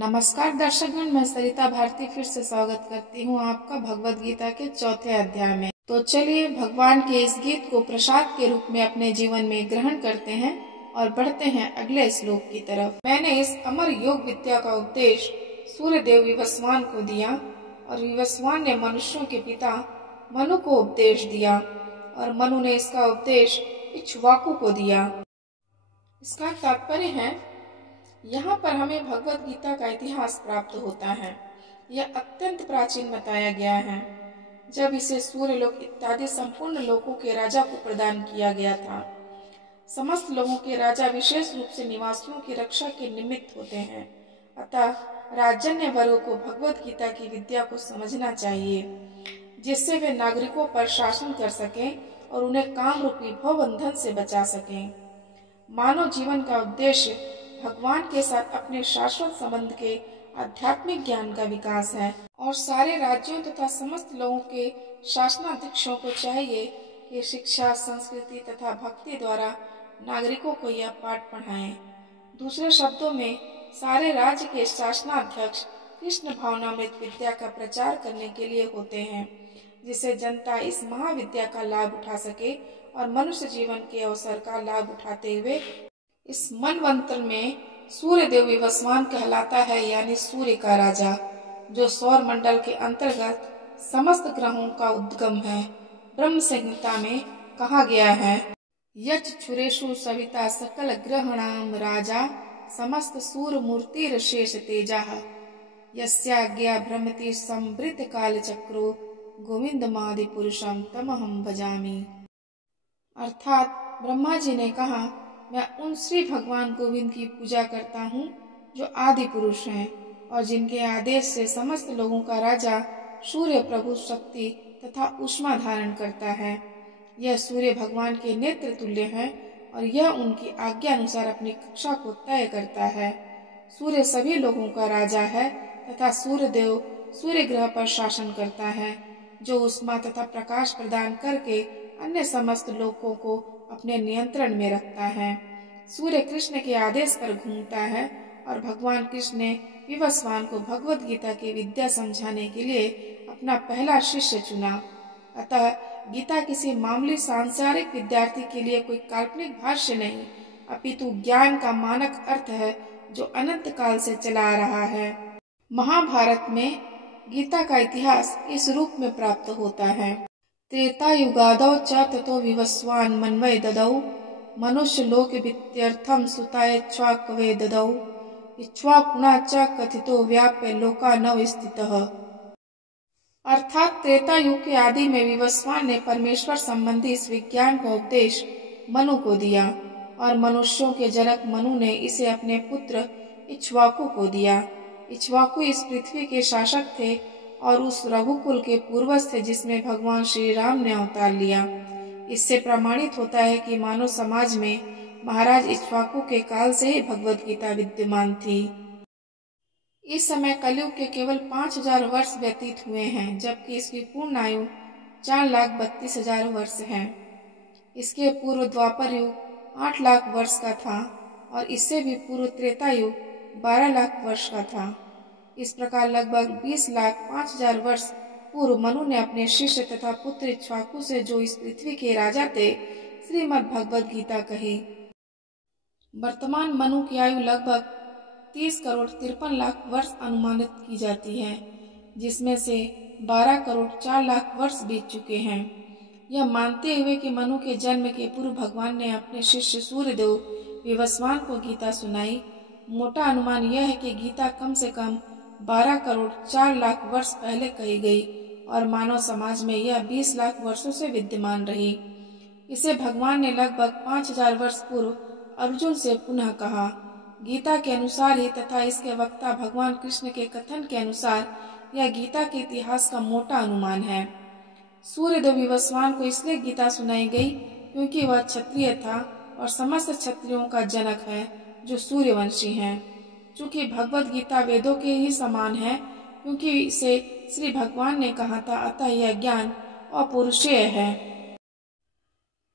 नमस्कार दर्शकगण, मैं सरिता भारती फिर से स्वागत करती हूँ आपका भगवत गीता के चौथे अध्याय में। तो चलिए भगवान के इस गीत को प्रसाद के रूप में अपने जीवन में ग्रहण करते हैं और बढ़ते हैं अगले श्लोक की तरफ। मैंने इस अमर योग विद्या का उपदेश सूर्य देव विवस्वान को दिया और विवस्वान ने मनुष्यों के पिता मनु को उपदेश दिया और मनु ने इसका उपदेश इक्ष्वाकु को दिया। इसका तात्पर्य है, यहाँ पर हमें भगवत गीता का इतिहास प्राप्त होता है। यह अत्यंत प्राचीन बताया गया है, जब इसे सूर्यलोक इत्यादि संपूर्ण लोकों के राजा को प्रदान किया गया था। समस्त लोगों के राजा विशेष रूप से निवासियों की रक्षा के निमित्त होते हैं, अतः राजन्य वर्ग को भगवत गीता की विद्या को समझना चाहिए, जिससे वे नागरिकों पर शासन कर सकें और उन्हें काम रूपी भवबंधन से बचा सकें। मानव जीवन का उद्देश्य भगवान के साथ अपने शाश्वत संबंध के आध्यात्मिक ज्ञान का विकास है और सारे राज्यों तथा समस्त लोगों के शासनाध्यक्षों को चाहिए कि शिक्षा, संस्कृति तथा भक्ति द्वारा नागरिकों को यह पाठ पढ़ाएं। दूसरे शब्दों में, सारे राज्य के शासनाध्यक्ष कृष्ण भावनामृत विद्या का प्रचार करने के लिए होते हैं, जिससे जनता इस महाविद्या का लाभ उठा सके और मनुष्य जीवन के अवसर का लाभ उठाते हुए इस मनवंतर में सूर्य देव विवस्वान कहलाता है, यानी सूर्य का राजा, जो सौर मंडल के अंतर्गत समस्त ग्रहों का उद्गम है। ब्रह्म संहिता में कहा गया है, यच छुरेषु सविता सकल ग्रहणाम राजा समस्त सूर मूर्ति शेष तेजा यस्याज्ञा भ्रमति संवृत काल चक्रो गोविंद मादि पुरुषम तमहम भजामि। अर्थात ब्रह्मा जी ने कहा, मैं उन श्री भगवान गोविंद की पूजा करता हूँ जो आदि पुरुष हैं और जिनके आदेश से समस्त लोगों का राजा सूर्य प्रभु शक्ति तथा ऊष्मा धारण करता है। यह सूर्य भगवान के नेत्र तुल्य है और यह उनकी आज्ञा अनुसार अपनी कक्षा को तय करता है। सूर्य सभी लोगों का राजा है तथा सूर्य देव सूर्य ग्रह पर शासन करता है, जो ऊष्मा तथा प्रकाश प्रदान करके अन्य समस्त लोगों को अपने नियंत्रण में रखता है। सूर्य कृष्ण के आदेश पर घूमता है और भगवान कृष्ण ने विवस्वान को भगवत गीता की विद्या समझाने के लिए अपना पहला शिष्य चुना। अतः गीता किसी मामूली सांसारिक विद्यार्थी के लिए कोई काल्पनिक भाष्य नहीं, अपितु ज्ञान का मानक अर्थ है जो अनंत काल से चला आ रहा है। महाभारत में गीता का इतिहास इस रूप में प्राप्त होता है। त्रेता युगादौ च ततो विवस्वान मन्वय ददौ मनुष्य लोक वित्यर्थम सुताय इक्ष्वाकवे ददौ इक्ष्वाकुणा च कथितो व्याप्य लोका नव स्थितः। अर्थात त्रेता युग के आदि में विवस्वान ने परमेश्वर संबंधी इस विज्ञान का उपदेश मनु को दिया और मनुष्यों के जनक मनु ने इसे अपने पुत्र इक्ष्वाकु को दिया। इक्ष्वाकु इस पृथ्वी के शासक थे और उस रघुकुल के पूर्वज थे जिसमें भगवान श्री राम ने अवतार लिया। इससे प्रमाणित होता है कि मानव समाज में महाराज इक्ष्वाकु के काल से ही भगवत गीता विद्यमान थी। इस समय कलयुग के केवल 5000 वर्ष व्यतीत हुए हैं, जबकि इसकी पूर्ण आयु 4,32,000 वर्ष है। इसके पूर्व द्वापर युग 8 लाख वर्ष का था और इससे भी पूर्व त्रेता युग 12 लाख वर्ष का था। इस प्रकार लगभग 20,05,000 वर्ष पूर्व मनु ने अपने शिष्य तथा पुत्र इक्ष्वाकु से, जो इस पृथ्वी के राजा थे, श्रीमद् भगवत गीता कही। वर्तमान मनु की आयु लगभग 30 करोड़ 53 लाख वर्ष अनुमानित की जाती है, जिसमें से 12 करोड़ 4 लाख वर्ष बीत चुके हैं। यह मानते हुए कि मनु के जन्म के पूर्व भगवान ने अपने शिष्य सूर्यदेव विवस्वान को गीता सुनाई, मोटा अनुमान यह है कि गीता कम से कम 12 करोड़ 4 लाख वर्ष पहले कही गई और मानव समाज में यह 20 लाख वर्षों से विद्यमान रही। इसे भगवान ने लगभग 5000 वर्ष पूर्व अर्जुन से पुनः कहा। गीता के अनुसार ही तथा इसके वक्ता भगवान कृष्ण के कथन के अनुसार यह गीता के इतिहास का मोटा अनुमान है। सूर्यदेव विवस्वान को इसलिए गीता सुनाई गई क्योंकि वह क्षत्रिय था और समस्त क्षत्रियों का जनक है, जो सूर्यवंशी हैं। चूंकि भगवत गीता वेदों के ही समान है, क्योंकि इसे श्री भगवान ने कहा था, अतः यह ज्ञान अपौरुषेय है।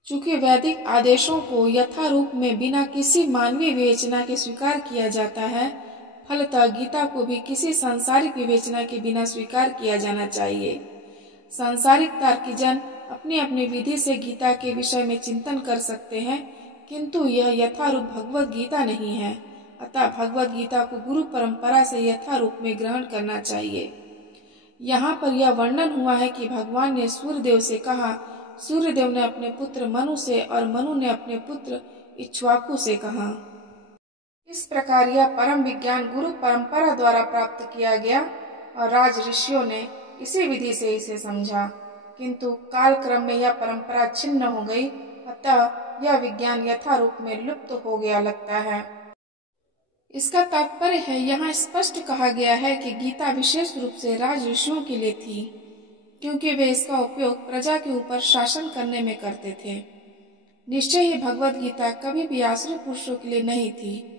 चूंकि वैदिक आदेशों को यथारूप में बिना किसी मानवीय विवेचना के स्वीकार किया जाता है, फलतः गीता को भी किसी सांसारिक विवेचना के बिना स्वीकार किया जाना चाहिए। सांसारिक तार्किजन अपनी अपनी विधि से गीता के विषय में चिंतन कर सकते हैं, किंतु यह यथारूप भगवत गीता नहीं है। अतः भगवत गीता को गुरु परंपरा से यथारूप में ग्रहण करना चाहिए। यहाँ पर यह वर्णन हुआ है कि भगवान ने सूर्यदेव से कहा, सूर्यदेव ने अपने पुत्र मनु से और मनु ने अपने पुत्र इक्ष्वाकु से कहा। इस प्रकार यह परम विज्ञान गुरु परंपरा द्वारा प्राप्त किया गया और राज ऋषियों ने इसी विधि से इसे समझा, किंतु कालक्रम में यह परंपरा छिन्न हो गई। अतः यह विज्ञान यथारूप में लुप्त हो गया लगता है। इसका तात्पर्य है, यहाँ स्पष्ट कहा गया है कि गीता विशेष रूप से राज ऋषियों के लिए थी, क्योंकि वे इसका उपयोग प्रजा के ऊपर शासन करने में करते थे। निश्चय ही भगवत गीता कभी भी आश्रित पुरुषों के लिए नहीं थी,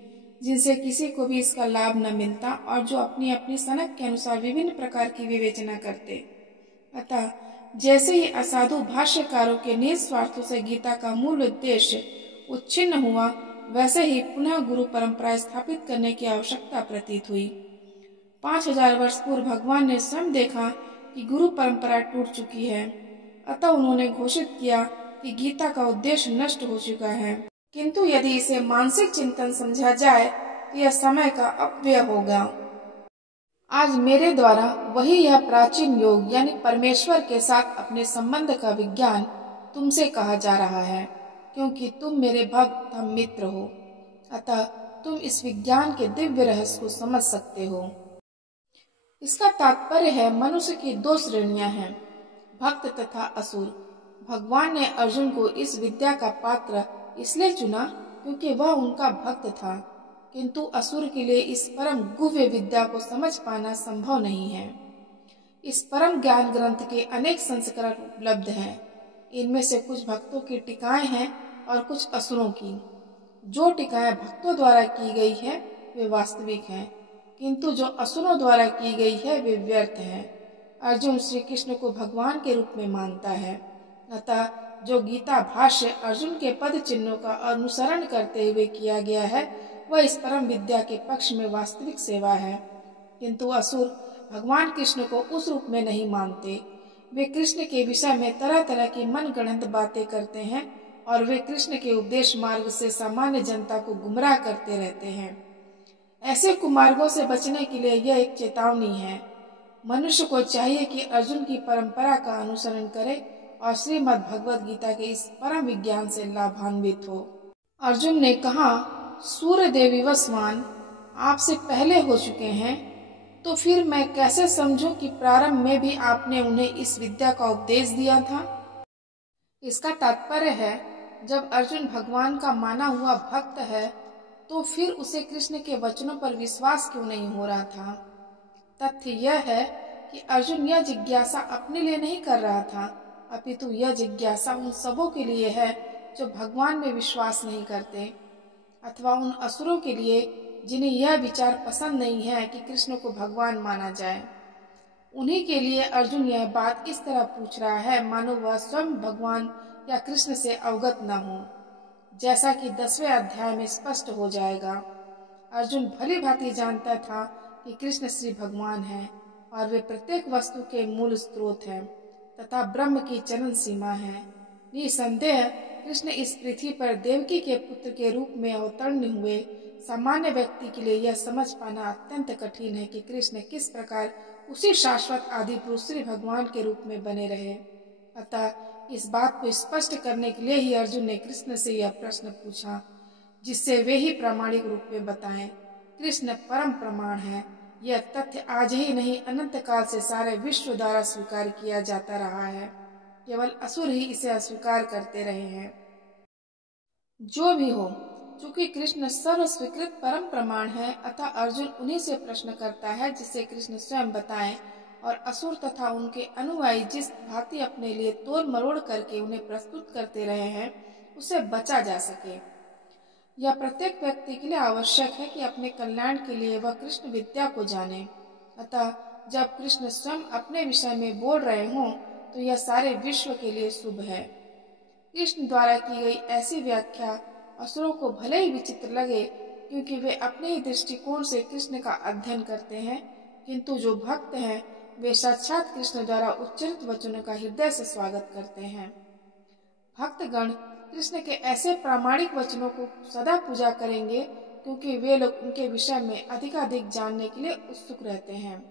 जिनसे किसी को भी इसका लाभ न मिलता और जो अपनी अपनी सनक के अनुसार विभिन्न प्रकार की विवेचना करते। अतः जैसे ही असाधु भाष्यकारों के निस्वार्थों से गीता का मूल उद्देश्य उच्छिन्न हुआ, वैसे ही पुनः गुरु परंपरा स्थापित करने की आवश्यकता प्रतीत हुई। 5000 वर्ष पूर्व भगवान ने स्वयं देखा कि गुरु परंपरा टूट चुकी है। अतः उन्होंने घोषित किया कि गीता का उद्देश्य नष्ट हो चुका है, किंतु यदि इसे मानसिक चिंतन समझा जाए तो यह समय का अपव्यय होगा। आज मेरे द्वारा वही यह प्राचीन योग यानी परमेश्वर के साथ अपने संबंध का विज्ञान तुमसे कहा जा रहा है, क्योंकि तुम मेरे भक्त धर्म मित्र हो। अतः तुम इस विज्ञान के दिव्य रहस्य को समझ सकते हो। इसका तात्पर्य है, मनुष्य की दो श्रेणियां हैं, भक्त तथा असुर। भगवान ने अर्जुन को इस विद्या का पात्र इसलिए चुना क्योंकि वह उनका भक्त था, किंतु असुर के लिए इस परम गुह्य विद्या को समझ पाना संभव नहीं है। इस परम ज्ञान ग्रंथ के अनेक संस्करण उपलब्ध हैं। इनमें से कुछ भक्तों की टीकाएं हैं और कुछ असुरों की। जो टीकाएं भक्तों द्वारा की गई है वे वास्तविक हैं, किंतु जो असुरों द्वारा की गई है वे व्यर्थ है। अर्जुन श्री कृष्ण को भगवान के रूप में मानता है। अतः जो गीता भाष्य अर्जुन के पद चिन्हों का अनुसरण करते हुए किया गया है, वह इस परम विद्या के पक्ष में वास्तविक सेवा है। किंतु असुर भगवान कृष्ण को उस रूप में नहीं मानते। वे कृष्ण के विषय में तरह तरह की मनगढ़ंत बातें करते हैं और वे कृष्ण के उपदेश मार्ग से सामान्य जनता को गुमराह करते रहते हैं। ऐसे कुमार्गों से बचने के लिए यह एक चेतावनी है। मनुष्य को चाहिए कि अर्जुन की परंपरा का अनुसरण करे और श्रीमद् भगवद गीता के इस परम विज्ञान से लाभान्वित हो। अर्जुन ने कहा, सूर्यदेव विवस्वान आपसे पहले हो चुके हैं, तो फिर मैं कैसे समझूं कि प्रारंभ में भी आपने उन्हें इस विद्या का उपदेश दिया था। इसका तात्पर्य है, जब अर्जुन भगवान का माना हुआ भक्त है, तो फिर उसे कृष्ण के वचनों पर विश्वास क्यों नहीं हो रहा था। तथ्य यह है कि अर्जुन यह जिज्ञासा अपने लिए नहीं कर रहा था, अपितु यह जिज्ञासा उन सबों के लिए है जो भगवान में विश्वास नहीं करते, अथवा उन असुरों के लिए जिन्हें यह विचार पसंद नहीं है कि कृष्ण को भगवान माना जाए। उन्हीं के लिए अर्जुन यह बात इस तरह पूछ रहा है मानो वह स्वयं भगवान या कृष्ण से अवगत न हो, जैसा कि 10वें अध्याय में स्पष्ट हो जाएगा। अर्जुन भली भांति जानता था कि कृष्ण श्री भगवान है और वे प्रत्येक वस्तु के मूल स्रोत हैं तथा ब्रह्म की चरम सीमा है। निसंदेह कृष्ण इस पृथ्वी पर देवकी के पुत्र के रूप में अवतरण हुए। सामान्य व्यक्ति के लिए यह समझ पाना अत्यंत कठिन है कि कृष्ण किस प्रकार उसी शाश्वत आदि पुरुष श्री भगवान के रूप में बने रहे। अतः इस बात को स्पष्ट करने के लिए ही अर्जुन ने कृष्ण से यह प्रश्न पूछा, जिससे वे ही प्रामाणिक रूप में बताएं। कृष्ण परम प्रमाण है। यह तथ्य आज ही नहीं अनंत काल से सारे विश्व द्वारा स्वीकार किया जाता रहा है। केवल असुर ही इसे अस्वीकार करते रहे हैं। जो भी हो, चूंकि कृष्ण सर्व स्वीकृत परम प्रमाण है, अतः अर्जुन उन्हीं से प्रश्न करता है जिसे कृष्ण स्वयं बताएं, और असुर तथा उनके अनुयायी जिस भांति अपने लिए तोड़ मरोड़ करके उन्हें प्रस्तुत करते रहे हैं, उससे बचा जा सके। यह प्रत्येक व्यक्ति के लिए आवश्यक है कि अपने कल्याण के लिए वह कृष्ण विद्या को जाने। अतः जब कृष्ण स्वयं अपने विषय में बोल रहे हों, तो यह सारे विश्व के लिए शुभ है। कृष्ण द्वारा की गई ऐसी व्याख्या असुरों को भले ही विचित्र लगे, क्योंकि वे अपने ही दृष्टिकोण से कृष्ण का अध्ययन करते हैं, किंतु जो भक्त हैं वे साक्षात कृष्ण द्वारा उच्चरित वचनों का हृदय से स्वागत करते हैं। भक्तगण कृष्ण के ऐसे प्रामाणिक वचनों को सदा पूजा करेंगे, क्योंकि वे लोग उनके विषय में अधिकाधिक जानने के लिए उत्सुक रहते हैं।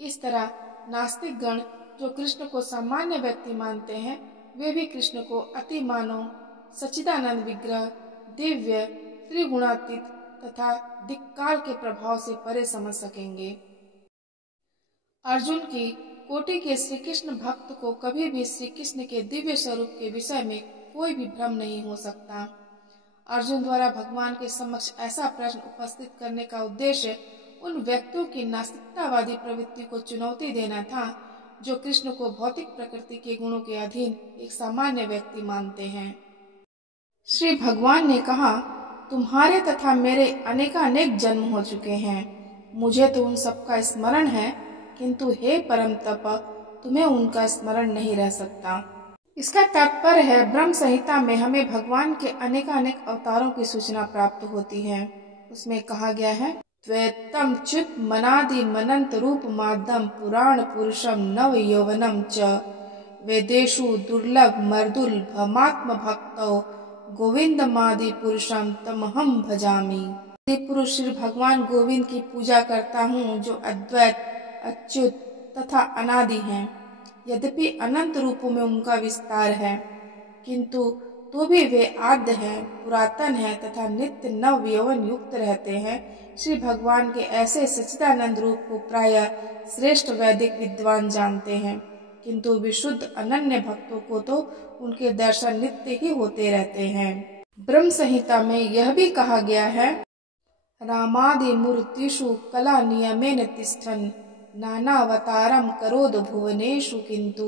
इस तरह नास्तिक गण जो कृष्ण को सामान्य व्यक्ति मानते हैं, वे भी कृष्ण को अति मानव, सच्चिदानंद विग्रह, दिव्य, त्रिगुणातीत तथा दिक्काल के प्रभाव से परे समझ सकेंगे। अर्जुन की कोटि के श्री कृष्ण भक्त को कभी भी श्री कृष्ण के दिव्य स्वरूप के विषय में कोई भी भ्रम नहीं हो सकता। अर्जुन द्वारा भगवान के समक्ष ऐसा प्रश्न उपस्थित करने का उद्देश्य उन व्यक्तियों की नास्तिकतावादी प्रवृत्ति को चुनौती देना था, जो कृष्ण को भौतिक प्रकृति के गुणों के अधीन एक सामान्य व्यक्ति मानते हैं। श्री भगवान ने कहा, तुम्हारे तथा मेरे अनेकानेक जन्म हो चुके हैं, मुझे तो उन सबका स्मरण है, किंतु हे परम तप, तुम्हें उनका स्मरण नहीं रह सकता। इसका तात्पर्य है ब्रह्म संहिता में हमें भगवान के अनेकानेक अवतारों की सूचना प्राप्त होती है। उसमें कहा गया है, त्वेत्तम च्युत मनादि मनंत रूप मादम पुराण पुरुषम नव यौवनम च वेदेषु दुर्लभ मर्दुल भमात्म भक्तो गोविंद मादि पुरुषम तमहम भजामि। पुरुष श्री भगवान गोविंद की पूजा करता हूँ, जो अद्वैत, अच्युत तथा अनादि हैं। यद्यपि अनंत रूपों में उनका विस्तार है, किंतु तो भी वे आद्य हैं, पुरातन हैं तथा नित्य नव यौवन युक्त रहते हैं। श्री भगवान के ऐसे सच्चिदानंद रूप को प्रायः श्रेष्ठ वैदिक विद्वान जानते हैं, किंतु विशुद्ध अनन्य भक्तों को तो उनके दर्शन नित्य ही होते रहते हैं। ब्रह्म संहिता में यह भी कहा गया है, रामादि मूर्तिषु कला नियमेन तिष्ठन् नानावतारम करोद भुवनेषु किंतु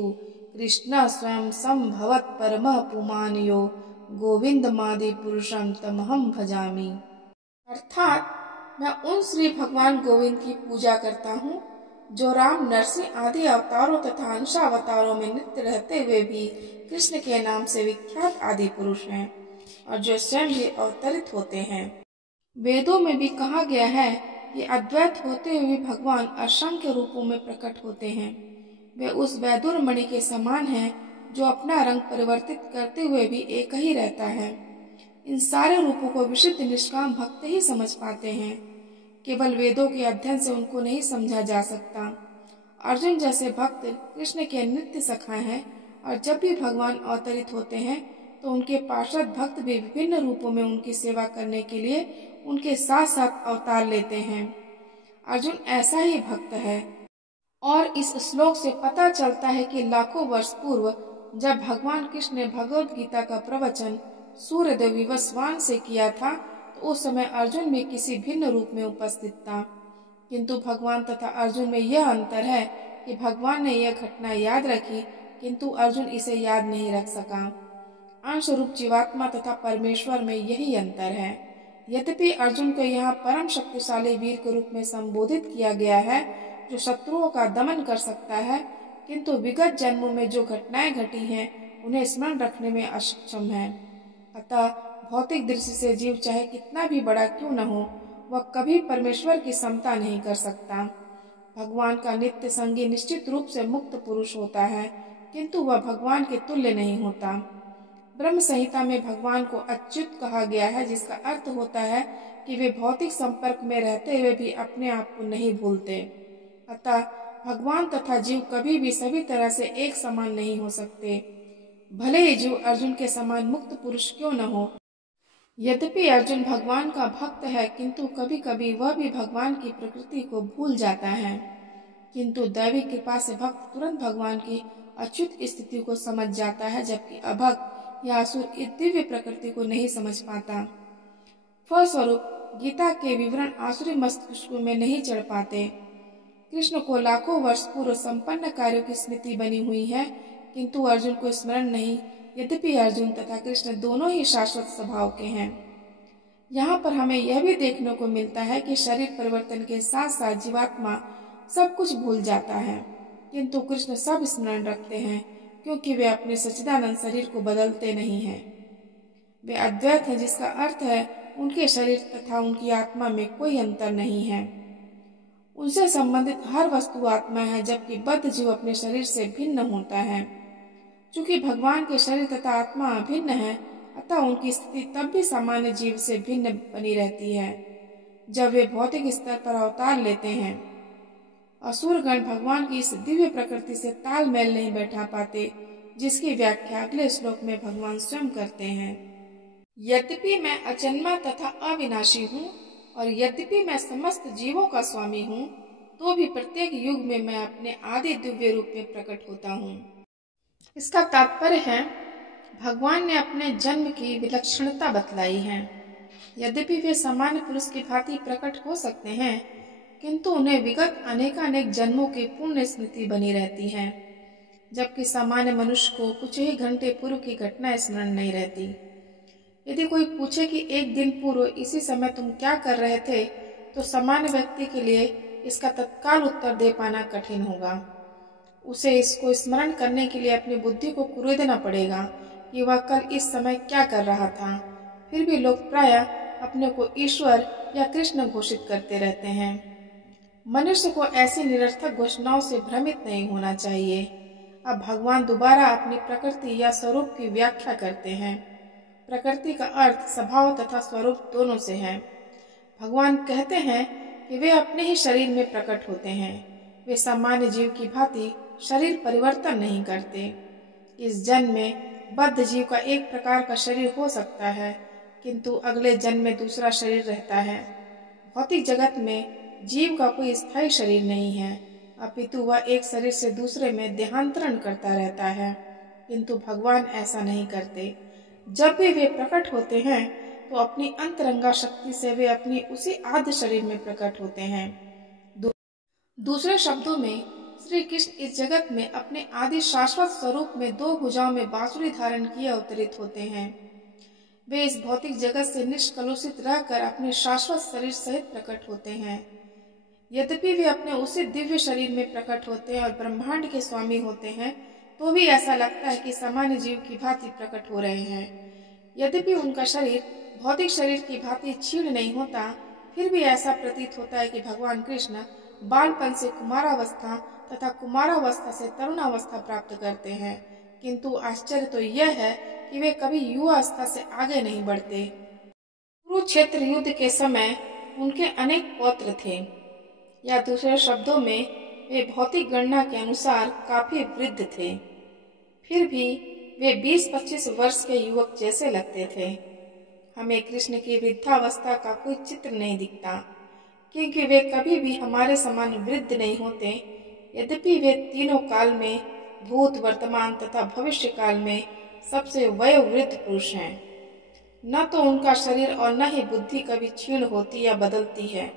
कृष्ण स्वयं संभवत परमः पुमान् यो गोविंद मादि पुरुषम तमहम भजामि। अर्थात मैं उन श्री भगवान गोविंद की पूजा करता हूँ, जो राम, नरसिंह आदि अवतारों तथा अंशावतारों में नित्य रहते हुए भी कृष्ण के नाम से विख्यात आदि पुरुष हैं, और जो स्वयं भी अवतरित होते हैं। वेदों में भी कहा गया है कि अद्वैत होते हुए भगवान असंख्य रूपों में प्रकट होते हैं। वे उस वैदुर मणि के समान हैं, जो अपना रंग परिवर्तित करते हुए भी एक ही रहता है। इन सारे रूपों को विशुद्ध निष्काम भक्त ही समझ पाते हैं, केवल वेदों के अध्ययन से उनको नहीं समझा जा सकता। अर्जुन जैसे भक्त कृष्ण के नित्य सखा हैं, और जब भी भगवान अवतरित होते हैं तो उनके पार्षद भक्त भी विभिन्न रूपों में उनकी सेवा करने के लिए उनके साथ साथ अवतार लेते हैं। अर्जुन ऐसा ही भक्त है, और इस श्लोक से पता चलता है कि लाखों वर्ष पूर्व जब भगवान कृष्ण ने भगवद गीता का प्रवचन सूर्यदेव विवस्वान से किया था, तो उस समय अर्जुन भी किसी भिन्न रूप में उपस्थित था। किंतु भगवान तथा अर्जुन में यह अंतर है कि भगवान ने यह घटना याद रखी, किंतु अर्जुन इसे याद नहीं रख सका। अंश रूप जीवात्मा तथा परमेश्वर में यही अंतर है। यद्यपि अर्जुन को यहाँ परम शक्तिशाली वीर के रूप में संबोधित किया गया है, जो शत्रुओं का दमन कर सकता है, किंतु विगत जन्मों में जो घटनाएं घटी हैं उन्हें स्मरण रखने में अक्षम है। अतः भौतिक दृष्टि से जीव चाहे कितना भी बड़ा क्यों न हो, वह कभी परमेश्वर की समता नहीं कर सकता। भगवान का नित्य संगी निश्चित रूप से मुक्त पुरुष होता है, किंतु वह भगवान के तुल्य नहीं होता। ब्रह्म संहिता में भगवान को अच्युत कहा गया है, जिसका अर्थ होता है कि वे भौतिक संपर्क में रहते हुए भी अपने आप को नहीं भूलते। अतः भगवान तथा जीव कभी भी सभी तरह से एक समान नहीं हो सकते, भले ही जीव अर्जुन के समान मुक्त पुरुष क्यों न हो। यद्यपि अर्जुन भगवान का भक्त है, किंतु कभी कभी वह भी भगवान की प्रकृति को भूल जाता है। किंतु दैवी कृपा से भक्त तुरंत भगवान की अच्युत स्थिति को समझ जाता है, जबकि अभक्त या असुर इस दिव्य प्रकृति को नहीं समझ पाता। फलस्वरूप गीता के विवरण आसुरी मस्तिष्क में नहीं चढ़ पाते। कृष्ण को लाखों वर्ष पूर्व संपन्न कार्यों की स्मृति बनी हुई है, किंतु अर्जुन को स्मरण नहीं, यद्यपि अर्जुन तथा कृष्ण दोनों ही शाश्वत स्वभाव के हैं। यहाँ पर हमें यह भी देखने को मिलता है कि शरीर परिवर्तन के साथ साथ जीवात्मा सब कुछ भूल जाता है, किंतु कृष्ण सब स्मरण रखते हैं, क्योंकि वे अपने सच्चिदानंद शरीर को बदलते नहीं हैं। वे अद्वैत हैं, जिसका अर्थ है उनके शरीर तथा उनकी आत्मा में कोई अंतर नहीं है। उनसे संबंधित हर वस्तु आत्मा है, जबकि बद्ध जीव अपने शरीर से भिन्न होता है। चूंकि भगवान के शरीर तथा आत्मा अभिन्न है, अतः उनकी स्थिति तब भी सामान्य जीव से भिन्न बनी रहती है जब वे भौतिक स्तर पर अवतार लेते हैं। असुरगण भगवान की इस दिव्य प्रकृति से तालमेल नहीं बैठा पाते, जिसकी व्याख्या अगले श्लोक में भगवान स्वयं करते हैं। यद्यपि मैं अजन्मा तथा अविनाशी हूँ और यद्यपि मैं समस्त जीवों का स्वामी हूँ, तो भी प्रत्येक युग में मैं अपने आदि दिव्य रूप में प्रकट होता हूँ। इसका तात्पर्य है, भगवान ने अपने जन्म की विलक्षणता बतलाई है। यद्यपि वे सामान्य पुरुष की भांति प्रकट हो सकते हैं, किंतु उन्हें विगत अनेकानेक जन्मों की पुण्य स्मृति बनी रहती है, जबकि सामान्य मनुष्य को कुछ ही घंटे पूर्व की घटना स्मरण नहीं रहती। यदि कोई पूछे कि एक दिन पूर्व इसी समय तुम क्या कर रहे थे, तो सामान्य व्यक्ति के लिए इसका तत्काल उत्तर दे पाना कठिन होगा। उसे इसको स्मरण करने के लिए अपनी बुद्धि को कुरेदना पड़ेगा कि वह कल इस समय क्या कर रहा था। फिर भी लोग प्रायः अपने को ईश्वर या कृष्ण घोषित करते रहते हैं। मनुष्य को ऐसी निरर्थक घोषणाओं से भ्रमित नहीं होना चाहिए। अब भगवान दोबारा अपनी प्रकृति या स्वरूप की व्याख्या करते हैं। प्रकृति का अर्थ स्वभाव तथा स्वरूप दोनों से है। भगवान कहते हैं कि वे अपने ही शरीर में प्रकट होते हैं। वे सामान्य जीव की भांति शरीर परिवर्तन नहीं करते। इस जन्म में बद्ध जीव का एक प्रकार का शरीर हो सकता है, किंतु अगले जन्म में दूसरा शरीर रहता है। भौतिक जगत में जीव का कोई स्थायी शरीर नहीं है, अपितु वह एक शरीर से दूसरे में देहांतरण करता रहता है। किंतु भगवान ऐसा नहीं करते। जब भी वे प्रकट होते हैं तो अपनी अंतरंगा शक्ति से वे अपनी उसी आद्य शरीर में प्रकट होते हैं। दूसरे शब्दों में श्री कृष्ण इस जगत में अपने आदि शाश्वत स्वरूप में दो भुजाओं में बांसुरी धारण किए अवतरित होते हैं। वे इस भौतिक जगत से निष्कलुषित रहकर अपने शाश्वत शरीर सहित प्रकट होते हैं। यद्यपि वे अपने उसी दिव्य शरीर में प्रकट होते हैं और ब्रह्मांड के स्वामी होते हैं, तो भी ऐसा लगता है कि सामान्य जीव की भांति प्रकट हो रहे हैं। यद्यपि उनका शरीर भौतिक शरीर की भांति क्षीण नहीं होता, फिर भी ऐसा प्रतीत होता है कि भगवान कृष्ण बालपन से कुमारावस्था तथा कुमारावस्था से तरुणावस्था प्राप्त करते हैं। किंतु आश्चर्य तो यह है कि वे कभी युवावस्था से आगे नहीं बढ़ते। कुरुक्षेत्र युद्ध के समय उनके अनेक पौत्र थे, या दूसरे शब्दों में वे भौतिक गणना के अनुसार काफी वृद्ध थे। फिर भी वे 20-25 वर्ष के युवक जैसे लगते थे। हमें कृष्ण की वृद्धावस्था का कोई चित्र नहीं दिखता, क्योंकि वे कभी भी हमारे समान वृद्ध नहीं होते। यद्यपि वे तीनों काल में, भूत, वर्तमान तथा भविष्य काल में सबसे वयोवृद्ध पुरुष हैं। न तो उनका शरीर और न ही बुद्धि कभी क्षीण होती या बदलती है।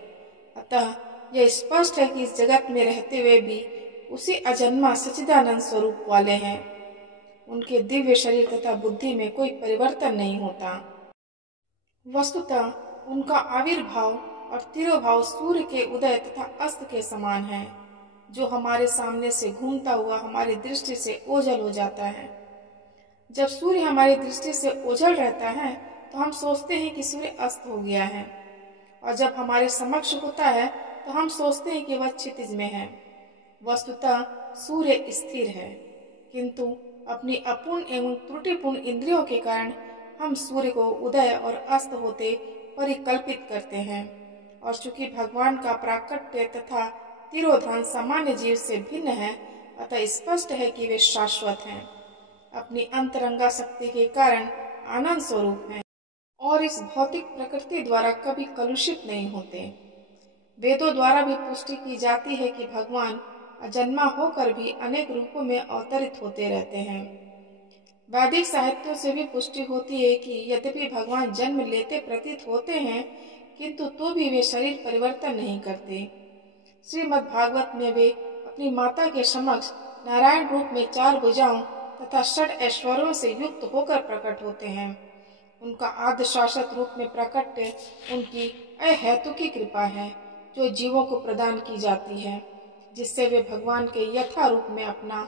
अतः यह स्पष्ट है कि इस जगत में रहते हुए भी उसी अजन्मा सच्चिदानंद स्वरूप वाले हैं। उनके दिव्य शरीर तथा बुद्धि में कोई परिवर्तन नहीं होता। वस्तुतः उनका आविर्भाव और तिरोभाव सूर्य के उदय तथा अस्त के समान है, जो हमारे सामने से घूमता हुआ हमारी दृष्टि से ओझल हो जाता है। जब सूर्य हमारी दृष्टि से ओझल रहता है तो हम सोचते हैं कि सूर्य अस्त हो गया है, और जब हमारे समक्ष होता है तो हम सोचते हैं कि वह क्षितिज में है। वस्तुतः सूर्य स्थिर है, किंतु अपनी अपूर्ण एवं त्रुटिपूर्ण इंद्रियों के कारण हम सूर्य को उदय और अस्त होते परिकल्पित करते हैं। और चूंकि भगवान का प्राकट्य तथा तिरोधान सामान्य जीव से भिन्न है, अतः स्पष्ट है कि वे शाश्वत हैं, अपनी अंतरंगा शक्ति के कारण आनंद स्वरूप हैं और इस भौतिक प्रकृति द्वारा कभी कलुषित नहीं होते। वेदों द्वारा भी पुष्टि की जाती है कि भगवान अजन्मा होकर भी अनेक रूपों में अवतरित होते रहते हैं। वैदिक साहित्यों से भी पुष्टि होती है कि यद्यपि भगवान जन्म लेते प्रतीत होते हैं, किंतु तो भी वे शरीर परिवर्तन नहीं करते। श्रीमद् भागवत में वे अपनी माता के समक्ष नारायण रूप में 4 भुजाओं तथा 6 ऐश्वर्यों से युक्त होकर प्रकट होते हैं। उनका आद्य शाश्वत रूप में प्रकट्य उनकी अहेतुकी कृपा है, जो जीवों को प्रदान की जाती है, जिससे वे भगवान के यथा रूप में अपना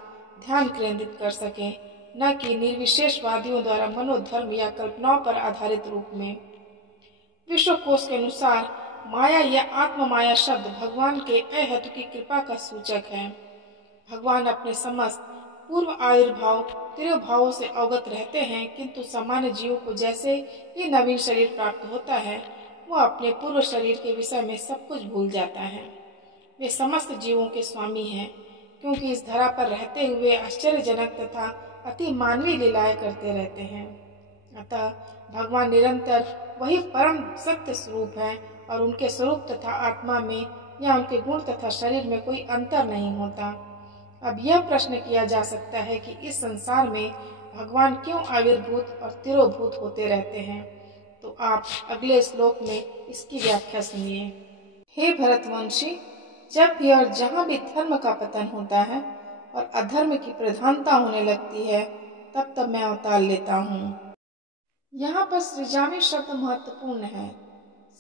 ध्यान केंद्रित कर सकें, न कि निर्विशेषवादियों द्वारा मनोधर्म या कल्पनाओं पर आधारित रूप में। विश्वकोश के अनुसार माया या आत्म माया शब्द भगवान के अहेतुकी कृपा का सूचक है। भगवान अपने समस्त पूर्व आयुर्भाव तिरुभावों से अवगत रहते हैं, किंतु सामान्य जीवों को जैसे ही नवीन शरीर प्राप्त होता है वह अपने पूर्व शरीर के विषय में सब कुछ भूल जाता है। वे समस्त जीवों के स्वामी हैं, क्योंकि इस धरा पर रहते हुए आश्चर्यजनक तथा अति मानवीय लीलाएं करते रहते हैं। अतः भगवान निरंतर वही परम सत्य स्वरूप है और उनके स्वरूप तथा आत्मा में या उनके गुण तथा शरीर में कोई अंतर नहीं होता। अब यह प्रश्न किया जा सकता है कि इस संसार में भगवान क्यों आविर्भूत और तिरोभूत होते रहते हैं, तो आप अगले श्लोक में इसकी व्याख्या सुनिए। हे भरतवंशी, जब भी और जहाँ भी धर्म का पतन होता है और अधर्म की प्रधानता होने लगती है, तब तब मैं अवतार लेता हूँ। यहाँ पर सृजामी शब्द महत्वपूर्ण है।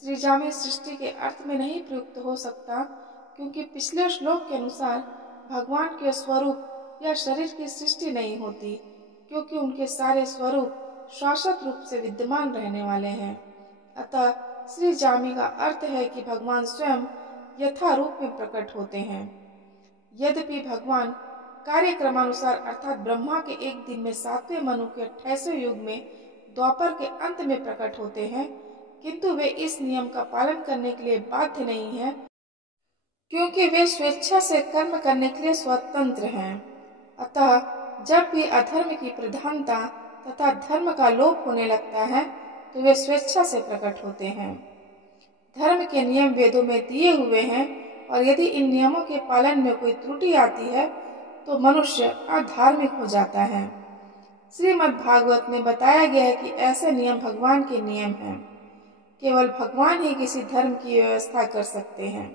सृजामी सृष्टि के अर्थ में नहीं प्रयुक्त हो सकता, क्योंकि पिछले श्लोक के अनुसार भगवान के स्वरूप या शरीर की सृष्टि नहीं होती, क्योंकि उनके सारे स्वरूप शाश्वत रूप से विद्यमान रहने वाले हैं। अतः सृजामी का अर्थ है कि भगवान स्वयं यथारूप में प्रकट होते हैं। यद्यपि भगवान कार्यक्रमानुसार अर्थात ब्रह्मा के एक दिन में 7वें मनु के 28वें युग में द्वापर के अंत में प्रकट होते हैं, किंतु वे इस नियम का पालन करने के लिए बाध्य नहीं हैं, क्योंकि वे स्वेच्छा से कर्म करने के लिए स्वतंत्र हैं। अतः जब भी अधर्म की प्रधानता तथा धर्म का लोप होने लगता है, तो वे स्वेच्छा से प्रकट होते हैं। धर्म के नियम वेदों में दिए हुए हैं, और यदि इन नियमों के पालन में कोई त्रुटि आती है तो मनुष्य अधार्मिक हो जाता है। श्रीमद् भागवत में बताया गया है कि ऐसे नियम भगवान के नियम हैं। केवल भगवान ही किसी धर्म की व्यवस्था कर सकते हैं।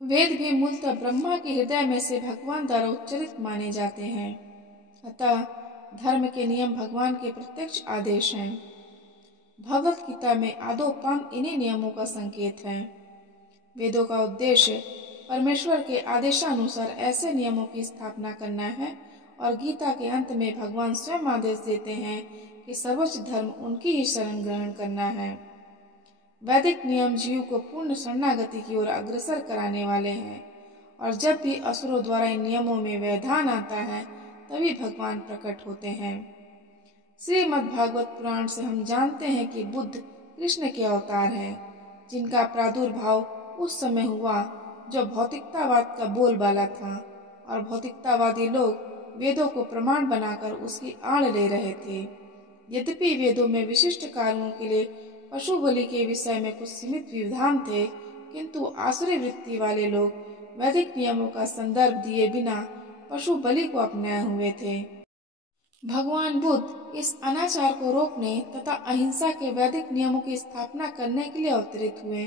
वेद भी मूलतः ब्रह्मा के हृदय में से भगवान द्वारा उच्चरित माने जाते हैं। अतः धर्म के नियम भगवान के प्रत्यक्ष आदेश हैं। भगवत गीता में आदो पंथ इन्हीं नियमों का संकेत है। वेदों का उद्देश्य परमेश्वर के आदेशानुसार ऐसे नियमों की स्थापना करना है, और गीता के अंत में भगवान स्वयं आदेश देते हैं कि सर्वोच्च धर्म उनकी ही शरण ग्रहण करना है। वैदिक नियम जीव को पूर्ण शरणागति की ओर अग्रसर कराने वाले हैं, और जब भी असुरों द्वारा इन नियमों में व्यवधान आता है, तभी भगवान प्रकट होते हैं। श्रीमद् भागवत पुराण से हम जानते हैं कि बुद्ध कृष्ण के अवतार हैं, जिनका प्रादुर्भाव उस समय हुआ जो भौतिकतावाद का बोलबाला था, और भौतिकतावादी लोग वेदों को प्रमाण बनाकर उसकी आड़ ले रहे थे। यद्यपि वेदों में विशिष्ट कार्यों के लिए पशु बलि के विषय में कुछ सीमित विधान थे, किंतु आसुरी वृत्ति वाले लोग वैदिक नियमों का संदर्भ दिए बिना पशु बलि को अपनाए हुए थे। भगवान बुद्ध इस अनाचार को रोकने तथा अहिंसा के वैदिक नियमों की स्थापना करने के लिए अवतरित हुए।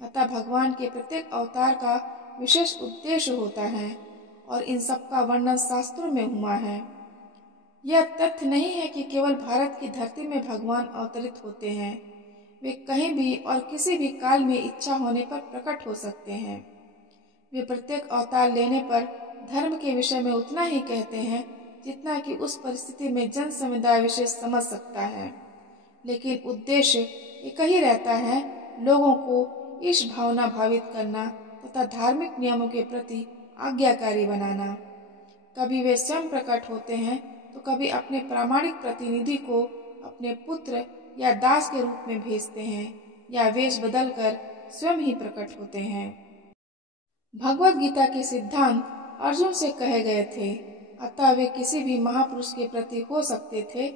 अतः भगवान के प्रत्येक अवतार का विशेष उद्देश्य होता है, और इन सब का वर्णन शास्त्रों में हुआ है। यह तथ्य नहीं है कि केवल भारत की धरती में भगवान अवतरित होते हैं। वे कहीं भी और किसी भी काल में इच्छा होने पर प्रकट हो सकते हैं। वे प्रत्येक अवतार लेने पर धर्म के विषय में उतना ही कहते हैं जितना कि उस परिस्थिति में जन समुदाय विशेष समझ सकता है, लेकिन उद्देश्य एक ही रहता है, लोगों को ईश भावना भावित करना तथा धार्मिक नियमों के प्रति आज्ञाकारी बनाना। कभी वे स्वयं प्रकट होते हैं, तो कभी अपने प्रामाणिक प्रतिनिधि को अपने पुत्र या दास के रूप में भेजते हैं, या वेश बदलकर स्वयं ही प्रकट होते हैं। भगवत गीता के सिद्धांत अर्जुन से कहे गए थे, अतः वे किसी भी महापुरुष के प्रति हो सकते थे,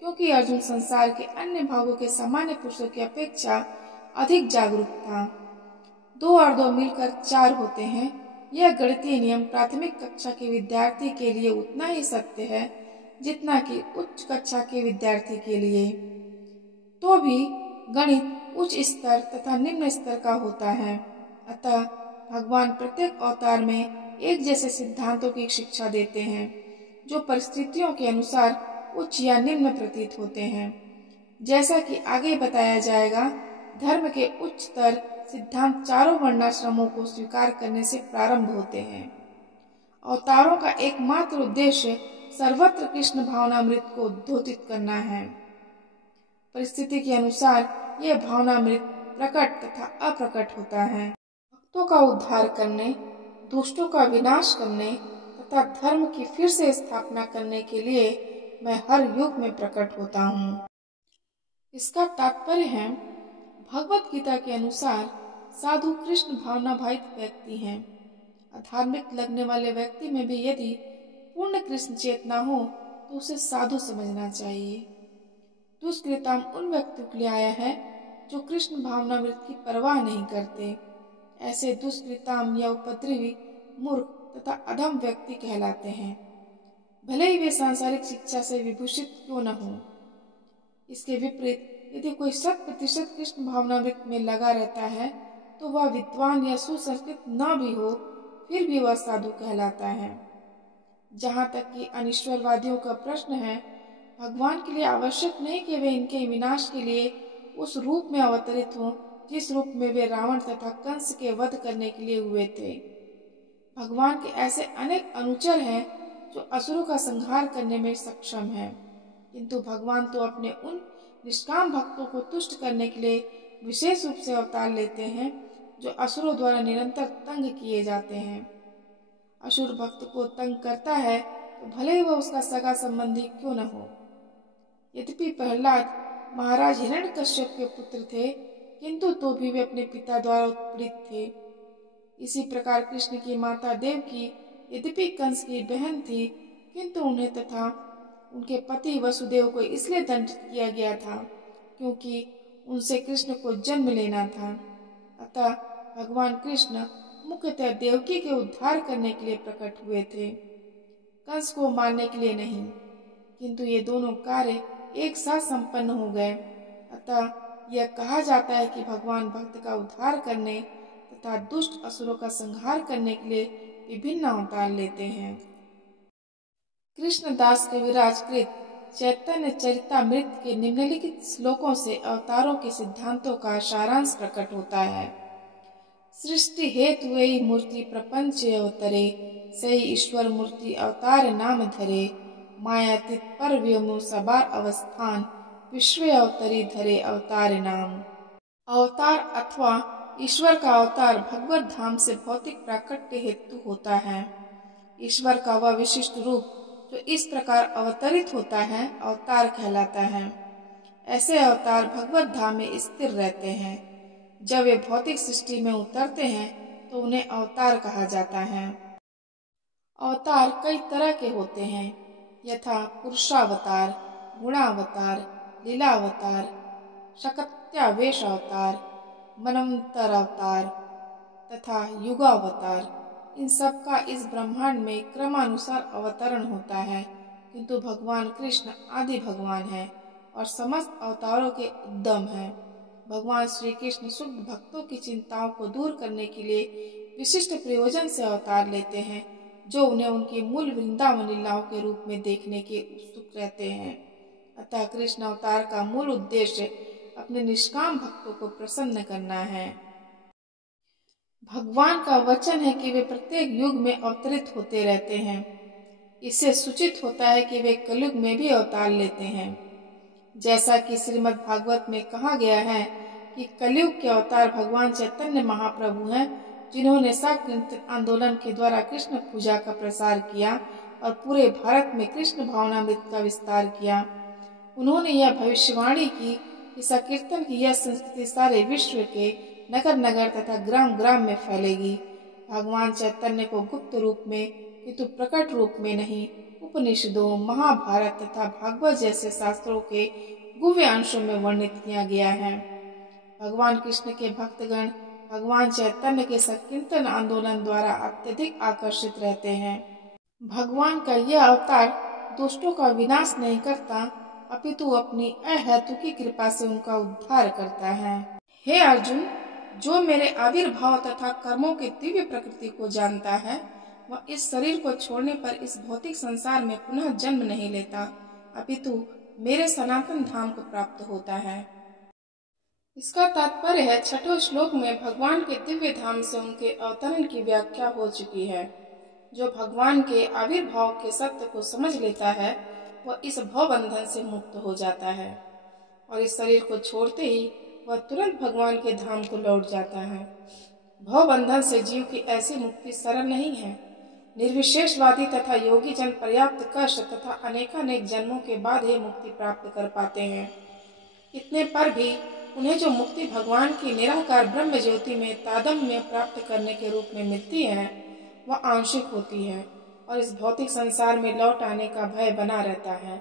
क्योंकि अर्जुन संसार के अन्य भागों के सामान्य पुरुषों की अपेक्षा अधिक जागरूक था। 2 और 2 मिलकर 4 होते हैं। यह गणितीय नियम प्राथमिक कक्षा के विद्यार्थी के लिए उतना ही सत्य है जितना कि उच्च कक्षा के विद्यार्थी के लिए। तो भी गणित उच्च स्तर तथा निम्न स्तर का होता है। अतः भगवान प्रत्येक अवतार में एक जैसे सिद्धांतों की शिक्षा देते हैं, जो परिस्थितियों के अनुसार उच्च या निम्न प्रतीत होते हैं। जैसा कि आगे बताया जाएगा, धर्म के उच्चतर सिद्धांत चारों वर्णाश्रमों को स्वीकार करने से प्रारंभ होते हैं। अवतारों का एकमात्र उद्देश्य सर्वत्र कृष्ण भावनामृत को उद्घोषित करना है। परिस्थिति के अनुसार यह भावनामृत प्रकट तथा अप्रकट होता है। भक्तों का उद्धार करने, दुष्टों का विनाश करने तथा धर्म की फिर से स्थापना करने के लिए मैं हर युग में प्रकट होता हूँ। इसका तात्पर्य है, भगवत गीता के अनुसार साधु कृष्ण भावनाभावित व्यक्ति हैं। अधार्मिक लगने वाले व्यक्ति में भी यदि पूर्ण कृष्ण चेतना हो तो उसे साधु समझना चाहिए। दुष्कृताम उन व्यक्तियों के लिए आया है जो कृष्ण भावनामृत की परवाह नहीं करते। ऐसे दुष्कृताम या उपद्रवी मूर्ख तथा अधम व्यक्ति कहलाते हैं, भले ही वे सांसारिक शिक्षा से विभूषित क्यों न हो। इसके विपरीत यदि कोई 100% कृष्ण भावनामृत में लगा रहता है तो वह विद्वान या सुसंस्कृत न भी हो फिर भी वह साधु कहलाता है। जहाँ तक कि अनिश्वरवादियों का प्रश्न है, भगवान के लिए आवश्यक नहीं कि वे इनके विनाश के लिए उस रूप में अवतरित हों जिस रूप में वे रावण तथा कंस के वध करने के लिए हुए थे। भगवान के ऐसे अनेक अनुचर हैं जो असुरों का संहार करने में सक्षम हैं, किंतु भगवान तो अपने उन निष्काम भक्तों को तुष्ट करने के लिए विशेष रूप से अवतार लेते हैं जो असुरों द्वारा निरंतर तंग किए जाते हैं। असुर भक्त को तंग करता है तो भले ही वह उसका सगा संबंधी क्यों न हो। यद्यपि प्रहलाद महाराज हिरण्यकश्यप के पुत्र थे, किंतु तो भी वे अपने पिता द्वारा उत्पीड़ित थे। इसी प्रकार कृष्ण की माता देवकी यद्यपि कंस की बहन थी, किंतु उन्हें तथा उनके पति वसुदेव को इसलिए दंडित किया गया था क्योंकि उनसे कृष्ण को जन्म लेना था। अतः भगवान कृष्ण मुख्यतः देवकी के उद्धार करने के लिए प्रकट हुए थे, कंस को मारने के लिए नहीं। किंतु ये दोनों कार्य एक साथ संपन्न हो गए। अतः यह कहा जाता है कि भगवान भक्त का उद्धार करने तथा दुष्ट असुरों का संहार करने के लिए विभिन्न अवतार लेते हैं। कृष्णदास कविराज कृत चैतन्य चरितामृत के निम्नलिखित श्लोकों से अवतारों के सिद्धांतों का सारांश प्रकट होता है। सृष्टि हेतु वही मूर्ति प्रपंच अवतरे, सही ईश्वर मूर्ति अवतार नाम धरे, मायातीत पर व्योमो सबार अवस्थान, विश्व अवतरी धरे अवतार नाम। अवतार अथवा ईश्वर का अवतार भगवत धाम से भौतिक प्राकट्य हेतु होता है। ईश्वर का वह विशिष्ट रूप जो इस प्रकार अवतरित होता है अवतार कहलाता है। ऐसे अवतार भगवत धाम में स्थिर रहते हैं। जब वे भौतिक सृष्टि में उतरते हैं तो उन्हें अवतार कहा जाता है। अवतार कई तरह के होते हैं, यथा पुरुषावतार, गुणावतार, लीलावतार, शकत्यावेश अवतार, मनवंतर अवतार तथा युगावतार। इन सब का इस ब्रह्मांड में क्रमानुसार अवतरण होता है, किंतु भगवान कृष्ण आदि भगवान है और समस्त अवतारों के उद्गम है। भगवान श्री कृष्ण शुद्ध भक्तों की चिंताओं को दूर करने के लिए विशिष्ट प्रयोजन से अवतार लेते हैं, जो उन्हें उनकी मूल वृंदावन लीलाओं के रूप में देखने के उत्सुक रहते हैं। अतः कृष्ण अवतार का मूल उद्देश्य अपने निष्काम भक्तों को प्रसन्न करना है। भगवान का वचन है कि वे प्रत्येक युग में अवतरित होते रहते हैं। इससे सूचित होता है कि वे कलयुग में भी अवतार लेते हैं। जैसा कि श्रीमद् भागवत में कहा गया है कि कलयुग के अवतार भगवान चैतन्य महाप्रभु हैं, जिन्होंने संकीर्तन आंदोलन के द्वारा कृष्ण पूजा का प्रसार किया और पूरे भारत में कृष्ण भावनामृत का विस्तार किया। उन्होंने यह भविष्यवाणी की कि संकीर्तन की यह संस्कृति सारे विश्व के नगर नगर तथा ग्राम ग्राम में फैलेगी। भगवान चैतन्य को गुप्त रूप में किंतु प्रकट रूप में नहीं, उपनिषदों, महाभारत तथा भागवत जैसे शास्त्रों के गुह्य अंशों में वर्णित किया गया है। भगवान कृष्ण के भक्तगण भगवान चैतन्य के संकीर्तन आंदोलन द्वारा अत्यधिक आकर्षित रहते हैं। भगवान का यह अवतार दुष्टों का विनाश नहीं करता, अपितु अपनी अहेतुकी कृपा से उनका उद्धार करता है। हे अर्जुन, जो मेरे आविर्भाव तथा कर्मों की दिव्य प्रकृति को जानता है, वह इस शरीर को छोड़ने पर इस भौतिक संसार में पुनः जन्म नहीं लेता, अपितु मेरे सनातन धाम को प्राप्त होता है। इसका तात्पर्य है, छठवें श्लोक में भगवान के दिव्य धाम से उनके अवतरण की व्याख्या हो चुकी है। जो भगवान के आविर्भाव के सत्य को समझ लेता है, वह इस भव बंधन से मुक्त हो जाता है और इस शरीर को छोड़ते ही वह तुरंत भगवान के धाम को लौट जाता है। भव बंधन से जीव की ऐसी मुक्ति सरल नहीं है। निर्विशेषवादी तथा योगी जन पर्याप्त कष्ट तथा अनेकानेक जन्मों के बाद ही मुक्ति प्राप्त कर पाते हैं। इतने पर भी उन्हें जो मुक्ति भगवान की निराकार ब्रह्म ज्योति में तादात्म्य प्राप्त करने के रूप में मिलती है, वह आंशिक होती है और इस भौतिक संसार में लौट आने का भय बना रहता है।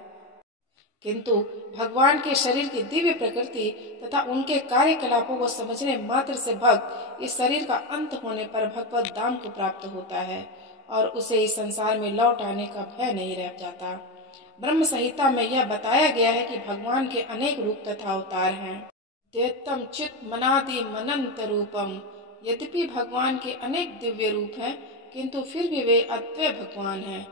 किंतु भगवान के शरीर की दिव्य प्रकृति तथा उनके कार्यकलापों को समझने मात्र से भक्त इस शरीर का अंत होने पर भगवत धाम को प्राप्त होता है और उसे इस संसार में लौट आने का भय नहीं रह जाता। ब्रह्म संहिता में यह बताया गया है कि भगवान के अनेक रूप तथा अवतार हैं। द्वैतम चित मनादि मनंत रूपम। यद्यपि भगवान के अनेक दिव्य रूप हैं, किंतु फिर भी वे अद्वैत भगवान हैं।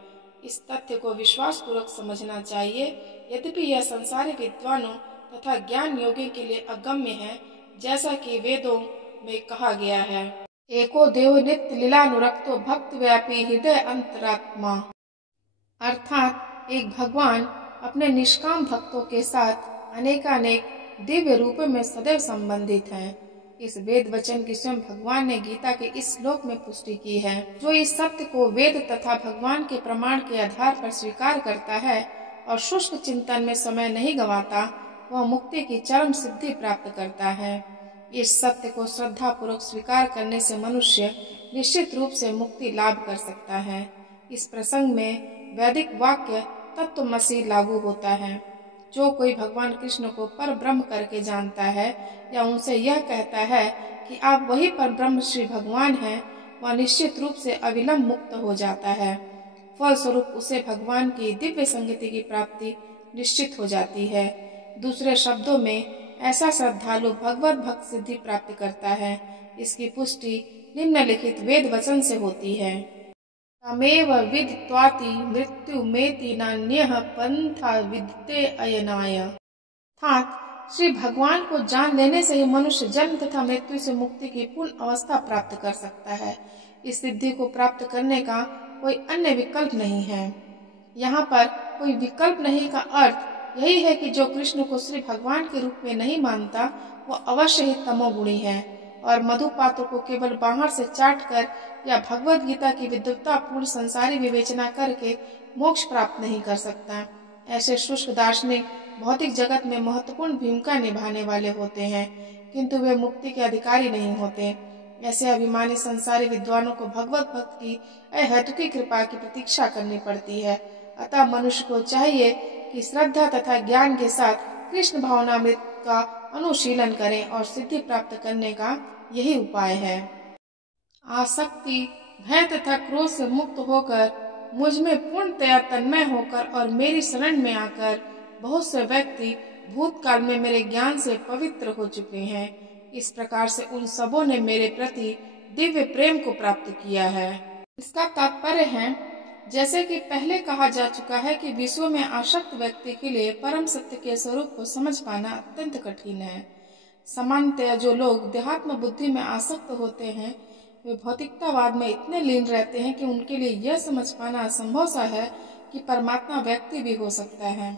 इस तथ्य को विश्वास पूर्वक समझना चाहिए। यद्यपि यह संसारिक विद्वानों तथा ज्ञान योगियों के लिए अगम्य है, जैसा कि वेदों में कहा गया है, एको देव नित्य लीलानुरक्तो भक्त व्यापी हृदय अंतरात्मा। अर्थात एक भगवान अपने निष्काम भक्तों के साथ अनेकानेक दिव्य रूपों में सदैव संबंधित हैं। इस वेद वचन की स्वयं भगवान ने गीता के इस श्लोक में पुष्टि की है। जो इस सत्य को वेद तथा भगवान के प्रमाण के आधार पर स्वीकार करता है और शुष्क चिंतन में समय नहीं गंवाता, वह मुक्ति की चरम सिद्धि प्राप्त करता है। इस सत्य को श्रद्धा पूर्वक स्वीकार करने से मनुष्य निश्चित रूप से मुक्ति लाभ कर सकता है। इस प्रसंग में वैदिक वाक्य तत्वमसि लागू होता है। जो कोई भगवान कृष्ण को पर ब्रह्म करके जानता है या उनसे यह कहता है कि आप वही पर ब्रह्म श्री भगवान हैं, वह निश्चित रूप से अविलंब मुक्त हो जाता है। फलस्वरूप उसे भगवान की दिव्य संगति की प्राप्ति निश्चित हो जाती है। दूसरे शब्दों में ऐसा श्रद्धालु भगवत भक्त सिद्धि प्राप्त करता है। इसकी पुष्टि निम्नलिखित वेद वचन से होती है। तमेव विदित्वाति मृत्युमेति नान्यः पंथा विद्यते अयनाय। अर्थात श्री भगवान को जान लेने से ही मनुष्य जन्म तथा मृत्यु से मुक्ति की पूर्ण अवस्था प्राप्त कर सकता है। इस सिद्धि को प्राप्त करने का कोई अन्य विकल्प नहीं है। यहाँ पर कोई विकल्प नहीं का अर्थ यही है कि जो कृष्ण को श्री भगवान के रूप में नहीं मानता, वो अवश्य ही तमोगुणी है और मधुपात्र को केवल बाहर से चाटकर या भगवत गीता की विद्वत्तापूर्ण संसारी विवेचना करके मोक्ष प्राप्त नहीं कर सकता। ऐसे शुष्क दार्शनिक भौतिक जगत में महत्वपूर्ण भूमिका निभाने वाले होते हैं, किंतु वे मुक्ति के अधिकारी नहीं होते। ऐसे अभिमानी संसारी विद्वानों को भगवत भक्त की अहेतुकी कृपा की प्रतीक्षा करनी पड़ती है। अतः मनुष्य को चाहिए कि श्रद्धा तथा ज्ञान के साथ कृष्ण भावनामृत का अनुशीलन करें और सिद्धि प्राप्त करने का यही उपाय है। आसक्ति, भय तथा क्रोध से मुक्त होकर मुझ में पूर्णतया तन्मय होकर और मेरी शरण में आकर बहुत से व्यक्ति भूतकाल में मेरे ज्ञान से पवित्र हो चुके हैं। इस प्रकार से उन सबों ने मेरे प्रति दिव्य प्रेम को प्राप्त किया है। इसका तात्पर्य है, जैसे कि पहले कहा जा चुका है कि विश्व में आसक्त व्यक्ति के लिए परम सत्य के स्वरूप को समझ पाना अत्यंत कठिन है। सामान्यतः जो लोग देहात्म बुद्धि में आसक्त होते हैं, वे भौतिकतावाद में इतने लीन रहते हैं कि उनके लिए यह समझ पाना असंभव सा है कि परमात्मा व्यक्ति भी हो सकता है।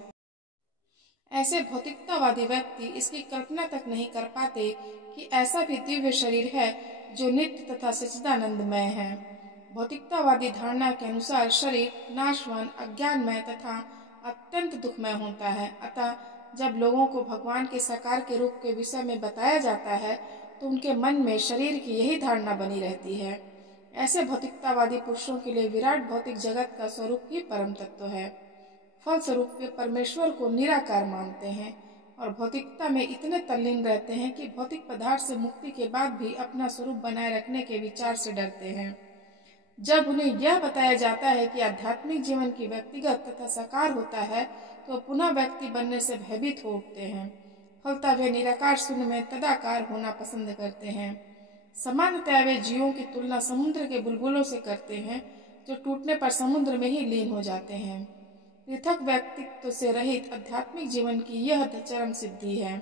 ऐसे भौतिकतावादी व्यक्ति इसकी कल्पना तक नहीं कर पाते कि ऐसा भी दिव्य शरीर है जो नित्य तथा सच्चिदानंदमय है। भौतिकतावादी धारणा के अनुसार शरीर नाशवान, अज्ञानमय तथा अत्यंत दुखमय होता है। अतः जब लोगों को भगवान के साकार के रूप के विषय में बताया जाता है, तो उनके मन में शरीर की यही धारणा बनी रहती है। ऐसे भौतिकतावादी पुरुषों के लिए विराट भौतिक जगत का स्वरूप ही परम तत्व है। फलस्वरूप वे परमेश्वर को निराकार मानते हैं और भौतिकता में इतने तल्लीन रहते हैं कि भौतिक पदार्थ से मुक्ति के बाद भी अपना स्वरूप बनाए रखने के विचार से डरते हैं। जब उन्हें यह बताया जाता है कि आध्यात्मिक जीवन की व्यक्तिगत तथा साकार होता है, तो पुनः व्यक्ति बनने से भयभीत हो उठते हैं। फलतः वे निराकार शून्य में तदाकार होना पसंद करते हैं। सामान्यतः वे जीवों की तुलना समुद्र के बुलबुलों से करते हैं, जो टूटने पर समुद्र में ही लीन हो जाते हैं। पृथक व्यक्तित्व से रहित आध्यात्मिक जीवन की यह चरम सिद्धि है।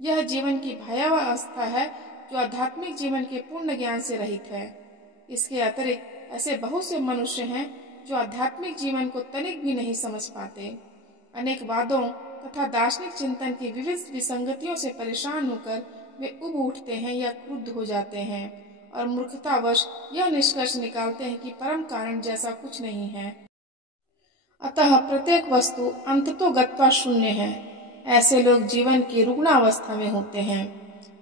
यह जीवन की भयावह अवस्था है जो आध्यात्मिक जीवन के पूर्ण ज्ञान से रहित है। इसके अतिरिक्त ऐसे बहुत से मनुष्य हैं जो आध्यात्मिक जीवन को तनिक भी नहीं समझ पाते। अनेक वादों तथा दार्शनिक चिंतन की विविध विसंगतियों से परेशान होकर वे उब उठते हैं या क्रुद्ध हो जाते हैं और मूर्खतावश यह निष्कर्ष निकालते हैं कि परम कारण जैसा कुछ नहीं है। अतः प्रत्येक वस्तु अंततोगत्वा शून्य है। ऐसे लोग जीवन की रुग्णावस्था में होते हैं।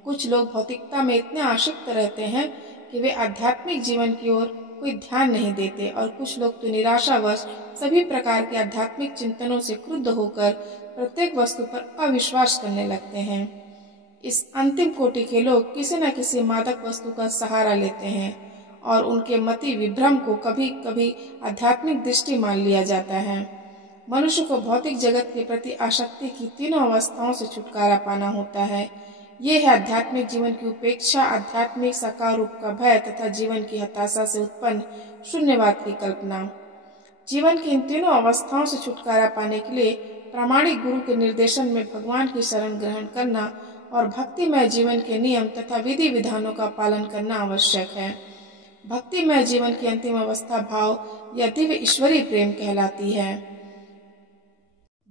कुछ लोग भौतिकता में इतने आसक्त रहते हैं कि वे आध्यात्मिक जीवन की ओर कोई ध्यान नहीं देते और कुछ लोग तो निराशावश सभी प्रकार के आध्यात्मिक चिंतनों से क्रुद्ध होकर प्रत्येक वस्तु पर अविश्वास करने लगते हैं। इस अंतिम कोटि के लोग किसी न किसी मादक वस्तु का सहारा लेते हैं और उनके मति विभ्रम को कभी कभी आध्यात्मिक दृष्टि मान लिया जाता है। मनुष्य को भौतिक जगत के प्रति आसक्ति की तीनों अवस्थाओं से छुटकारा पाना होता है। ये है आध्यात्मिक जीवन की उपेक्षा, आध्यात्मिक साकार रूप का भय तथा जीवन की हताशा से उत्पन्न शून्यवाद की कल्पना। जीवन की इन तीनों अवस्थाओं से छुटकारा पाने के लिए प्रामाणिक गुरु के निर्देशन में भगवान की शरण ग्रहण करना और भक्तिमय जीवन के नियम तथा विधि विधानों का पालन करना आवश्यक है। भक्तिमय जीवन की अंतिम अवस्था भाव या दिव्य ईश्वरीय प्रेम कहलाती है।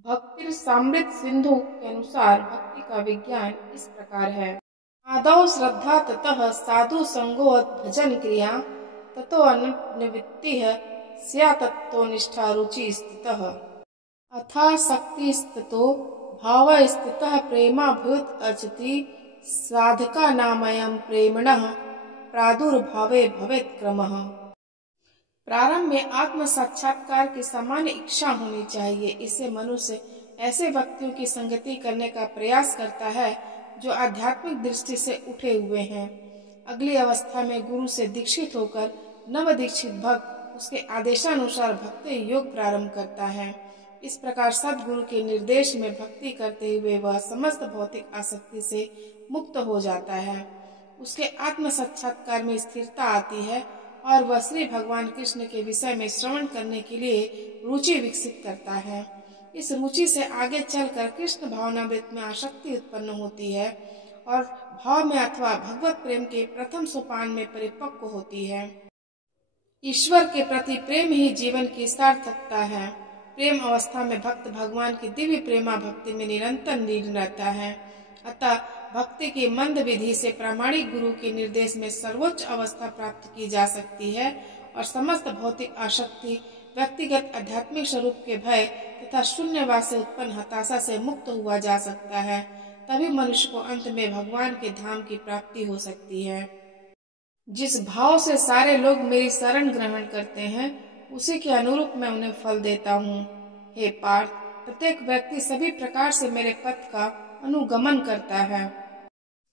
भक्तिरसामृत सिंधु के अनुसार भक्ति का विज्ञान इस प्रकार है। आदौ श्रद्धा, ततः साधु संगोत भजन क्रिया, ततो अनुनिवृत्तिः स्यात् ततो निष्ठा रुचि स्थितः, अथा शक्ति स्थितो भाव स्थितः प्रेमाभूत अर्चति, साधका नामयम् प्रेमणः प्रादुर्भावे भवेत् क्रमः। प्रारंभ में आत्म साक्षात्कार की सामान्य इच्छा होनी चाहिए। इससे मनुष्य ऐसे व्यक्तियों की संगति करने का प्रयास करता है जो आध्यात्मिक दृष्टि से उठे हुए हैं। अगली अवस्था में गुरु से दीक्षित होकर नव दीक्षित भक्त उसके आदेशानुसार भक्ति योग प्रारंभ करता है। इस प्रकार सद्गुरु के निर्देश में भक्ति करते हुए वह समस्त भौतिक आसक्ति से मुक्त हो जाता है। उसके आत्म साक्षात्कार में स्थिरता आती है और वह श्री भगवान कृष्ण के विषय में श्रवण करने के लिए रुचि विकसित करता है। इस रुचि से आगे चलकर कृष्ण भावनामृत में आसक्ति उत्पन्न होती है और भाव में अथवा भगवत प्रेम के प्रथम सोपान में परिपक्व होती है। ईश्वर के प्रति प्रेम ही जीवन की सार्थकता है। प्रेम अवस्था में भक्त भगवान की दिव्य प्रेमा भक्ति में निरंतर लीन रहता है। अतः भक्ति की मंद विधि से प्रामाणिक गुरु के निर्देश में सर्वोच्च अवस्था प्राप्त की जा सकती है और समस्त भौतिक आसक्ति, व्यक्तिगत आध्यात्मिक स्वरूप के भय तथा शून्यवाद से उत्पन्न हताशा से मुक्त हुआ जा सकता है। तभी मनुष्य को अंत में भगवान के धाम की प्राप्ति हो सकती है। जिस भाव से सारे लोग मेरी शरण ग्रहण करते हैं उसी के अनुरूप मैं उन्हें फल देता हूँ। हे पार्थ, प्रत्येक व्यक्ति सभी प्रकार से मेरे पथ का अनुगमन करता है।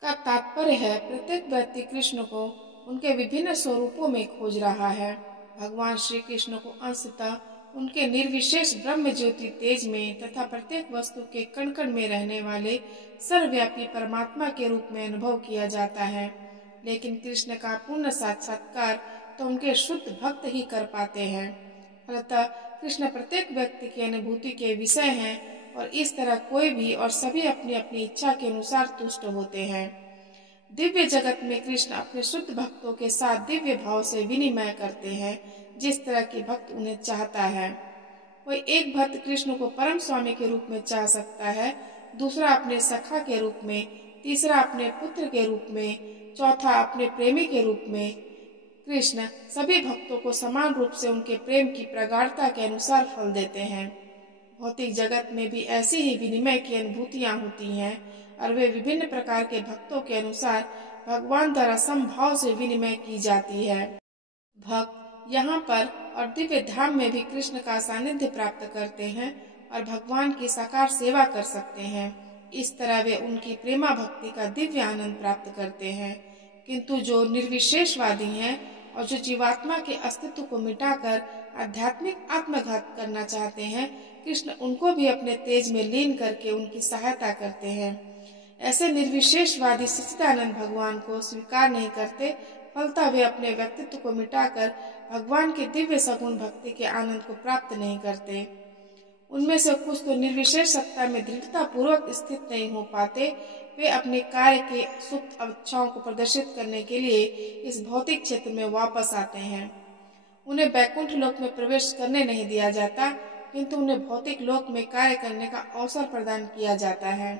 का तात्पर्य है प्रत्येक व्यक्ति कृष्ण को उनके विभिन्न स्वरूपों में खोज रहा है। भगवान श्री कृष्ण को अंशतः उनके निर्विशेष ब्रह्म ज्योति तेज में तथा प्रत्येक वस्तु के कण कण में रहने वाले सर्वव्यापी परमात्मा के रूप में अनुभव किया जाता है। लेकिन कृष्ण का पूर्ण साक्षात्कार तो उनके शुद्ध भक्त ही कर पाते हैं। फलतः कृष्ण प्रत्येक व्यक्ति की अनुभूति के विषय हैं और इस तरह कोई भी और सभी अपनी अपनी इच्छा के अनुसार तुष्ट होते हैं। दिव्य जगत में कृष्ण अपने शुद्ध भक्तों के साथ दिव्य भाव से विनिमय करते हैं, जिस तरह की भक्त उन्हें चाहता है। कोई एक भक्त कृष्ण को परम स्वामी के रूप में चाह सकता है, दूसरा अपने सखा के रूप में, तीसरा अपने पुत्र के रूप में, चौथा अपने प्रेमी के रूप में। कृष्ण सभी भक्तों को समान रूप से उनके प्रेम की प्रगाढ़ता के अनुसार फल देते हैं। भौतिक जगत में भी ऐसी ही विनिमय की अनुभूतियां होती हैं और वे विभिन्न प्रकार के भक्तों के अनुसार भगवान द्वारा समभाव से विनिमय की जाती है। भक्त यहाँ पर और दिव्य धाम में भी कृष्ण का सानिध्य प्राप्त करते हैं और भगवान की साकार सेवा कर सकते हैं। इस तरह वे उनकी प्रेमा भक्ति का दिव्य आनंद प्राप्त करते हैं। किंतु जो निर्विशेषवादी हैं और जो जीवात्मा के अस्तित्व को मिटाकर आध्यात्मिक आत्मघात करना चाहते हैं, कृष्ण उनको भी अपने तेज में लीन करके उनकी सहायता करते हैं। ऐसे निर्विशेषवादी सच्चिदानंद भगवान को स्वीकार नहीं करते, फलतः वे अपने व्यक्तित्व को मिटाकर भगवान के दिव्य सगुण भक्ति के आनंद को प्राप्त नहीं करते। उनमें से कुछ तो निर्विशेष सत्ता में दृढ़ता पूर्वक स्थित नहीं हो पाते। वे अपने कार्य के सुप्त इच्छाओं को प्रदर्शित करने के लिए इस भौतिक क्षेत्र में वापस आते हैं। उन्हें बैकुंठ लोक में प्रवेश करने नहीं दिया जाता, किंतु उन्हें भौतिक लोक में कार्य करने का अवसर प्रदान किया जाता है।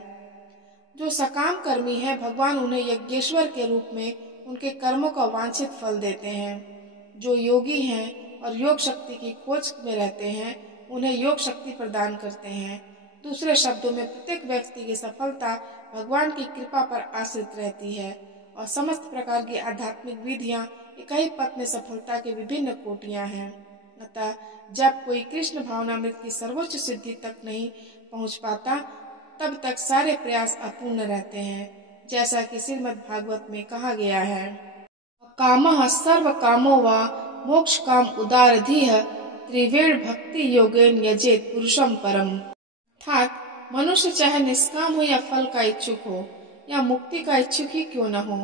जो सकाम कर्मी है, भगवान उन्हें यज्ञेश्वर के रूप में उनके कर्मों का वांछित फल देते हैं। जो योगी हैं और योग शक्ति की खोज में रहते हैं, उन्हें योग शक्ति प्रदान करते हैं। दूसरे शब्दों में प्रत्येक व्यक्ति की सफलता भगवान की कृपा पर आश्रित रहती है और समस्त प्रकार की आध्यात्मिक विधियां एक ही पथ में सफलता की विभिन्न कोटियां हैं। अतः जब कोई कृष्ण भावनामृत की सर्वोच्च सिद्धि तक नहीं पहुंच पाता, तब तक सारे प्रयास अपूर्ण रहते हैं। जैसा कि श्रीमद् भागवत में कहा गया है, कामः सर्व कामो वा मोक्ष काम उदारधीः त्रिवेण भक्ति योगेन यजेत पुरुषम परम। अर्थात मनुष्य चाहे निष्काम हो या फल का इच्छुक हो या मुक्ति का इच्छुक ही क्यों न हो,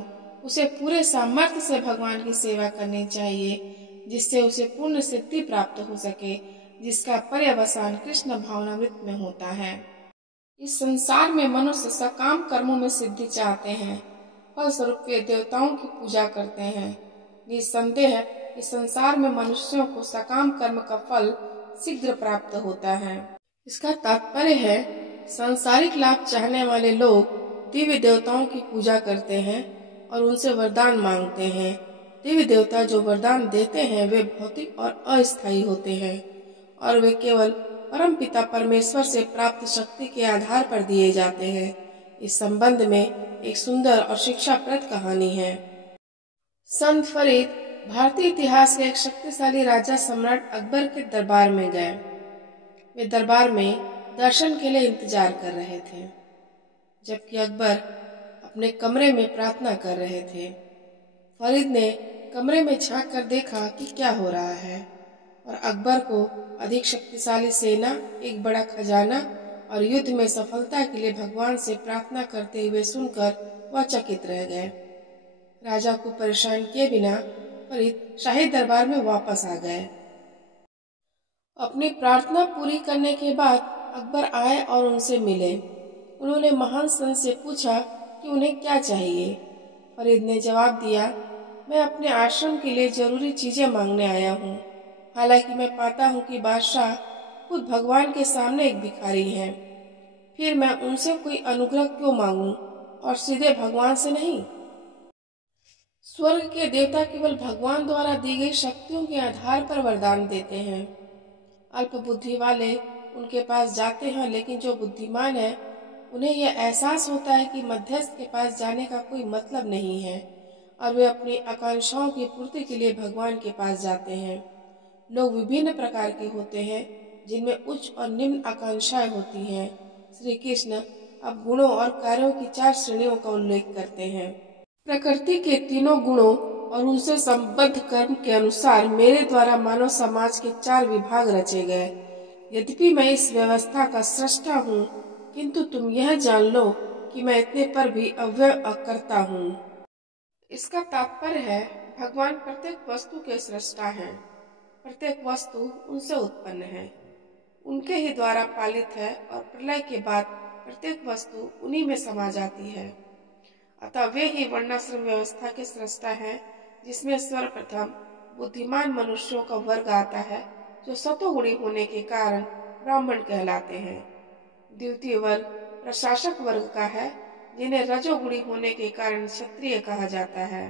उसे पूरे सामर्थ्य से भगवान की सेवा करनी चाहिए, जिससे उसे पूर्ण सिद्धि प्राप्त हो सके, जिसका पर्यवसान कृष्ण भावनामृत में होता है। इस संसार में मनुष्य सकाम कर्मों में सिद्धि चाहते हैं, फलस्वरूप वे देवताओं की पूजा करते हैं। निस्संदेह इस संसार में मनुष्यों को सकाम कर्म का फल शीघ्र प्राप्त होता है। इसका तात्पर्य है, सांसारिक लाभ चाहने वाले लोग दिव्य देवताओं की पूजा करते हैं और उनसे वरदान मांगते हैं। देवी देवता जो वरदान देते हैं वे भौतिक और अस्थायी होते हैं और वे केवल परम पिता परमेश्वर से प्राप्त शक्ति के आधार पर दिए जाते हैं। इस संबंध में एक सुंदर और शिक्षाप्रद कहानी है। संत फरीद भारतीय इतिहास के एक शक्तिशाली राजा सम्राट अकबर के दरबार में गए। वे दरबार में दर्शन के लिए इंतजार कर रहे थे, जबकि अकबर अपने कमरे में प्रार्थना कर रहे थे। फरीद ने कमरे में झांक कर देखा कि क्या हो रहा है और अकबर को अधिक शक्तिशाली सेना, एक बड़ा खजाना और युद्ध में सफलता के लिए भगवान से प्रार्थना करते हुए सुनकर वह चकित रह गए। राजा को परेशान किए बिना फरीद शाही दरबार में वापस आ गए। अपनी प्रार्थना पूरी करने के बाद अकबर आए और उनसे मिले। उन्होंने महान संत से पूछा कि उन्हें क्या चाहिए। फरीद ने जवाब दिया, मैं अपने आश्रम के लिए जरूरी चीजें मांगने आया हूँ। हालांकि मैं पाता हूँ कि बादशाह खुद भगवान के सामने एक भिखारी है, फिर मैं उनसे कोई अनुग्रह क्यों मांगूं और सीधे भगवान से नहीं। स्वर्ग के देवता केवल भगवान द्वारा दी गई शक्तियों के आधार पर वरदान देते हैं। अल्प बुद्धि वाले उनके पास जाते हैं, लेकिन जो बुद्धिमान है उन्हें यह एहसास होता है कि मध्यस्थ के पास जाने का कोई मतलब नहीं है और वे अपनी आकांक्षाओं की पूर्ति के लिए भगवान के पास जाते हैं। लोग विभिन्न प्रकार के होते हैं, जिनमें उच्च और निम्न आकांक्षाएं होती हैं। श्री कृष्ण अब गुणों और कार्यों की 4 श्रेणियों का उल्लेख करते हैं। प्रकृति के तीनों गुणों और उनसे संबद्ध कर्म के अनुसार मेरे द्वारा मानव समाज के 4 विभाग रचे गए। यद्यपि मैं इस व्यवस्था का सृष्टा हूँ, किंतु तुम यह जान लो कि मैं इतने पर भी अव्यय अकर्ता हूँ। इसका तात्पर्य है, भगवान प्रत्येक वस्तु के सृष्टा हैं। प्रत्येक वस्तु उनसे उत्पन्न है, उनके ही द्वारा पालित है और प्रलय के बाद प्रत्येक वस्तु उन्हीं में समा जाती है। अतः वे ही वर्णाश्रम व्यवस्था के सृष्टा हैं, जिसमें सर्वप्रथम बुद्धिमान मनुष्यों का वर्ग आता है, जो सतोगुणी होने के कारण ब्राह्मण कहलाते हैं। द्वितीय वर्ग प्रशासक वर्ग का है, जिन्हें रजोगुणी होने के कारण क्षत्रिय कहा जाता है।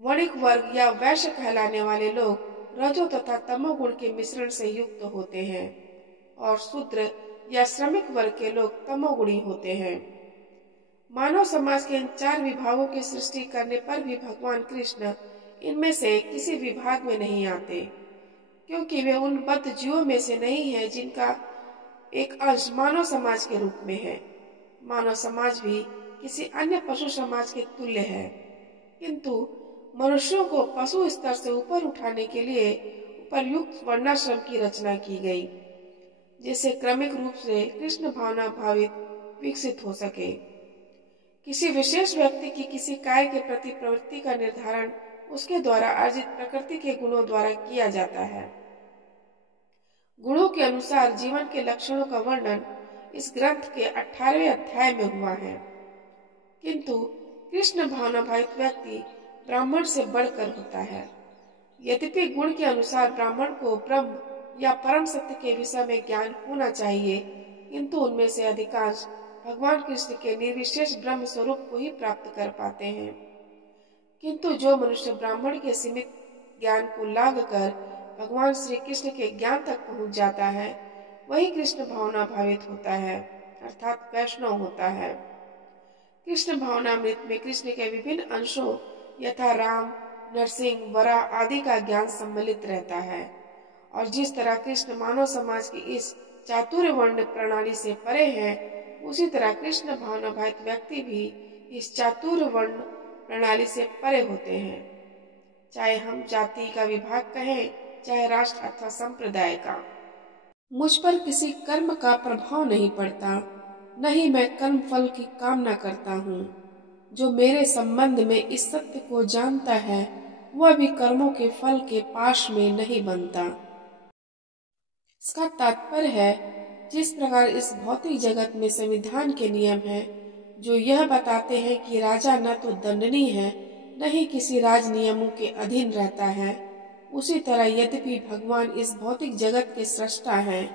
वणिक वर्ग या वैश्य कहलाने वाले लोग रजो तथा तमोगुण के मिश्रण से युक्त होते हैं और शूद्र या श्रमिक वर्ग के लोग तमोगुणी होते हैं। मानव समाज के इन 4 विभागों की सृष्टि करने पर भी भगवान कृष्ण इनमें से किसी विभाग में नहीं आते, क्योंकि वे उन बद्ध जीवों में से नहीं है जिनका एक अंश मानव समाज के रूप में है। मानव समाज भी किसी अन्य पशु समाज के तुल्य है, किंतु मनुष्यों को पशु स्तर से ऊपर उठाने के लिए उपर्युक्त वर्णाश्रम की रचना की गई, जिससे क्रमिक रूप से कृष्ण भावना भावित विकसित हो सके। किसी विशेष व्यक्ति की किसी कार्य के प्रति प्रवृत्ति का निर्धारण उसके द्वारा अर्जित प्रकृति के गुणों द्वारा किया जाता है। गुणों के अनुसार जीवन के लक्षणों का वर्णन इस ग्रंथ के 18वें अध्याय में हुआ है, किंतु कृष्ण भावना भावित व्यक्ति ब्राह्मण से बढ़कर होता है। यद्यपि गुण के अनुसार ब्राह्मण को ब्रह्म या परम सत्य के विषय में ज्ञान होना चाहिए, किंतु उनमें से अधिकांश भगवान कृष्ण के निर्विशेष ब्रह्म स्वरूप को ही प्राप्त कर पाते हैं। किंतु जो मनुष्य ब्राह्मण के सीमित ज्ञान को लांघ कर भगवान श्री कृष्ण के ज्ञान तक पहुंच जाता है, वही कृष्ण भावना भावित होता है, अर्थात वैष्णव होता है। कृष्ण भावनामृत में कृष्ण के विभिन्न अंशों यथा राम, नरसिंह, वराह आदि का ज्ञान सम्मिलित रहता है, और जिस तरह कृष्ण मानव समाज की इस चातुर्य वर्ण प्रणाली से परे है, उसी तरह कृष्ण भावना भावित व्यक्ति भी इस चातुर्य वर्ण प्रणाली से परे होते हैं। चाहे हम जाति का विभाग कहें, चाहे राष्ट्र अथवा संप्रदाय का। मुझ पर किसी कर्म का प्रभाव नहीं पड़ता, न ही मैं कर्म फल की कामना करता हूँ। जो मेरे संबंध में इस सत्य को जानता है, वह भी कर्मों के फल के पाश में नहीं बनता। इसका तात्पर्य है, जिस प्रकार इस भौतिक जगत में संविधान के नियम हैं, जो यह बताते हैं कि राजा न तो दंडनीय है, न ही किसी राज नियमों के अधीन रहता है, उसी तरह यद्यपि भगवान इस भौतिक जगत के सृष्टा हैं,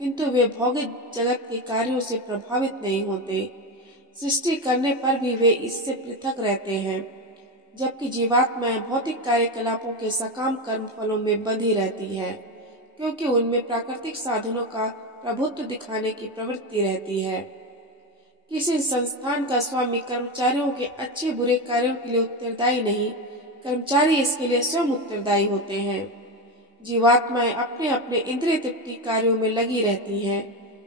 किंतु वे भौतिक जगत के कार्यों से प्रभावित नहीं होते। सृष्टि करने पर भी वे इससे पृथक रहते हैं, जबकि जीवात्माएं भौतिक कार्यकलापों के सकाम कर्म फलों में बंधी रहती है, क्योंकि उनमें प्राकृतिक साधनों का प्रभुत्व दिखाने की प्रवृत्ति रहती है। किसी संस्थान का स्वामी कर्मचारियों के अच्छे बुरे कार्यों के लिए उत्तरदायी नहीं, कर्मचारी इसके लिए स्वयं उत्तरदायी होते हैं। जीवात्माएं अपने अपने इंद्रिय तृप्ति कार्यों में लगी रहती हैं,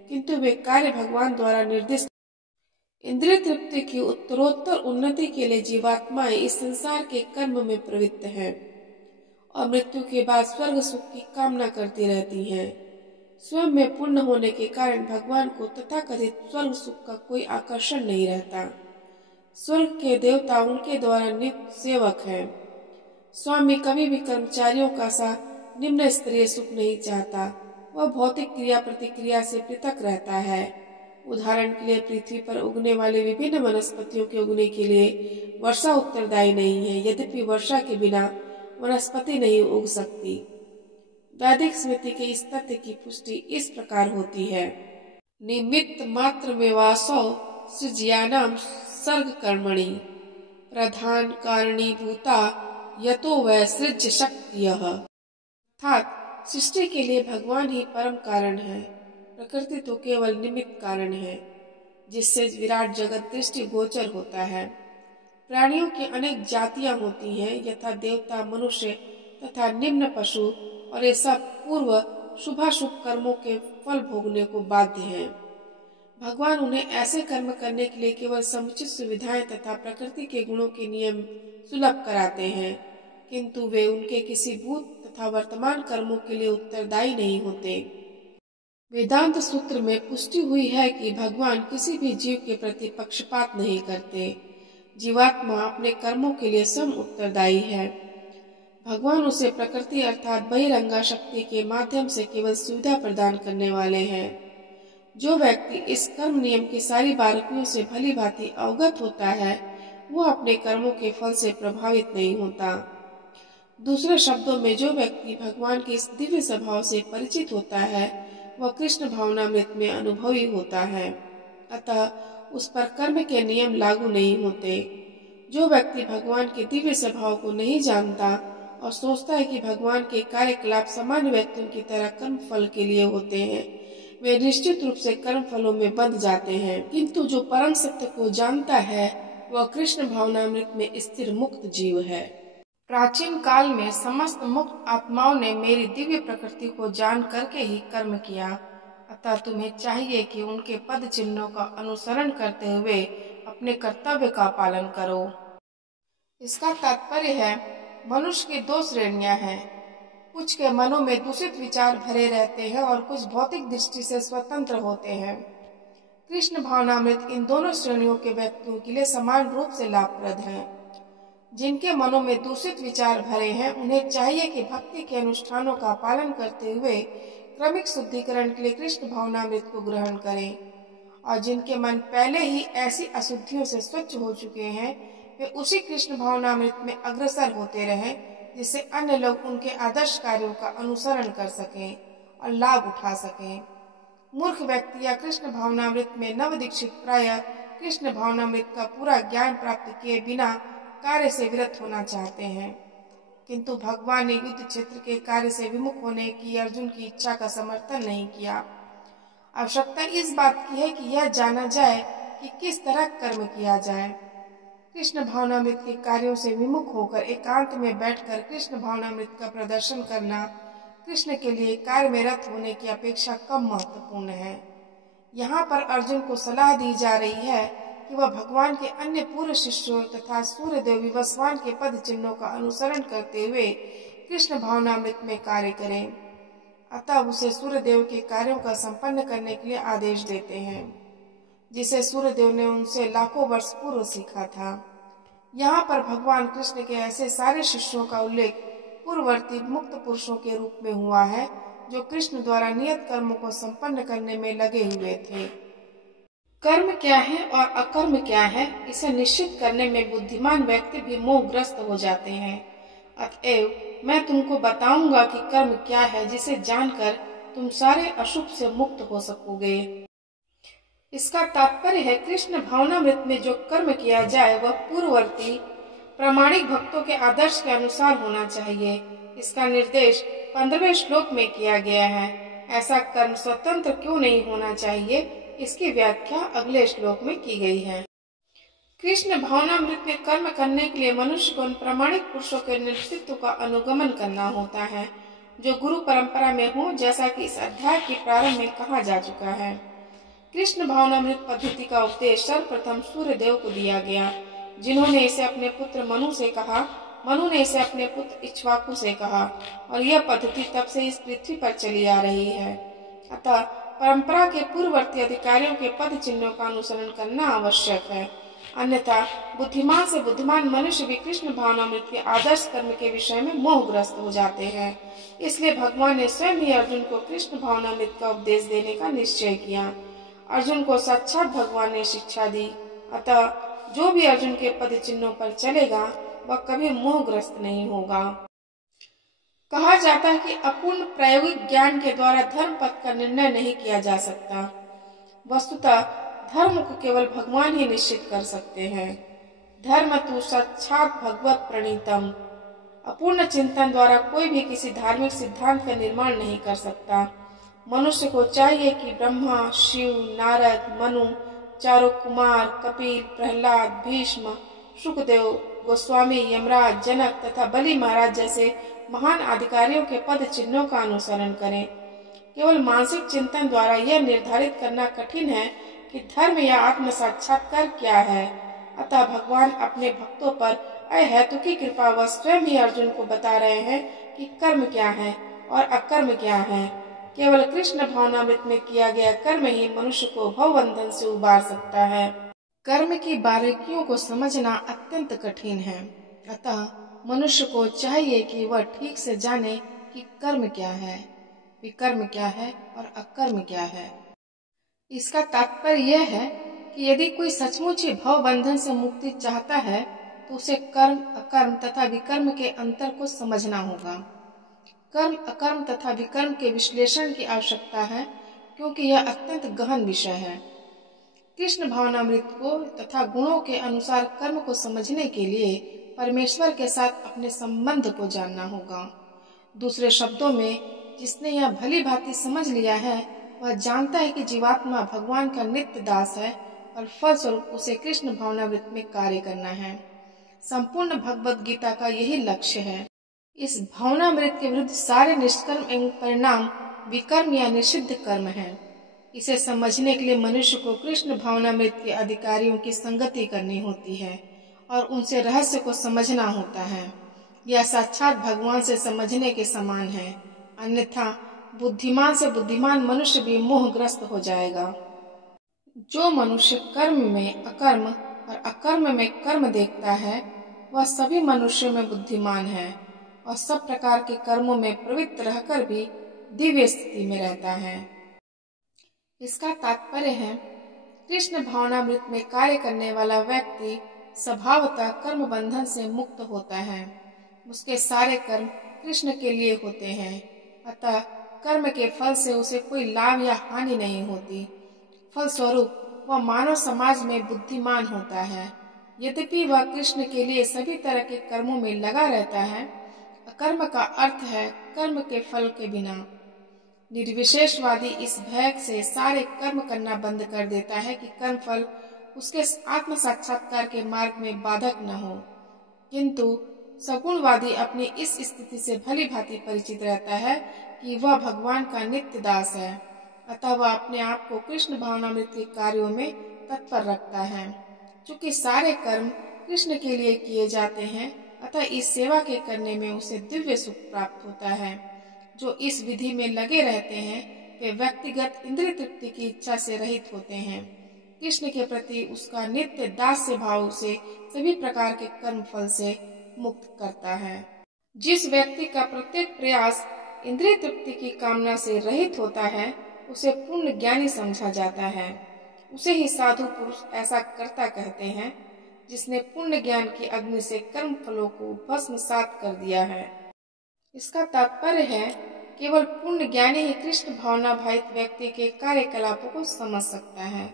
किंतु वे कार्य भगवान द्वारा निर्दिष्ट। इंद्रिय तृप्ति की उत्तरोत्तर उन्नति के लिए जीवात्माएं इस संसार के कर्म में प्रवृत्त हैं और मृत्यु के बाद स्वर्ग सुख की कामना करती रहती हैं। स्वयं में पूर्ण होने के कारण भगवान को तथाकथित स्वर्ग सुख का कोई आकर्षण नहीं रहता। स्वर्ग के देवता उनके द्वारा नियुक्त सेवक हैं। स्वामी कभी भी कर्मचारियों का सा निम्न स्तरीय सुख नहीं चाहता। वह भौतिक क्रिया प्रतिक्रिया से पृथक रहता है। उदाहरण के लिए पृथ्वी पर उगने वाले विभिन्न वनस्पतियों के उगने के लिए वर्षा उत्तरदायी नहीं है, यद्यपि वर्षा के बिना वनस्पति नहीं उग सकती। वैदिक स्मृति के इस तथ्य की पुष्टि इस प्रकार होती है। निमित्त मात्र में वासो सृज्यानाम सर्ग कर्मणि प्रधान कारणीभूता यतो वै सृज्य शक्तियः। अर्थात सृष्टि के लिए भगवान ही परम कारण है, प्रकृति तो केवल निमित्त कारण है, जिससे विराट जगत दृष्टि गोचर होता है। प्राणियों की अनेक जातियां होती हैं, यथा देवता, मनुष्य तथा निम्न पशु, और ये सब पूर्व शुभाशुभ कर्मों के फल भोगने को बाध्य हैं। भगवान उन्हें ऐसे कर्म करने के लिए केवल समुचित सुविधाएं तथा प्रकृति के गुणों के नियम सुलभ कराते हैं, किंतु वे उनके किसी भूत तथा वर्तमान कर्मों के लिए उत्तरदायी नहीं होते। वेदांत सूत्र में पुष्टि हुई है कि भगवान किसी भी जीव के प्रति पक्षपात नहीं करते। जीवात्मा अपने कर्मों के लिए स्वयं उत्तरदायी है। भगवान उसे प्रकृति अर्थात बहिरंगा शक्ति के माध्यम से केवल सुविधा प्रदान करने वाले हैं। जो व्यक्ति इस कर्म नियम की सारी बारीकियों से भली भांति अवगत होता है, वह अपने कर्मों के फल से प्रभावित नहीं होता। दूसरे शब्दों में, जो व्यक्ति भगवान के इस दिव्य स्वभाव से परिचित होता है, वह कृष्ण भावनामृत में अनुभवी होता है, अतः उस पर कर्म के नियम लागू नहीं होते। जो व्यक्ति भगवान के दिव्य स्वभाव को नहीं जानता और सोचता है कि भगवान के कार्यकलाप सामान्य व्यक्तियों की तरह कर्म फल के लिए होते हैं, वे निश्चित रूप से कर्म फलों में बंध जाते हैं। किंतु जो परम सत्य को जानता है, वह कृष्ण भावनामृत में स्थिर मुक्त जीव है। प्राचीन काल में समस्त मुक्त आत्माओं ने मेरी दिव्य प्रकृति को जान करके ही कर्म किया, अतः तुम्हें चाहिए कि उनके पद चिन्हों का अनुसरण करते हुए अपने कर्तव्य का पालन करो। इसका तात्पर्य है, मनुष्य की दो श्रेणियां हैं। कुछ के मनों में दूषित विचार भरे रहते हैं और कुछ भौतिक दृष्टि से स्वतंत्र होते हैं। कृष्ण भावनामृत इन दोनों श्रेणियों के व्यक्तियों के लिए समान रूप से लाभप्रद है। जिनके मनों में दूषित विचार भरे हैं, उन्हें चाहिए कि भक्ति के अनुष्ठानों का पालन करते हुए क्रमिक शुद्धिकरण के लिए कृष्ण भावनामृत को ग्रहण करें, और जिनके मन पहले ही ऐसी अशुद्धियों से स्वच्छ हो चुके हैं, वे उसी कृष्ण भावनामृत में अग्रसर होते रहें, जिससे अन्य लोग उनके आदर्श कार्यों का अनुसरण कर सकें और लाभ उठा सकें। मूर्ख व्यक्ति या कृष्ण भावनामृत में नवदीक्षित प्रायः कृष्ण भावनामृत का पूरा ज्ञान प्राप्त किए बिना कार्य से विरत होना चाहते हैं, किंतु भगवान ने युद्ध क्षेत्र के कार्य से विमुख होने की अर्जुन की इच्छा का समर्थन नहीं किया। आवश्यकता इस बात की है कि यह जाना जाए कि किस तरह कर्म किया जाए। कृष्ण भावनामृत के कार्यों से विमुख होकर एकांत में बैठकर कृष्ण भावनामृत का प्रदर्शन करना कृष्ण के लिए कार्य में रत होने की अपेक्षा कम महत्वपूर्ण है। यहाँ पर अर्जुन को सलाह दी जा रही है कि वह भगवान के अन्य पूर्व शिष्यों तथा सूर्यदेव विवस्वान के पद चिन्हों का अनुसरण करते हुए कृष्ण भावनामृत में कार्य करें। अतः उसे सूर्यदेव के कार्यों का संपन्न करने के लिए आदेश देते हैं, जिसे सूर्यदेव ने उनसे लाखों वर्ष पूर्व सीखा था। यहाँ पर भगवान कृष्ण के ऐसे सारे शिष्यों का उल्लेख पूर्ववर्ती मुक्त पुरुषों के रूप में हुआ है, जो कृष्ण द्वारा नियत कर्मों को संपन्न करने में लगे हुए थे। कर्म क्या है और अकर्म क्या है, इसे निश्चित करने में बुद्धिमान व्यक्ति भी मोहग्रस्त हो जाते हैं। अतएव मैं तुमको बताऊंगा कि कर्म क्या है, जिसे जानकर तुम सारे अशुभ से मुक्त हो सकोगे। इसका तात्पर्य है कृष्ण भावनामृत में जो कर्म किया जाए वह पूर्ववर्ती प्रामाणिक भक्तों के आदर्श के अनुसार होना चाहिए। इसका निर्देश 15वें श्लोक में किया गया है। ऐसा कर्म स्वतंत्र क्यों नहीं होना चाहिए, इसकी व्याख्या अगले श्लोक में की गई है। कृष्ण भावनामृत में कर्म करने के लिए मनुष्य को उन प्रामाणिक पुरुषों के नेतृत्व का अनुगमन करना होता है, जो गुरु परंपरा में हो, जैसा कि इस अध्याय के प्रारंभ में कहा जा चुका है। कृष्ण भावनामृत पद्धति का उपदेश सर्वप्रथम सूर्यदेव को दिया गया, जिन्होंने इसे अपने पुत्र मनु से कहा। मनु ने इसे अपने पुत्र इक्ष्वाकु से कहा, और यह पद्धति तब से इस पृथ्वी पर चली आ रही है। अतः परंपरा के पूर्ववर्ती अधिकारियों के पद चिन्हों का अनुसरण करना आवश्यक है, अन्यथा बुद्धिमान से बुद्धिमान मनुष्य भी कृष्ण भावनामृत के आदर्श कर्म के विषय में मोहग्रस्त हो जाते हैं। इसलिए भगवान ने स्वयं ही अर्जुन को कृष्ण भावनामृत का उपदेश देने का निश्चय किया। अर्जुन को साक्षात भगवान ने शिक्षा दी। अतः जो भी अर्जुन के पद चिन्हों पर चलेगा वह कभी मोहग्रस्त नहीं होगा। कहा जाता है कि अपूर्ण प्रायोगिक ज्ञान के द्वारा धर्म पथ का निर्णय नहीं किया जा सकता। वस्तुतः धर्म को केवल भगवान ही निश्चित कर सकते हैं। धर्म तो साक्षात भगवत प्रणीतम। अपूर्ण चिंतन द्वारा कोई भी किसी धार्मिक सिद्धांत का निर्माण नहीं कर सकता। मनुष्य को चाहिए कि ब्रह्मा, शिव, नारद, मनु, चारों कुमार, कपिल, प्रहलाद, भीष्म, शुकदेव गोस्वामी, यमराज, जनक तथा बलि महाराज जैसे महान अधिकारियों के पद चिन्हों का अनुसरण करें। केवल मानसिक चिंतन द्वारा यह निर्धारित करना कठिन है कि धर्म या आत्म साक्षात्कार क्या है। अतः भगवान अपने भक्तों पर अहेतुकी कृपा व स्वयं ही अर्जुन को बता रहे हैं कि कर्म क्या है और अकर्म क्या है। केवल कृष्ण भावनामृत में किया गया कर्म ही मनुष्य को भवबंधन से उबार सकता है। कर्म की बारीकियों को समझना अत्यंत कठिन है। अतः मनुष्य को चाहिए कि वह ठीक से जाने कि कर्म क्या है, विकर्म क्या है और अकर्म क्या है। इसका तात्पर्य यह है कि यदि कोई सचमुच ही भव बंधन से मुक्ति चाहता है तो उसे कर्म, अकर्म तथा विकर्म के अंतर को समझना होगा। कर्म, अकर्म तथा विकर्म के विश्लेषण की आवश्यकता है, क्योंकि यह अत्यंत गहन विषय है। कृष्ण भावनामृत को तथा गुणों के अनुसार कर्म को समझने के लिए परमेश्वर के साथ अपने संबंध को जानना होगा। दूसरे शब्दों में, जिसने यह भली भांति समझ लिया है वह जानता है कि जीवात्मा भगवान का नित्य दास है और फलस्वरूप उसे कृष्ण भावनामृत में कार्य करना है। संपूर्ण भगवत गीता का यही लक्ष्य है। इस भावनामृत के विरुद्ध सारे निष्कर्म एवं परिणाम विकर्म या निषिद्ध कर्म है। इसे समझने के लिए मनुष्य को कृष्ण भावनामृत के अधिकारियों की संगति करनी होती है और उनसे रहस्य को समझना होता है। यह साक्षात भगवान से समझने के समान है, अन्यथा बुद्धिमान से बुद्धिमान मनुष्य भी मोहग्रस्त हो जाएगा। जो मनुष्य कर्म में अकर्म और अकर्म में कर्म देखता है वह सभी मनुष्यों में बुद्धिमान है और सब प्रकार के कर्मों में प्रवृत्त रहकर भी दिव्य स्थिति में रहता है। इसका तात्पर्य है, कृष्ण भावनामृत में कार्य करने वाला व्यक्ति स्वभावतः कर्म बंधन से मुक्त होता है। उसके सारे कर्म कृष्ण के लिए होते हैं। अतः कर्म के फल से उसे कोई लाभ या हानि नहीं होती। फलस्वरूप वह मानव समाज में बुद्धिमान होता है। यद्यपि वह कृष्ण के लिए सभी तरह के कर्मों में लगा रहता है। कर्म का अर्थ है कर्म के फल के बिना। निर्विशेषवादी इस भय से सारे कर्म करना बंद कर देता है कि कर्म फल उसके आत्म साक्षात्कार के मार्ग में बाधक न हो। किंतु सगुणवादी अपनी इस स्थिति से भली भांति परिचित रहता है कि वह भगवान का नित्य दास है, अतः वह अपने आप को कृष्ण भावनामृत के कार्यों में तत्पर रखता है। चूंकि सारे कर्म कृष्ण के लिए किए जाते हैं, अतः इस सेवा के करने में उसे दिव्य सुख प्राप्त होता है। जो इस विधि में लगे रहते हैं वे व्यक्तिगत इंद्रिय तृप्ति की इच्छा से रहित होते हैं। कृष्ण के प्रति उसका नित्य दास्य भाव उसे सभी प्रकार के कर्म फल से मुक्त करता है। जिस व्यक्ति का प्रत्येक प्रयास इंद्रिय तृप्ति की कामना से रहित होता है उसे पूर्ण ज्ञानी समझा जाता है। उसे ही साधु पुरुष ऐसा कर्ता कहते हैं जिसने पूर्ण ज्ञान की अग्नि से कर्म फलों को भस्मसात कर दिया है। इसका तात्पर्य है केवल पूर्ण ज्ञानी ही कृष्ण भावना भावित व्यक्ति के कार्यकलापों को समझ सकता है।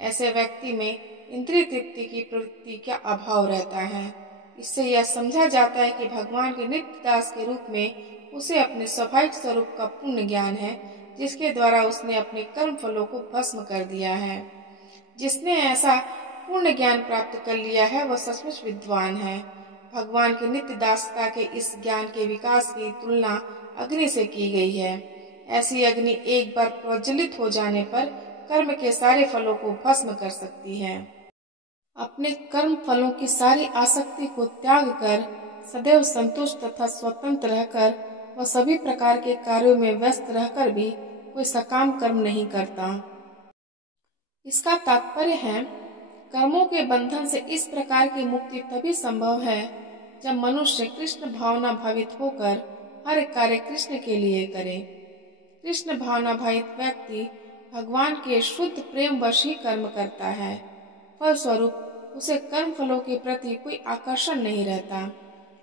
ऐसे व्यक्ति में इंद्रिय तृप्ति की प्रवृत्ति का अभाव रहता है। इससे यह समझा जाता है कि भगवान के नित्य दास के रूप में उसे अपने स्वाभाविक स्वरूप का पूर्ण ज्ञान है, जिसके द्वारा उसने अपने कर्म फलों को भस्म कर दिया है। जिसने ऐसा पूर्ण ज्ञान प्राप्त कर लिया है वह सचमुच विद्वान है। भगवान की नित्य दासता के इस ज्ञान के विकास की तुलना अग्नि से की गई है। ऐसी अग्नि एक बार प्रज्वलित हो जाने पर कर्म के सारे फलों को भस्म कर सकती है। अपने कर्म फलों की सारी आसक्ति को त्याग कर सदैव संतुष्ट तथा स्वतंत्र रहकर वह सभी प्रकार के कार्यों में व्यस्त रहकर भी कोई सकाम कर्म नहीं करता। इसका तात्पर्य है कर्मों के बंधन से इस प्रकार की मुक्ति तभी संभव है जब मनुष्य कृष्ण भावना भावित होकर हर कार्य कृष्ण के लिए करे। कृष्ण भावना भावित व्यक्ति भगवान के शुद्ध प्रेम वश ही कर्म करता है। फलस्वरूप उसे कर्म फलों के प्रति कोई आकर्षण नहीं रहता।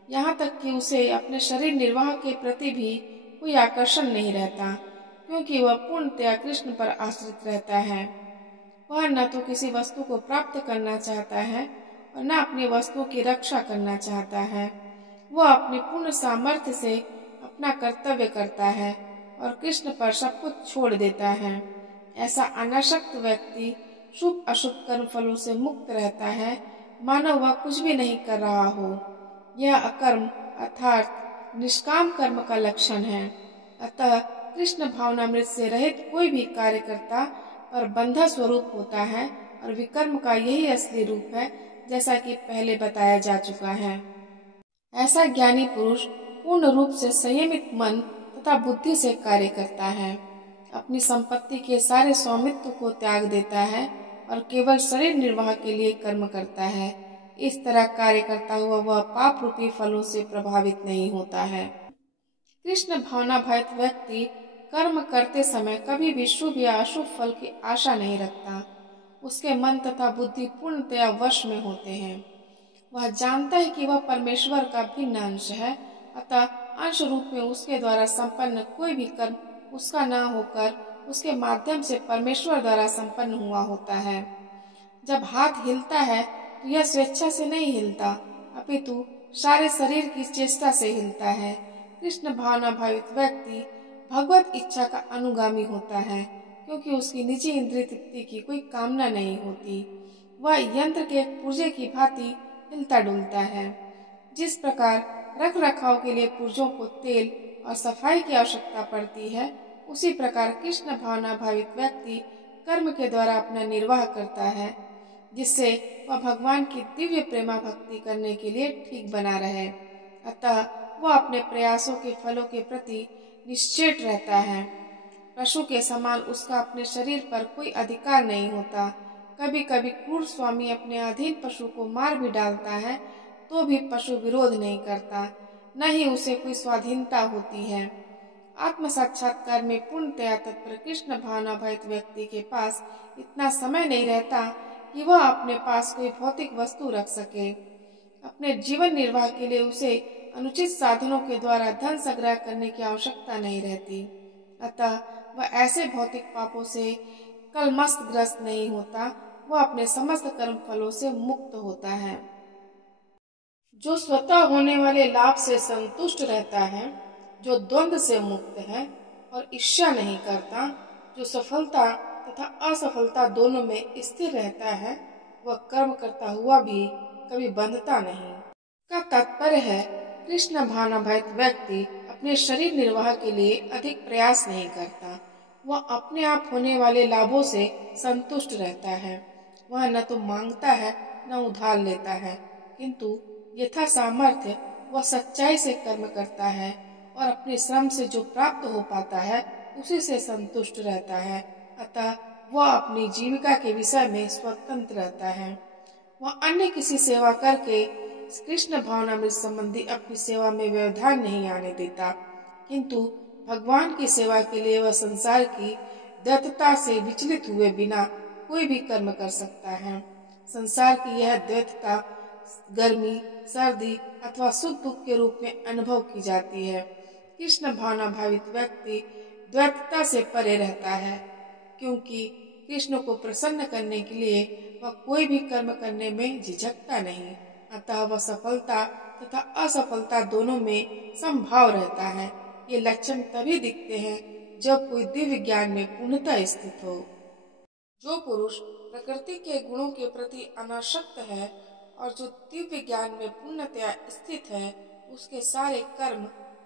यहाँ तक कि उसे अपने शरीर निर्वाह के प्रति भी कोई आकर्षण नहीं रहता, क्योंकि वह पूर्णतया कृष्ण पर आश्रित रहता है। वह न तो किसी वस्तु को प्राप्त करना चाहता है और न अपनी वस्तुओं की रक्षा करना चाहता है। वह अपने पूर्ण सामर्थ्य से अपना कर्तव्य करता है और कृष्ण पर सब कुछ छोड़ देता है। ऐसा अनासक्त व्यक्ति शुभ अशुभ कर्म फलों से मुक्त रहता है, मानो वह कुछ भी नहीं कर रहा हो। यह अकर्म अर्थात निष्काम कर्म का लक्षण है। अतः कृष्ण भावनामृत से रहित कोई भी कार्यकर्ता पर बंधा स्वरूप होता है और विकर्म का यही असली रूप है, जैसा कि पहले बताया जा चुका है। ऐसा ज्ञानी पुरुष पूर्ण रूप से संयमित मन तथा बुद्धि से कार्य करता है, अपनी संपत्ति के सारे स्वामित्व को त्याग देता है और केवल शरीर निर्वाह के लिए कर्म करता है। इस तरह कार्य करता हुआ वह पाप रूपी फलों से प्रभावित नहीं होता है। कृष्ण भावना भावित व्यक्ति कर्म करते समय कभी भी शुभ या अशुभ फल की आशा नहीं रखता। उसके मन तथा बुद्धि पूर्णतया वश में होते हैं। वह जानता है कि वह परमेश्वर का भिन्न अंश है, अतः अंश रूप में उसके द्वारा संपन्न कोई भी कर्म उसका न होकर उसके माध्यम से परमेश्वर द्वारा संपन्न हुआ होता है। जब हाथ हिलता है तो यह स्वेच्छा से नहीं हिलता, अपितु सारे शरीर की चेष्टा से हिलता है। कृष्ण भावना भावित व्यक्ति भगवत इच्छा का अनुगामी होता है, क्योंकि उसकी निजी इंद्रिय तृप्ति की कोई कामना नहीं होती। वह यंत्र के पुर्जे की भांति हिलता डुलता है। जिस प्रकार रख रखाव के लिए पुर्जों को तेल और सफाई की आवश्यकता पड़ती है, उसी प्रकार कृष्ण भावना भावित व्यक्ति कर्म के द्वारा अपना निर्वाह करता है, जिससे वह भगवान की दिव्य प्रेमा भक्ति करने के लिए ठीक बना रहे। अतः वह अपने प्रयासों के फलों के प्रति निश्चेत रहता है। पशु के समान उसका अपने शरीर पर कोई अधिकार नहीं होता। कभी कभी क्रूर स्वामी अपने अधीन पशु को मार भी डालता है तो भी पशु विरोध नहीं करता, न ही उसे कोई स्वाधीनता होती है। आत्म साक्षात्कार में पूर्णतया तत्पर कृष्ण भावना भावित व्यक्ति के पास इतना समय नहीं रहता कि वह अपने पास कोई भौतिक वस्तु रख सके। अपने जीवन निर्वाह के लिए उसे अनुचित साधनों के द्वारा धन संग्रह करने की आवश्यकता नहीं रहती। अतः वह ऐसे भौतिक पापों से कलमस्त ग्रस्त नहीं होता, वह अपने समस्त कर्म फलों से मुक्त होता है। जो स्वतः होने वाले लाभ से संतुष्ट रहता है, जो द्वंद्व से मुक्त है और ईर्ष्या नहीं करता, जो सफलता तथा असफलता दोनों में स्थिर रहता है, वह कर्म करता हुआ भी कभी बंधता नहीं। का तात्पर्य है, कृष्ण भावनाभरित व्यक्ति अपने शरीर निर्वाह के लिए अधिक प्रयास नहीं करता। वह अपने आप होने वाले लाभों से संतुष्ट रहता है। वह न तो मांगता है न उधार लेता है, किंतु यथा सामर्थ्य वह सच्चाई से कर्म करता है और अपने श्रम से जो प्राप्त हो पाता है उसी से संतुष्ट रहता है। अतः वह अपनी जीविका के विषय में स्वतंत्र रहता है। वह अन्य किसी सेवा करके कृष्ण भावनामृत संबंधी अपनी सेवा में व्यवधान नहीं आने देता, किंतु भगवान की सेवा के लिए वह संसार की दैत्यता से विचलित हुए बिना कोई भी कर्म कर सकता है। संसार की यह दैत्यता गर्मी, सर्दी अथवा सुख दुख के रूप में अनुभव की जाती है। कृष्ण भावना भावित व्यक्ति द्वैतता से परे रहता है, क्योंकि कृष्ण को प्रसन्न करने के लिए वह कोई भी कर्म करने में झिझकता नहीं। अतः वह सफलता तथा असफलता दोनों में समभाव रहता है। ये लक्षण तभी दिखते हैं जब कोई दिव्य ज्ञान में पूर्णतः स्थित हो। जो पुरुष प्रकृति के गुणों के प्रति अनासक्त है और जो दिव्य ज्ञान में पूर्णतया स्थित है, उसके सारे कर्म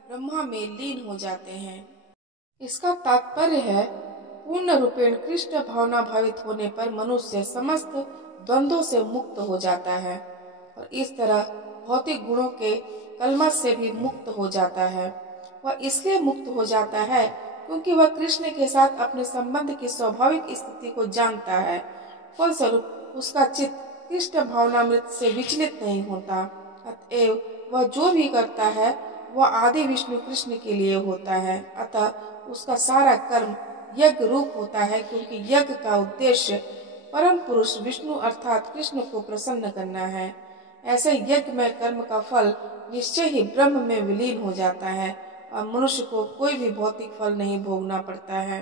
ब्रह्मा में लीन हो जाते हैं। इसका तात्पर्य है, पूर्ण रूपेण कृष्ण भावना भावित होने पर मनुष्य समस्त द्वंद्वों से मुक्त हो जाता है और इस तरह भौतिक गुणों के कलमश से भी मुक्त हो जाता है। वह इसलिए मुक्त हो जाता है क्योंकि वह कृष्ण के साथ अपने संबंध की स्वाभाविक स्थिति को जानता है। फलस्वरूप उसका चित्त कृष्ण भावनामृत से विचलित नहीं होता। अतएव वह जो भी करता है वह आदि विष्णु कृष्ण के लिए होता है। अतः उसका सारा कर्म यज्ञ रूप होता है, क्योंकि यज्ञ का उद्देश्य परम पुरुष विष्णु अर्थात कृष्ण को प्रसन्न करना है। ऐसे यज्ञ में कर्म का फल निश्चय ही ब्रह्म में विलीन हो जाता है और मनुष्य को कोई भी भौतिक फल नहीं भोगना पड़ता है।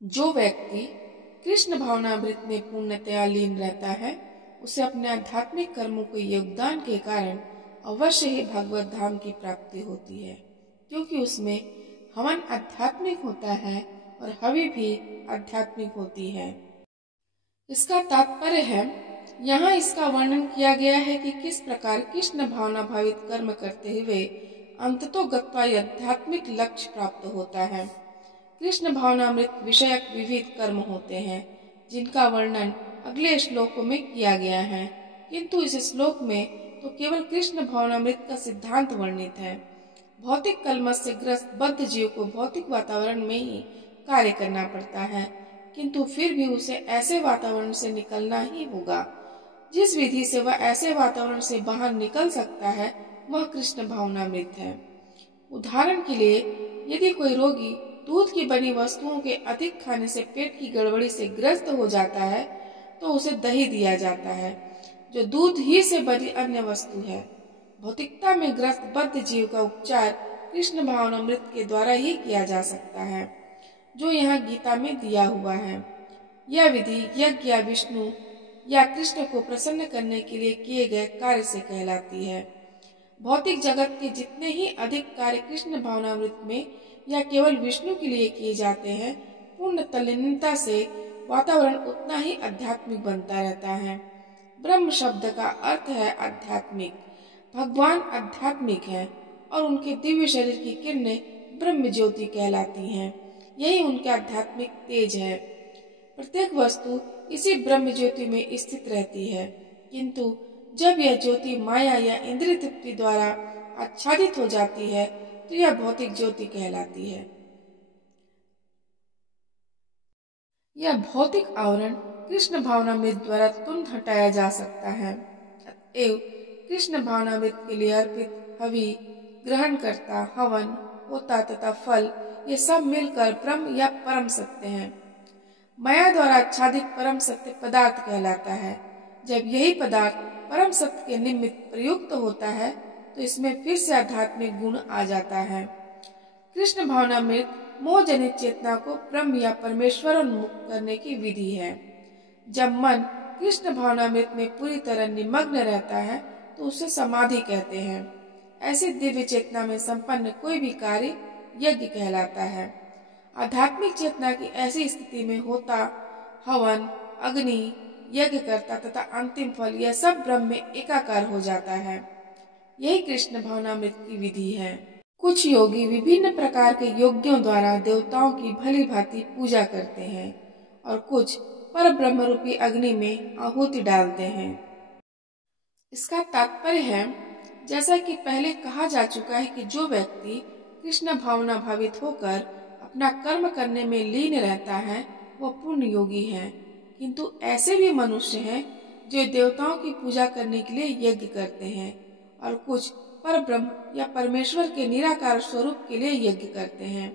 जो व्यक्ति कृष्ण भावनामृत में पूर्णतया लीन रहता है, उसे अपने आध्यात्मिक कर्मों के योगदान के कारण अवश्य ही भगवत धाम की प्राप्ति होती है, क्योंकि उसमें हवन आध्यात्मिक होता है और हवि भी आध्यात्मिक होती है। इसका तात्पर्य है, यहाँ इसका वर्णन किया गया है कि किस प्रकार कृष्ण भावना भावित कर्म करते हुए अंततो गत्वा आध्यात्मिक लक्ष्य प्राप्त होता है। कृष्ण भावनामृत विषयक विविध कर्म होते हैं, जिनका वर्णन अगले श्लोकों में किया गया है, किंतु इस श्लोक में तो केवल कृष्ण भावनामृत का सिद्धांत वर्णित है। भौतिक कलमश से ग्रस्त बद्ध जीव को भौतिक वातावरण में ही कार्य करना पड़ता है, किंतु फिर भी उसे ऐसे वातावरण से निकलना ही होगा। जिस विधि से वह ऐसे वातावरण से बाहर निकल सकता है, वह कृष्ण भावनामृत है। उदाहरण के लिए, यदि कोई रोगी दूध की बनी वस्तुओं के अधिक खाने से पेट की गड़बड़ी से ग्रस्त हो जाता है, तो उसे दही दिया जाता है, जो दूध ही से बनी अन्य वस्तु है। भौतिकता में ग्रस्त बद्ध जीव का उपचार कृष्ण भावनामृत के द्वारा ही किया जा सकता है, जो यहाँ गीता में दिया हुआ है। यह विधि यज्ञ या विष्णु या कृष्ण को प्रसन्न करने के लिए किए गए कार्य से कहलाती है। भौतिक जगत के जितने ही अधिक कार्य कृष्ण भावनामृत में या केवल विष्णु के लिए किए जाते हैं, पूर्ण तल्लीनता से वातावरण उतना ही आध्यात्मिक बनता रहता है। ब्रह्म शब्द का अर्थ है आध्यात्मिक। भगवान आध्यात्मिक है और उनके दिव्य शरीर की किरणें ब्रह्म ज्योति कहलाती हैं। यही उनका आध्यात्मिक तेज है। प्रत्येक वस्तु इसी ब्रह्म ज्योति में स्थित रहती है, किंतु जब यह ज्योति माया या इंद्रिय तृप्ति द्वारा आच्छादित हो जाती है, तो यह भौतिक ज्योति कहलाती है। यह भौतिक आवरण कृष्ण भावनामृत द्वारा तुरंत हटाया जा सकता है। अतएव कृष्ण भावनामृत के लिए अर्पित हवि, ग्रहण करता, हवन, होता तथा फल, ये सब मिलकर ब्रह्म या परम सत्य है। माया द्वारा आच्छादित परम सत्य पदार्थ कहलाता है। जब यही पदार्थ परम सत्य के निमित्त प्रयुक्त होता है, तो इसमें फिर से आध्यात्मिक गुण आ जाता है। कृष्ण भावनामृत मोह जनित चेतना को ब्रह्म या परमेश्वर उन्मुख करने की विधि है। जब मन कृष्ण भावनामृत में पूरी तरह निमग्न रहता है तो उसे समाधि कहते हैं। ऐसी दिव्य चेतना में संपन्न कोई भी कार्य यज्ञ कहलाता है। आध्यात्मिक चेतना की ऐसी स्थिति में होता हवन, अग्नि, यज्ञ करता तथा अंतिम फल यह सब ब्रह्म में एकाकार हो जाता है। यही कृष्ण भावनामृत की विधि है। कुछ योगी विभिन्न प्रकार के यज्ञों द्वारा देवताओं की भली भांति पूजा करते हैं और कुछ पर ब्रह्म रूपी अग्नि में आहुति डालते हैं। इसका तात्पर्य है, जैसा कि पहले कहा जा चुका है, कि जो व्यक्ति कृष्ण भावना भावित होकर अपना कर्म करने में लीन रहता है वह पूर्ण योगी है। किंतु ऐसे भी मनुष्य हैं जो देवताओं की पूजा करने के लिए यज्ञ करते हैं और कुछ पर ब्रह्म या परमेश्वर के निराकार स्वरूप के लिए यज्ञ करते हैं।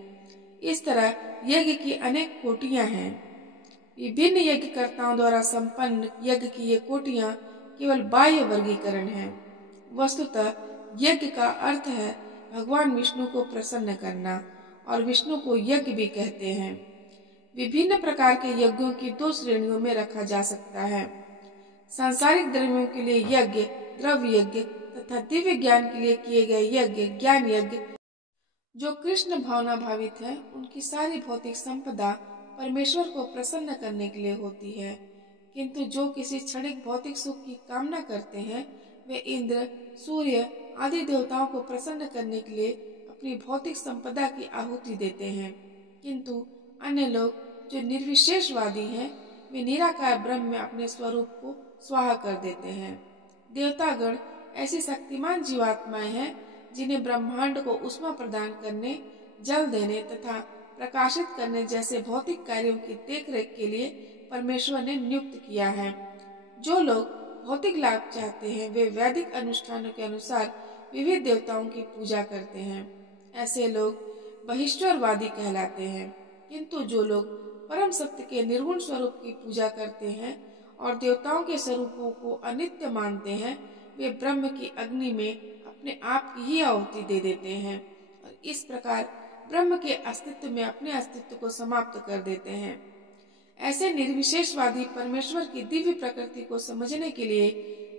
इस तरह यज्ञ की अनेक कोटियां हैं। विभिन्न यज्ञकर्ताओं द्वारा संपन्न यज्ञ की ये कोटियां केवल बाह्य वर्गीकरण है। वस्तुतः यज्ञ का अर्थ है भगवान विष्णु को प्रसन्न करना, और विष्णु को यज्ञ भी कहते हैं। विभिन्न प्रकार के यज्ञों की दो श्रेणियों में रखा जा सकता है। सांसारिक द्रव्यों के लिए यज्ञ, द्रव्य यज्ञ, तथा दिव्य ज्ञान के लिए किए गए यज्ञ, ज्ञान यज्ञ। जो कृष्ण भावना भावित है उनकी सारी भौतिक संपदा परमेश्वर को प्रसन्न करने के लिए होती है। किंतु जो किसी क्षणिक भौतिक सुख की कामना करते हैं वे इंद्र, सूर्य आदि देवताओं को प्रसन्न करने के लिए अपनी भौतिक संपदा की आहुति देते हैं। किंतु अन्य लोग जो निर्विशेषवादी हैं वे निराकार ब्रह्म में अपने स्वरूप को स्वाहा कर देते हैं। देवतागण ऐसी शक्तिमान जीवात्माएं हैं जिन्हें ब्रह्मांड को ऊष्मा प्रदान करने, जल देने तथा प्रकाशित करने जैसे भौतिक कार्यों की देखरेख के लिए परमेश्वर ने नियुक्त किया है। जो लोग भौतिक लाभ चाहते हैं वे वैदिक अनुष्ठानों के अनुसार विविध देवताओं की पूजा करते हैं। ऐसे लोग बहिष्वरवादी कहलाते हैं। किंतु जो लोग परम सत्य के निर्गुण स्वरूप की पूजा करते हैं और देवताओं के स्वरूपों को अनित्य मानते हैं वे ब्रह्म की अग्नि में अपने आप की ही आहुति दे देते हैं और इस प्रकार ब्रह्म के अस्तित्व में अपने अस्तित्व को समाप्त कर देते हैं। ऐसे निर्विशेषवादी परमेश्वर की दिव्य प्रकृति को समझने के लिए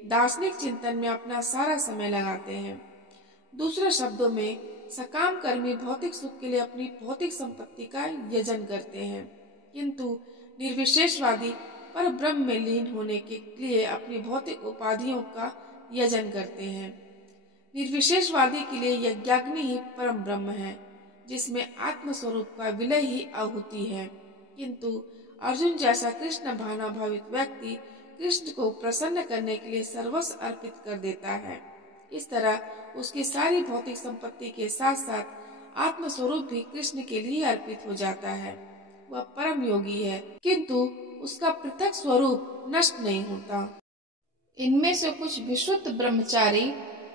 दार्शनिक चिंतन में अपना सारा समय लगाते हैं। दूसरे शब्दों में सकाम कर्मी भौतिक सुख के लिए अपनी भौतिक संपत्ति का यजन करते हैं, किंतु निर्विशेषवादी पर ब्रह्म में लीन होने के लिए अपनी भौतिक उपाधियों का यजन करते हैं। निर्विशेषवादी के लिए यज्ञाग्नि ही परम ब्रह्म है, जिसमें आत्म स्वरूप का विलय ही आहुति है। किंतु अर्जुन जैसा कृष्ण भावना भावित व्यक्ति कृष्ण को प्रसन्न करने के लिए सर्वस्व अर्पित कर देता है। इस तरह उसकी सारी भौतिक संपत्ति के साथ साथ आत्म स्वरूप भी कृष्ण के लिए अर्पित हो जाता है। वह परम योगी है, किंतु उसका पृथक स्वरूप नष्ट नहीं होता। इनमें से कुछ विशुद्ध ब्रह्मचारी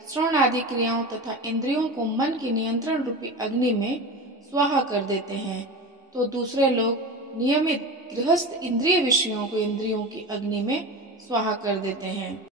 श्रवण आदि क्रियाओं तथा इंद्रियों को मन के नियंत्रण रूपी अग्नि में स्वाहा कर देते हैं, तो दूसरे लोग नियमित गृहस्थ इंद्रिय विषयों को इंद्रियों की अग्नि में स्वाहा कर देते हैं।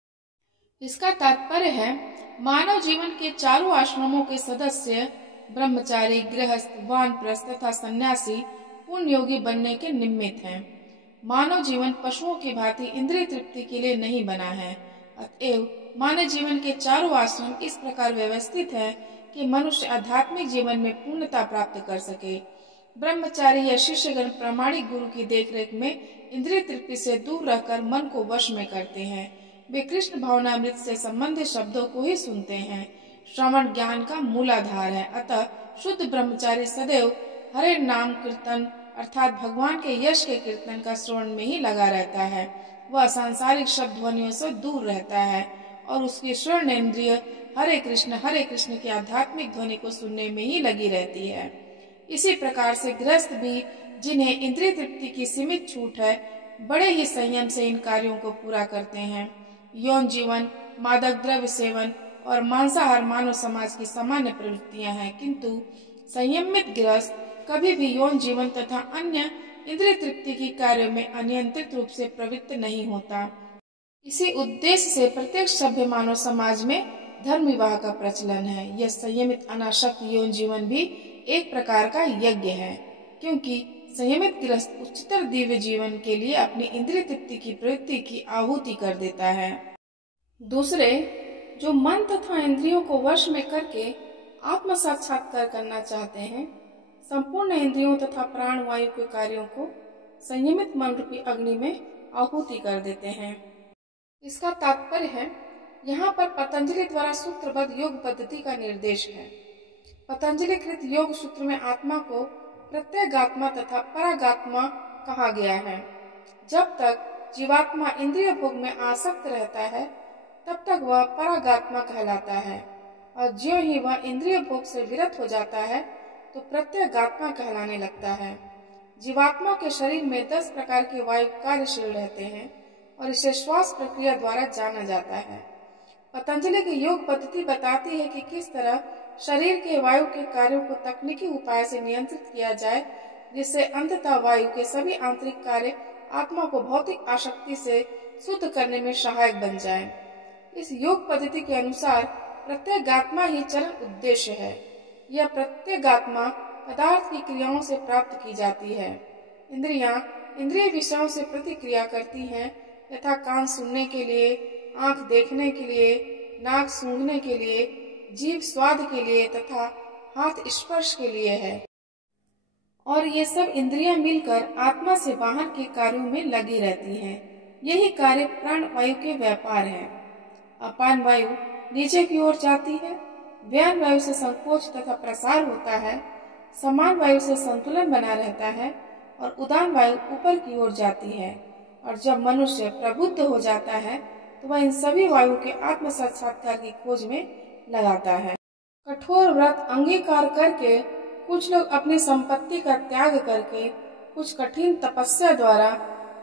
इसका तात्पर्य है मानव जीवन के चारों आश्रमों के सदस्य ब्रह्मचारी, गृहस्थ, वानप्रस्थ तथा सन्यासी पूर्ण योगी बनने के निमित्त हैं। मानव जीवन पशुओं की भांति इंद्रिय तृप्ति के लिए नहीं बना है। अतएव मानव जीवन के चारों आश्रम इस प्रकार व्यवस्थित है कि मनुष्य आध्यात्मिक जीवन में पूर्णता प्राप्त कर सके। ब्रह्मचारी या शिष्यगण प्रामाणिक गुरु की देखरेख में इंद्रिय तृप्ति से दूर रहकर मन को वश में करते हैं। वे कृष्ण भावनामृत से संबंधित शब्दों को ही सुनते हैं। श्रवण ज्ञान का मूलाधार है। अतः शुद्ध ब्रह्मचारी सदैव हरे नाम कीर्तन अर्थात भगवान के यश के कीर्तन का श्रवण में ही लगा रहता है। वह सांसारिक शब्द ध्वनियों से दूर रहता है और उसकी श्रवण इंद्रिय हरे कृष्ण की आध्यात्मिक ध्वनि को सुनने में ही लगी रहती है। इसी प्रकार से गृहस्थ भी, जिन्हें इंद्रिय तृप्ति की सीमित छूट है, बड़े ही संयम से इन कार्यों को पूरा करते हैं। यौन जीवन, मादक द्रव्य सेवन और मांसाहार मानव समाज की सामान्य प्रवृत्तियां हैं, किंतु संयमित गृहस्थ कभी भी यौन जीवन तथा अन्य इंद्रिय तृप्ति की कार्यों में अनियंत्रित रूप से प्रवृत्त नहीं होता। इसी उद्देश्य से प्रत्येक सभ्य मानव समाज में धर्म विवाह का प्रचलन है। यह संयमित अनासक्त यौन जीवन भी एक प्रकार का यज्ञ है। क्योंकि संयमित गृहस्थ उच्चतर दिव्य जीवन के लिए अपनी इंद्रिय तृप्ति की प्रवृत्ति की आहुति कर देता है। दूसरे, जो मन तथा इंद्रियों को वश में करके आत्म साक्षात्कार करना चाहते हैं, संपूर्ण इंद्रियों तथा प्राण वायु के कार्यों को संयमित मन रूपी अग्नि में आहुति कर देते हैं। इसका तात्पर्य है, यहाँ पर पतंजलि द्वारा सूत्रबद्ध योग पद्धति का निर्देश है। पतंजलि कृत योग सूत्र में आत्मा को प्रत्यगात्मा तथा परागात्मा कहा गया है। जब तक जीवात्मा इंद्रिय भोग में आसक्त रहता है, तब तक वह परागात्मा कहलाता है, और ज्यों ही वह इंद्रिय भोग से विरत हो जाता है तो प्रत्यगात्मा कहलाने लगता है। जीवात्मा के शरीर में 10 प्रकार के वायु कार्यशील रहते हैं और इसे श्वास प्रक्रिया द्वारा जाना जाता है। पतंजलि की योग पद्धति बताती है कि किस तरह शरीर के वायु के कार्यों को तकनीकी उपाय से नियंत्रित किया जाए, जिससे अंततः वायु के सभी आंतरिक कार्य आत्मा को भौतिक आसक्ति से शुद्ध करने में सहायक बन जाए। इस योग पद्धति के अनुसार प्रत्यगात्मा ही चरण उद्देश्य है। यह प्रत्यगात्मा पदार्थ की क्रियाओं से प्राप्त की जाती है। इंद्रियां इंद्रिय विषयों से प्रतिक्रिया करती हैं, यथा कान सुनने के लिए, आंख देखने के लिए, नाक सूंघने के लिए, जीभ स्वाद के लिए तथा हाथ स्पर्श के लिए है। और ये सब इंद्रियां मिलकर आत्मा से बाहर के कार्यों में लगी रहती हैं। यही कार्य प्राण वायु के व्यापार है। अपान वायु नीचे की ओर जाती है, व्यान वायु से संकोच तथा प्रसार होता है, समान वायु से संतुलन बना रहता है और उदान वायु ऊपर की ओर जाती है। और जब मनुष्य प्रबुद्ध हो जाता है तो वह इन सभी वायु के आत्म साक्षात्कार की खोज में लगाता है। कठोर व्रत अंगीकार करके कुछ लोग अपनी संपत्ति का त्याग करके, कुछ कठिन तपस्या द्वारा,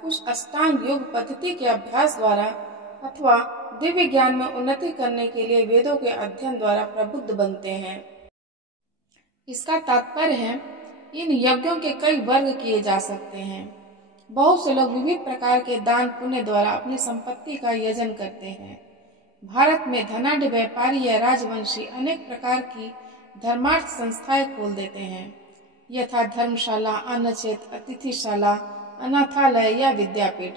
कुछ अष्टांग योग पद्धति के अभ्यास द्वारा अथवा दिव्य ज्ञान में उन्नति करने के लिए वेदों के अध्ययन द्वारा प्रबुद्ध बनते हैं। इसका तात्पर्य है, इन यज्ञों के कई वर्ग किए जा सकते हैं। बहुत से लोग विविध प्रकार के दान पुण्य द्वारा अपनी संपत्ति का यजन करते हैं। भारत में धनाढ्य व्यापारी या राजवंशी अनेक प्रकार की धर्मार्थ संस्थाएं खोल देते हैं, यथा धर्मशाला, अन्नक्षेत्र, अतिथिशाला, अनाथालय या विद्यापीठ।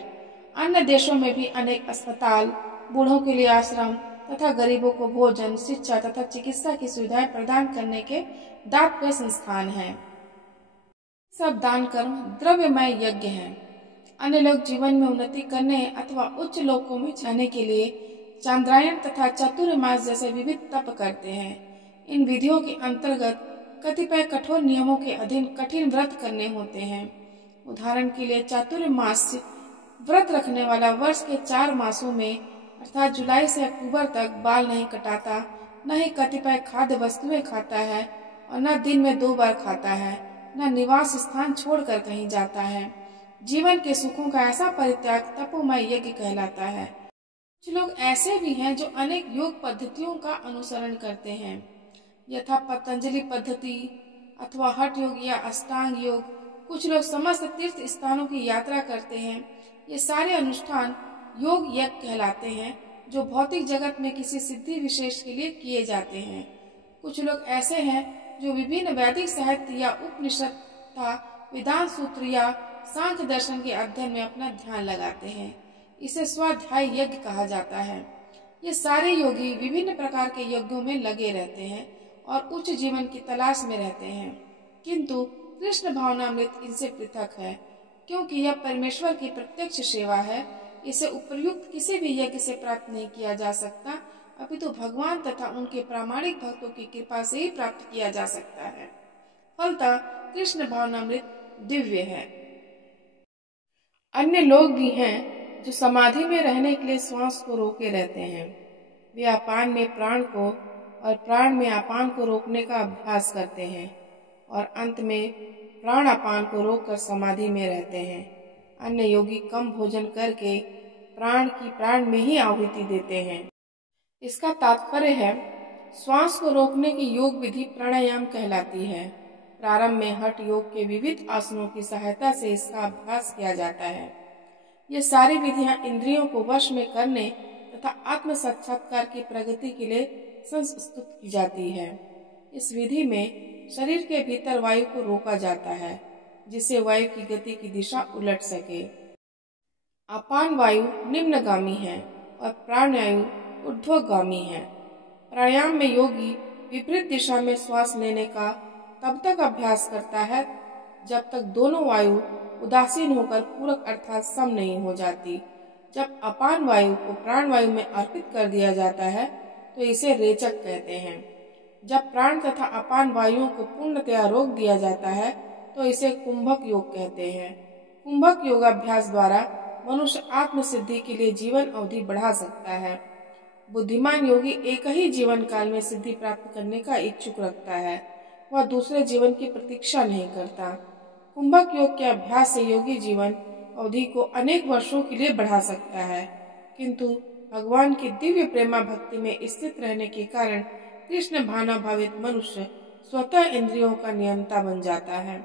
अन्य देशों में भी अनेक अस्पताल, बूढ़ों के लिए आश्रम तथा गरीबों को भोजन, शिक्षा तथा चिकित्सा की सुविधाएं प्रदान करने के दातव्य संस्थान हैं। सब दान कर्म द्रव्यमय यज्ञ हैं। अन्य लोग जीवन में उन्नति करने अथवा उच्च लोकों में जाने के लिए चांद्रायण तथा चातुर्मास जैसे विविध तप करते हैं। इन विधियों के अंतर्गत कतिपय कठोर नियमों के अधीन कठिन व्रत करने होते हैं। उदाहरण के लिए चातुर्मास व्रत रखने वाला वर्ष के 4 मासों में अर्थात जुलाई से अक्टूबर तक बाल नहीं कटाता, न ही कतिपय खाद्य वस्तुएं खाता है और न दिन में 2 बार खाता है, न निवास स्थान छोड़कर कहीं जाता है। जीवन के सुखों का ऐसा परित्याग तपोमय यज्ञ कहलाता है। कुछ लोग ऐसे भी हैं जो अनेक योग पद्धतियों का अनुसरण करते हैं, यथा पतंजलि पद्धति अथवा हठ योग या अष्टांग योग। कुछ लोग समस्त तीर्थ स्थानों की यात्रा करते हैं। ये सारे अनुष्ठान योग यज्ञ कहलाते हैं, जो भौतिक जगत में किसी सिद्धि विशेष के लिए किए जाते हैं। कुछ लोग ऐसे हैं जो विभिन्न वैदिक साहित्य या उपनिषद तथा वेदांत सूत्र या सांख्य दर्शन के अध्ययन में अपना ध्यान लगाते हैं। इसे स्वाध्याय यज्ञ कहा जाता है। ये सारे योगी विभिन्न प्रकार के यज्ञों में लगे रहते हैं और उच्च जीवन की तलाश में रहते हैं, किंतु कृष्ण भावनामृत इनसे पृथक है, क्योंकि यह परमेश्वर की प्रत्यक्ष सेवा है। इसे उपर्युक्त किसी भी यज्ञ से प्राप्त नहीं किया जा सकता, अपितु भगवान तथा उनके प्रामाणिक भक्तों की कृपा से ही प्राप्त किया जा सकता है। फलतः कृष्ण भावनामृत दिव्य है। अन्य लोग भी हैं जो समाधि में रहने के लिए श्वास को रोके रहते हैं। वे अपान में प्राण को और प्राण में अपान को रोकने का अभ्यास करते हैं और अंत में प्राण अपान को रोककर समाधि में रहते हैं। अन्य योगी कम भोजन करके प्राण की प्राण में ही आहुति देते हैं। इसका तात्पर्य है, श्वास को रोकने की योग विधि प्राणायाम कहलाती है। प्रारंभ में हठ योग के विविध आसनों की सहायता से इसका अभ्यास किया जाता है। ये सारी विधियां इंद्रियों को वश में करने तथा आत्म साक्षात्कार की प्रगति के लिए संस्तुत की जाती है। इस विधि में शरीर के भीतर वायु को रोका जाता है जिससे वायु की गति की दिशा उलट सके। अपान वायु निम्नगामी है और प्राणवायु ऊर्ध्वगामी है। प्राणायाम में योगी विपरीत दिशा में श्वास लेने का तब तक अभ्यास करता है जब तक दोनों वायु उदासीन होकर पूरक अर्थात सम नहीं हो जाती। जब अपान वायु को प्राणवायु में अर्पित कर दिया जाता है तो इसे रेचक कहते हैं। जब प्राण तथा अपान वायुओं को पूर्णतया रोक दिया जाता है तो इसे कुंभक योग कहते हैं। कुंभक योगाभ्यास द्वारा मनुष्य आत्म सिद्धि के लिए जीवन अवधि बढ़ा सकता है। बुद्धिमान योगी एक ही जीवन काल में सिद्धि प्राप्त करने का इच्छुक रखता है, वह दूसरे जीवन की प्रतीक्षा नहीं करता। कुंभक योग के अभ्यास से योगी जीवन अवधि को अनेक वर्षों के लिए बढ़ा सकता है, किंतु भगवान की दिव्य प्रेमा भक्ति में स्थित रहने के कारण कृष्ण भावनाभावित मनुष्य स्वतः इंद्रियों का नियंता बन जाता है।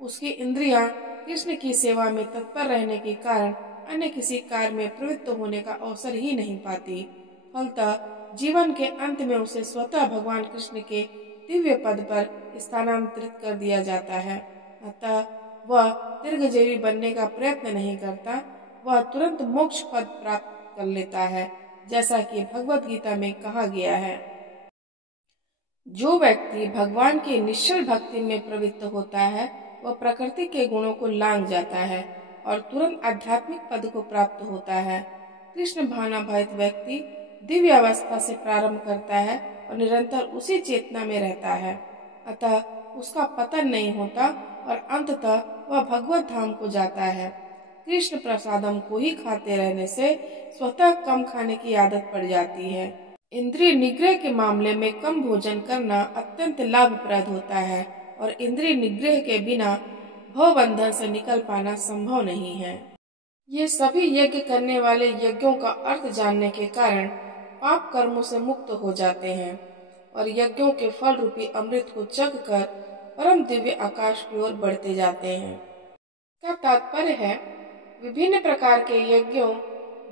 उसकी इंद्रियां कृष्ण की सेवा में तत्पर रहने के कारण अन्य किसी कार्य में प्रवृत्त होने का अवसर ही नहीं पाती। फलतः जीवन के अंत में उसे स्वतः भगवान कृष्ण के दिव्य पद पर स्थानांतरित कर दिया जाता है। अतः वह दीर्घजीवी बनने का प्रयत्न नहीं करता, वह तुरंत मोक्ष पद प्राप्त कर लेता है, जैसा कि भगवत गीता में कहा गया है। जो व्यक्ति भगवान की निश्चल भक्ति में प्रवृत्त होता है वह प्रकृति के गुणों को लांघ जाता है और तुरंत आध्यात्मिक पद को प्राप्त होता है। कृष्ण भावनाभावित व्यक्ति दिव्य अवस्था से प्रारंभ करता है और निरंतर उसी चेतना में रहता है, अतः उसका पतन नहीं होता और अंततः वह भगवत धाम को जाता है। कृष्ण प्रसादम को ही खाते रहने से स्वतः कम खाने की आदत पड़ जाती है। इंद्रिय निग्रह के मामले में कम भोजन करना अत्यंत लाभप्रद होता है और इंद्रिय निग्रह के बिना भव बंधन से निकल पाना संभव नहीं है। ये सभी यज्ञ करने वाले यज्ञों का अर्थ जानने के कारण पाप कर्मों से मुक्त हो जाते हैं और यज्ञों के फल रूपी अमृत को चख कर परम दिव्य आकाश की ओर बढ़ते जाते हैं। का तात्पर्य है विभिन्न प्रकार के यज्ञों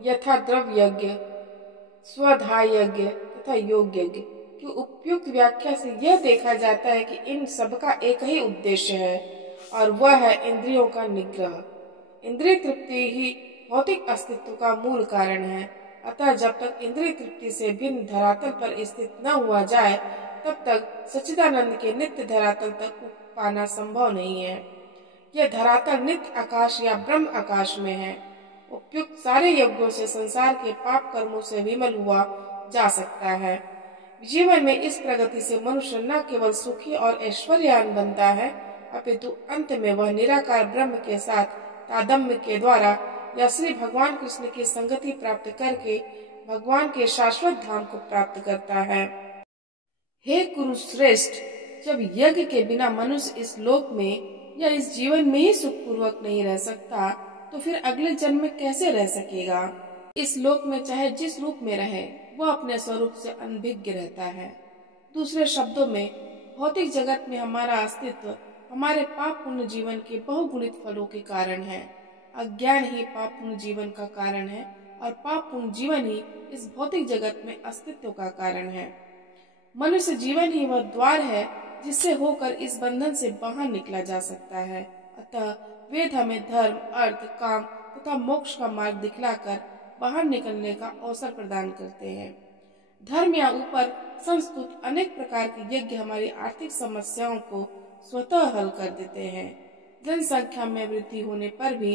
यथा द्रव्य यज्ञ, स्वधाय यज्ञ तथा योग यज्ञ की उपयुक्त व्याख्या से यह देखा जाता है कि इन सबका एक ही उद्देश्य है और वह है इंद्रियों का निग्रह। इंद्रिय तृप्ति ही भौतिक अस्तित्व का मूल कारण है, अतः जब तक इंद्रिय तृप्ति से भिन्न धरातल पर स्थित न हुआ जाए तब तक सच्चिदानंद के नित्य धरातल तक पाना संभव नहीं है। यह धरातल नित्य आकाश या ब्रह्म आकाश में है। उपयुक्त सारे यज्ञों से संसार के पाप कर्मों से विमल हुआ जा सकता है। जीवन में इस प्रगति से मनुष्य न केवल सुखी और ऐश्वर्यवान बनता है अपितु अंत में वह निराकार ब्रह्म के साथ तादात्म्य के द्वारा या श्री भगवान कृष्ण की संगति प्राप्त करके भगवान के शाश्वत धाम को प्राप्त करता है। हे कुरुश्रेष्ठ, जब यज्ञ के बिना मनुष्य इस लोक में या इस जीवन में ही सुख पूर्वक नहीं रह सकता तो फिर अगले जन्म में कैसे रह सकेगा। इस लोक में चाहे जिस रूप में रहे वह अपने स्वरूप से अनभिज्ञ रहता है। दूसरे शब्दों में भौतिक जगत में हमारा अस्तित्व हमारे पाप पूर्ण जीवन के बहुगुणित फलों के कारण है। अज्ञान ही पाप पूर्ण जीवन का कारण है और पाप पूर्ण जीवन ही इस भौतिक जगत में अस्तित्व का कारण है। मनुष्य जीवन ही वह द्वार है जिससे होकर इस बंधन से बाहर निकला जा सकता है। अतः वेद हमें धर्म, अर्थ, काम तथा मोक्ष का मार्ग दिखलाकर बाहर निकलने का अवसर प्रदान करते हैं। धर्म या ऊपर संस्तुत अनेक प्रकार के यज्ञ हमारी आर्थिक समस्याओं को स्वतः हल कर देते हैं। जनसंख्या में वृद्धि होने पर भी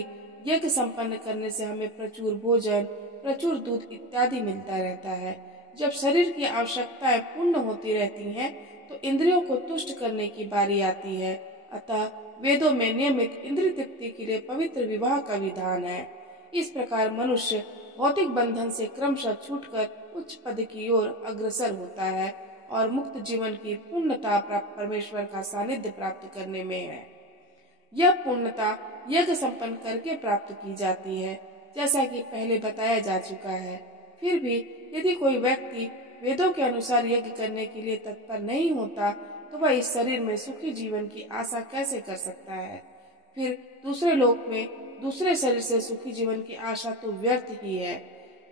यज्ञ संपन्न करने से हमें प्रचुर भोजन, प्रचुर दूध इत्यादि मिलता रहता है। जब शरीर की आवश्यकताएं पूर्ण होती रहती हैं, तो इंद्रियों को तुष्ट करने की बारी आती है। अतः वेदों में नियमित इंद्रिय तृप्ति के लिए पवित्र विवाह का विधान है। इस प्रकार मनुष्य भौतिक बंधन से क्रमशः छूटकर उच्च पद की ओर अग्रसर होता है और मुक्त जीवन की पूर्णता प्राप्त परमेश्वर का सानिध्य प्राप्त करने में है। यह पूर्णता यज्ञ संपन्न करके प्राप्त की जाती है, जैसा कि पहले बताया जा चुका है। फिर भी यदि कोई व्यक्ति वेदों के अनुसार यज्ञ करने के लिए तत्पर नहीं होता तो वह इस शरीर में सुखी जीवन की आशा कैसे कर सकता है। फिर दूसरे लोक में दूसरे शरीर से सुखी जीवन की आशा तो व्यर्थ ही है।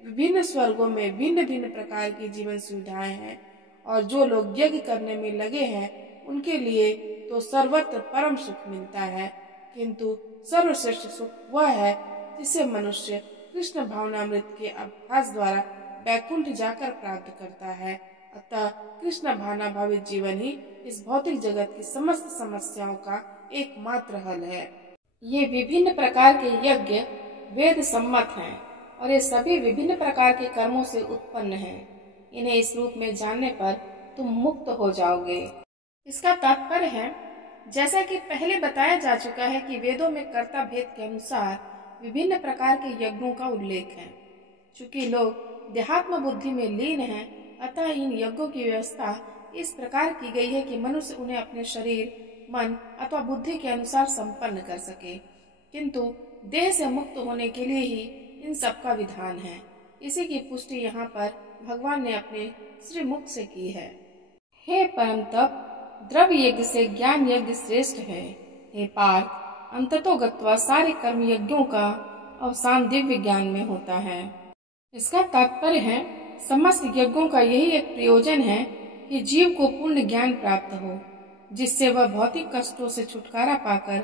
विभिन्न स्वर्गों में भिन्न भिन्न प्रकार की जीवन सुविधाएं हैं और जो लोग यज्ञ करने में लगे हैं उनके लिए तो सर्वत्र परम सुख मिलता है। किंतु सर्वश्रेष्ठ सुख वह है जिसे मनुष्य कृष्ण भावनामृत के अभ्यास द्वारा वैकुंठ जाकर प्राप्त करता है। अतः कृष्ण भावना भावित जीवन ही इस भौतिक जगत की समस्त समस्याओं का एकमात्र हल है। ये विभिन्न प्रकार के यज्ञ वेद सम्मत हैं और ये सभी विभिन्न प्रकार के कर्मों से उत्पन्न हैं। इन्हें इस रूप में जानने पर तुम मुक्त हो जाओगे। इसका तात्पर्य है, जैसा कि पहले बताया जा चुका है कि वेदों में कर्ता भेद के अनुसार विभिन्न प्रकार के यज्ञों का उल्लेख है। चूंकि लोग देहात्म बुद्धि में लीन हैं, अतः इन यज्ञों की व्यवस्था इस प्रकार की गई है कि मनुष्य उन्हें अपने शरीर, मन अथवा बुद्धि के अनुसार संपन्न कर सके। किंतु देह से मुक्त होने के लिए ही इन सब का विधान है। इसी की पुष्टि यहाँ पर भगवान ने अपने श्रीमुख से की है। हे परम तप, द्रव्य यज्ञ से ज्ञान यज्ञ श्रेष्ठ है। हे पार्थ, अंततोगत्वा सारे कर्म यज्ञों का अवसान दिव्य ज्ञान में होता है। इसका तात्पर्य है, समस्त यज्ञों का यही एक प्रयोजन है कि जीव को पूर्ण ज्ञान प्राप्त हो, जिससे वह भौतिक कष्टों से छुटकारा पाकर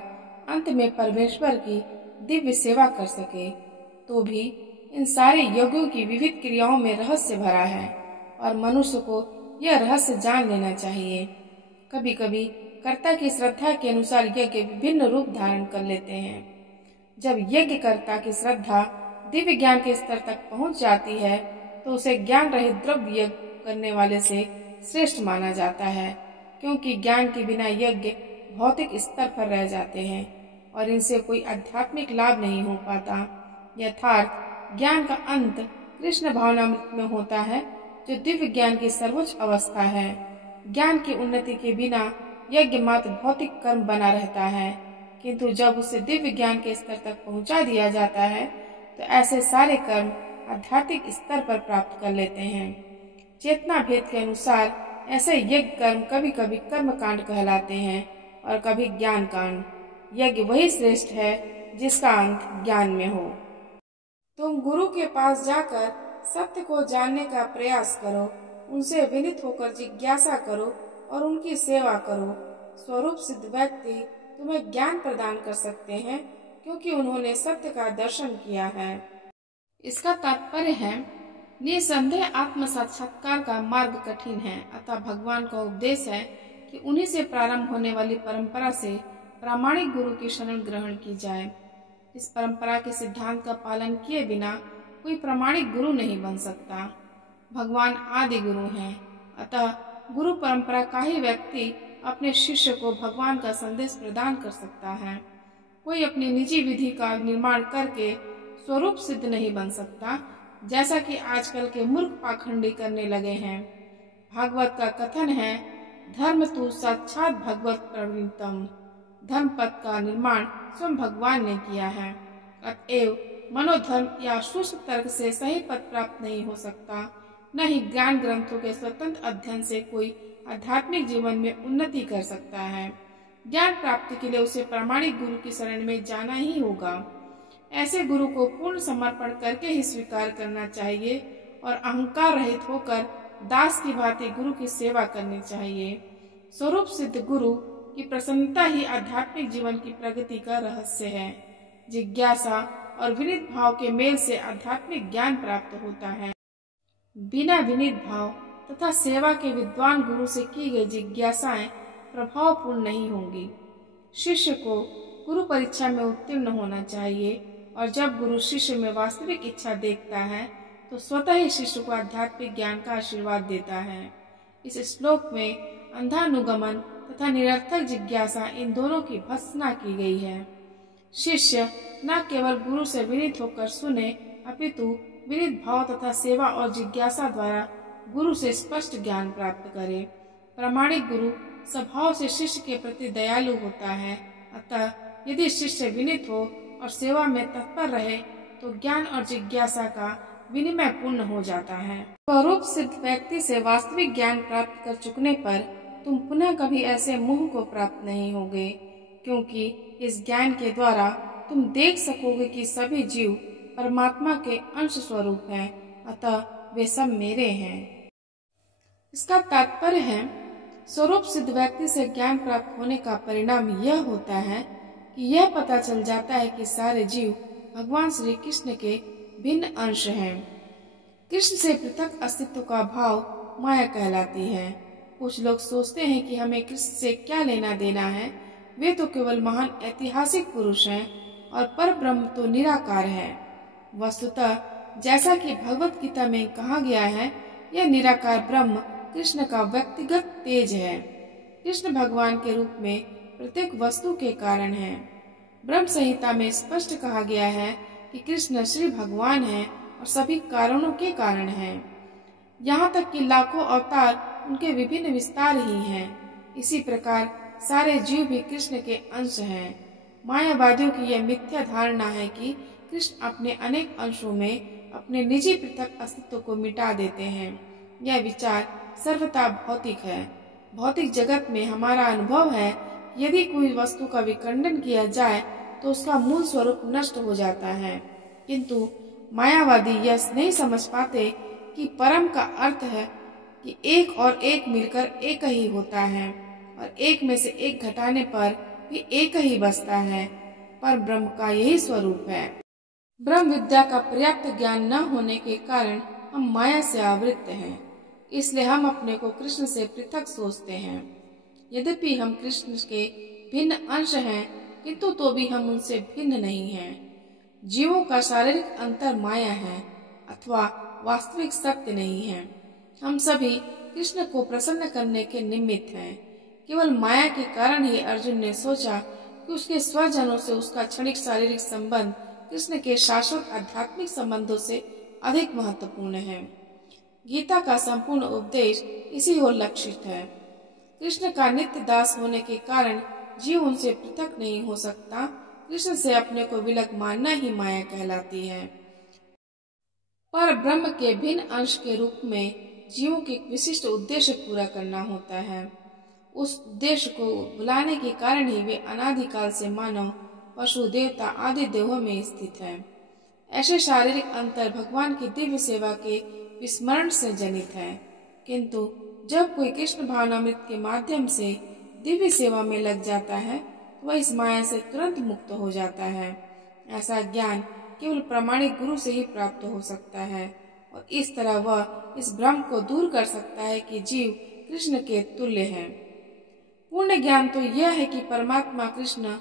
अंत में परमेश्वर की दिव्य सेवा कर सके। तो भी इन सारे यज्ञों की विविध क्रियाओं में रहस्य भरा है और मनुष्य को यह रहस्य जान लेना चाहिए। कभी कभी कर्ता की श्रद्धा के अनुसार यज्ञ विभिन्न रूप धारण कर लेते हैं। जब यज्ञकर्ता की श्रद्धा दिव्य ज्ञान के स्तर तक पहुंच जाती है तो उसे ज्ञान रहित द्रव्य यज्ञ करने वाले से श्रेष्ठ माना जाता है, क्योंकि ज्ञान के बिना यज्ञ भौतिक स्तर पर रह जाते हैं और इनसे कोई आध्यात्मिक लाभ नहीं हो पाता। यथार्थ ज्ञान का अंत कृष्ण भावनामृत में होता है, जो दिव्य ज्ञान की सर्वोच्च अवस्था है। ज्ञान की उन्नति के बिना यज्ञ मात्र भौतिक कर्म बना रहता है, किंतु जब उसे दिव्य ज्ञान के स्तर तक पहुंचा दिया जाता है तो ऐसे सारे कर्म आध्यात्मिक स्तर पर प्राप्त कर लेते हैं। चेतना भेद के अनुसार ऐसे यज्ञ कर्म कभी कभी कर्म कांड कहलाते हैं और कभी ज्ञान कांड। यज्ञ वही श्रेष्ठ है जिसका अंत ज्ञान में हो। तुम गुरु के पास जाकर सत्य को जानने का प्रयास करो, उनसे विनीत होकर जिज्ञासा करो और उनकी सेवा करो। स्वरूप सिद्ध व्यक्ति तुम्हें ज्ञान प्रदान कर सकते हैं, क्योंकि उन्होंने सत्य का दर्शन किया है। इसका तात्पर्य है, निसंदेह आत्म साक्षात्कार का मार्ग कठिन है, अतः भगवान का उपदेश है कि उन्हीं से प्रारंभ होने वाली परंपरा से प्रामाणिक गुरु की शरण ग्रहण की जाए। इस परंपरा के सिद्धांत का पालन किए बिना कोई प्रामाणिक गुरु नहीं बन सकता। भगवान आदि गुरु हैं, अतः गुरु परंपरा का ही व्यक्ति अपने शिष्य को भगवान का संदेश प्रदान कर सकता है। कोई अपनी निजी विधि का निर्माण करके स्वरूप सिद्ध नहीं बन सकता, जैसा कि आजकल के मूर्ख पाखंडी करने लगे हैं। भागवत का कथन है, धर्म तु साक्षात भगवत प्रवृत्तम। धर्म पद का निर्माण स्वयं भगवान ने किया है। अतएव मनोधर्म या शुष्क तर्क से सही पद प्राप्त नहीं हो सकता, न ही ज्ञान ग्रंथों के स्वतंत्र अध्ययन से कोई आध्यात्मिक जीवन में उन्नति कर सकता है। ज्ञान प्राप्ति के लिए उसे प्रामाणिक गुरु की शरण में जाना ही होगा। ऐसे गुरु को पूर्ण समर्पण करके ही स्वीकार करना चाहिए और अहंकार रहित होकर दास की भांति गुरु की सेवा करनी चाहिए। स्वरूप सिद्ध गुरु की प्रसन्नता ही आध्यात्मिक जीवन की प्रगति का रहस्य है। जिज्ञासा और विनीत भाव के मेल से आध्यात्मिक ज्ञान प्राप्त होता है। बिना विनीत भाव तथा सेवा के विद्वान गुरु से की गई जिज्ञासाएं प्रभावपूर्ण नहीं होंगी। शिष्य को गुरु परीक्षा में उत्तीर्ण होना चाहिए और जब गुरु शिष्य में वास्तविक इच्छा देखता है तो स्वतः ही शिष्य को आध्यात्मिक ज्ञान का आशीर्वाद देता है। इस श्लोक में अंधानुगमन तथा निरर्थक जिज्ञासा इन दोनों की भर्त्सना की गई है। शिष्य न केवल गुरु से विनीत होकर सुने, अपितु विनीत भाव तथा सेवा और जिज्ञासा द्वारा गुरु से स्पष्ट ज्ञान प्राप्त करे। प्रामाणिक गुरु स्वभाव से शिष्य के प्रति दयालु होता है, अतः यदि शिष्य विनीत हो और सेवा में तत्पर रहे तो ज्ञान और जिज्ञासा का विनिमय पूर्ण हो जाता है। स्वरूप सिद्ध व्यक्ति से वास्तविक ज्ञान प्राप्त कर चुकने पर तुम पुनः कभी ऐसे मोह को प्राप्त नहीं होगे, क्योंकि इस ज्ञान के द्वारा तुम देख सकोगे कि सभी जीव परमात्मा के अंश स्वरूप हैं, अतः वे सब मेरे हैं। इसका तात्पर्य है, स्वरूप सिद्ध व्यक्ति से ज्ञान प्राप्त होने का परिणाम यह होता है कि यह पता चल जाता है कि सारे जीव भगवान श्री कृष्ण के भिन्न अंश हैं। कृष्ण से पृथक अस्तित्व का भाव माया कहलाती है। कुछ लोग सोचते हैं कि हमें कृष्ण से क्या लेना देना है, वे तो केवल महान ऐतिहासिक पुरुष हैं और पर ब्रह्म तो निराकार है। वस्तुतः जैसा कि भगवत गीता में कहा गया है, यह निराकार ब्रह्म कृष्ण का व्यक्तिगत तेज है। कृष्ण भगवान के रूप में प्रत्येक वस्तु के कारण है। ब्रह्म संहिता में स्पष्ट कहा गया है कि कृष्ण श्री भगवान है और सभी कारणों के कारण है। यहाँ तक कि लाखों अवतार उनके विभिन्न विस्तार ही हैं। इसी प्रकार सारे जीव भी कृष्ण के अंश हैं। मायावादियों की यह मिथ्या धारणा है कि कृष्ण अपने अनेक अंशों में अपने निजी पृथक अस्तित्व को मिटा देते हैं। यह विचार सर्वथा भौतिक है। भौतिक जगत में हमारा अनुभव है कि यदि कोई वस्तु का विखंडन किया जाए तो उसका मूल स्वरूप नष्ट हो जाता है, किंतु मायावादी यह नहीं समझ पाते कि परम का अर्थ है कि एक और एक मिलकर एक ही होता है और एक में से एक घटाने पर भी एक ही बचता है। पर ब्रह्म का यही स्वरूप है। ब्रह्म विद्या का पर्याप्त ज्ञान न होने के कारण हम माया से आवृत्त हैं, इसलिए हम अपने को कृष्ण से पृथक सोचते हैं। यद्यपि हम कृष्ण के भिन्न अंश हैं, किंतु तो भी हम उनसे भिन्न नहीं हैं। जीवों का शारीरिक अंतर माया है अथवा वास्तविक सत्य नहीं है। हम सभी कृष्ण को प्रसन्न करने के निमित्त हैं। केवल माया के कारण ही अर्जुन ने सोचा कि उसके स्वजनों से उसका क्षणिक शारीरिक संबंध कृष्ण के शाश्वत आध्यात्मिक संबंधों से अधिक महत्वपूर्ण है। गीता का संपूर्ण उपदेश इसी ओर लक्षित है। कृष्ण का नित्य दास होने के कारण जीव उनसे पृथक नहीं हो सकता। कृष्ण से अपने को विलग मानना ही माया कहलाती है। पर ब्रह्म के भिन्न अंश के रूप में जीवों के विशिष्ट उद्देश्य पूरा करना होता है। उस उद्देश्य को बुलाने के कारण ही वे अनादिकाल से मानव, पशु, देवता आदि देहों में स्थित है। ऐसे शारीरिक अंतर भगवान की दिव्य सेवा के विस्मरण से जनित है, किंतु जब कोई कृष्ण भावनामृत के माध्यम से दिव्य सेवा में लग जाता है तो वह इस माया से तुरंत मुक्त हो जाता है। ऐसा ज्ञान केवल प्रामाणिक गुरु से ही प्राप्त हो सकता है और इस तरह वह इस भ्रम को दूर कर सकता है कि जीव कृष्ण के तुल्य है। पूर्ण ज्ञान तो यह है कि परमात्मा कृष्ण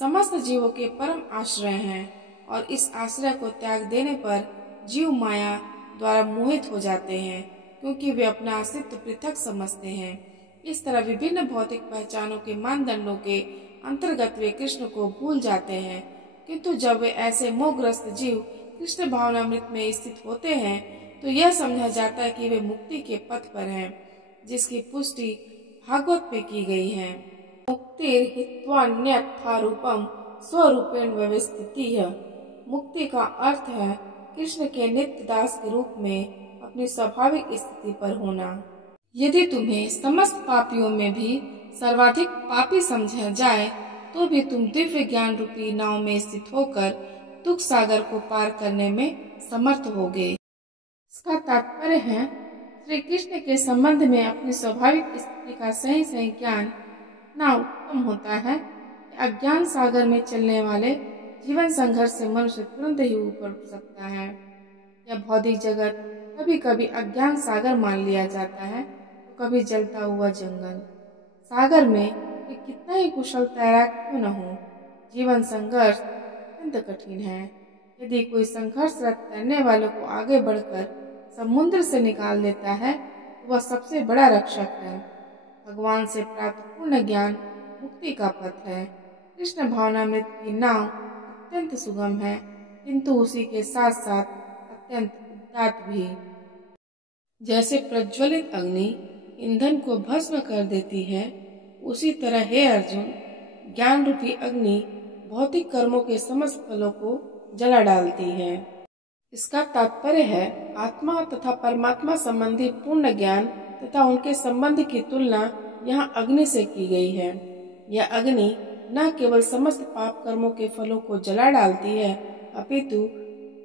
समस्त जीवों के परम आश्रय हैं और इस आश्रय को त्याग देने पर जीव माया द्वारा मोहित हो जाते हैं, क्योंकि वे अपना अस्तित्व पृथक समझते हैं। इस तरह विभिन्न भौतिक पहचानों के मानदंडों के अंतर्गत वे कृष्ण को भूल जाते हैं, किंतु जब वे ऐसे मोहग्रस्त जीव कृष्ण भावनामृत में स्थित होते हैं तो यह समझा जाता है कि वे मुक्ति के पथ पर हैं, जिसकी पुष्टि भागवत में की गई है। मुक्तिर हित्वान्यथा रूपम स्वरूपेण व्यवस्थितिः। मुक्ति का अर्थ है कृष्ण के नित्य दास के रूप में अपनी स्वाभाविक स्थिति पर होना। यदि तुम्हें समस्त पापियों में भी सर्वाधिक पापी समझा जाए तो भी तुम दिव्य ज्ञान रूपी नाव में स्थित होकर दुख सागर को पार करने में समर्थ होगे। इसका तात्पर्य है श्री कृष्ण के संबंध में अपनी स्वाभाविक स्थिति का सही सही ज्ञान इतना उत्तम होता है कि अज्ञान सागर में चलने वाले जीवन संघर्ष से मनुष्य तुरंत ही ऊपर उठ सकता है। यह भौतिक जगत कभी कभी अज्ञान सागर मान लिया जाता है तो कभी जलता हुआ जंगल। सागर में ये कितना ही कुशल तैराक क्यों न हो, जीवन संघर्ष अत्यंत कठिन है। यदि कोई संघर्षरत तैरने वालों को आगे बढ़कर समुद्र से निकाल देता है तो वह सबसे बड़ा रक्षक है। भगवान से प्राप्त पूर्ण ज्ञान मुक्ति का पथ है। कृष्ण भावनामृत की नाव अत्यंत सुगम है, किंतु उसी के साथ साथ अत्यंत उदात्त भी। जैसे प्रज्वलित अग्नि ईंधन को भस्म कर देती है, उसी तरह हे अर्जुन, ज्ञान रूपी अग्नि भौतिक कर्मों के समस्त फलों को जला डालती है। इसका तात्पर्य है आत्मा तथा परमात्मा संबंधी पूर्ण ज्ञान तथा उनके संबंध की तुलना यहाँ अग्नि से की गई है। यह अग्नि न केवल समस्त पाप कर्मों के फलों को जला डालती है, अपितु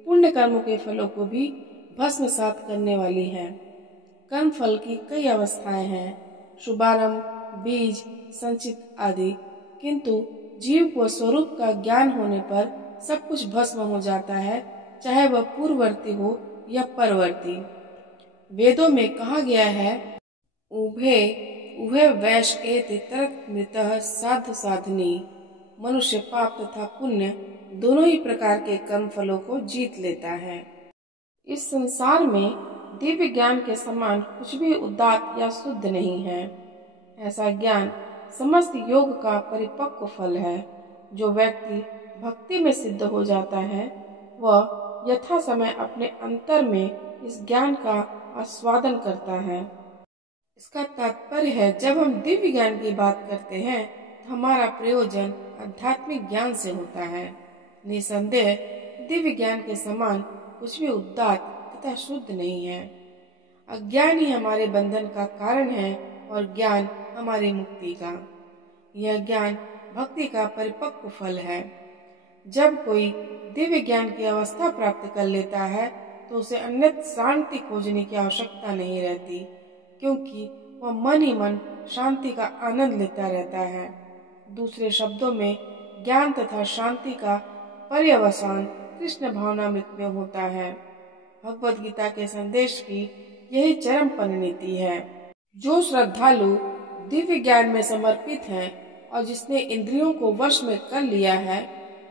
पुण्य कर्मों के फलों को भी भस्मसात करने वाली है। कर्म फल की कई अवस्थाएं हैं, शुभारंभ, बीज, संचित आदि, किंतु जीव को स्वरूप का ज्ञान होने पर सब कुछ भस्म हो जाता है, चाहे वह पूर्ववर्ती हो या परवर्ती। वेदों में कहा गया है, उभे उभे वैश एति तरत मृतः साध साधनी। मनुष्य पाप तथा पुण्य दोनों ही प्रकार के कर्म फलों को जीत लेता है। इस संसार में दिव्य ज्ञान के समान कुछ भी उदात्त या शुद्ध नहीं है। ऐसा ज्ञान समस्त योग का परिपक्व फल है। जो व्यक्ति भक्ति में सिद्ध हो जाता है, वह यथा समय अपने अंतर में इस ज्ञान का आस्वादन करता है। इसका तात्पर्य है, जब हम दिव्य ज्ञान की बात करते हैं तो हमारा प्रयोजन आध्यात्मिक ज्ञान से होता है। निसंदेह दिव्य ज्ञान के समान कुछ भी उदात्त तथा शुद्ध नहीं है। अज्ञान ही हमारे बंधन का कारण है और ज्ञान हमारी मुक्ति का। यह ज्ञान भक्ति का परिपक्व फल है। जब कोई दिव्य ज्ञान की अवस्था प्राप्त कर लेता है तो उसे अन्यत्र शांति खोजने की आवश्यकता नहीं रहती, क्योंकि वह मन ही मन शांति का आनंद लेता रहता है। दूसरे शब्दों में, ज्ञान तथा शांति का पर्यवसान कृष्ण भावनामृत में होता है। भगवद गीता के संदेश की यही चरम परिणति है। जो श्रद्धालु दिव्य ज्ञान में समर्पित है और जिसने इंद्रियों को वश में कर लिया है,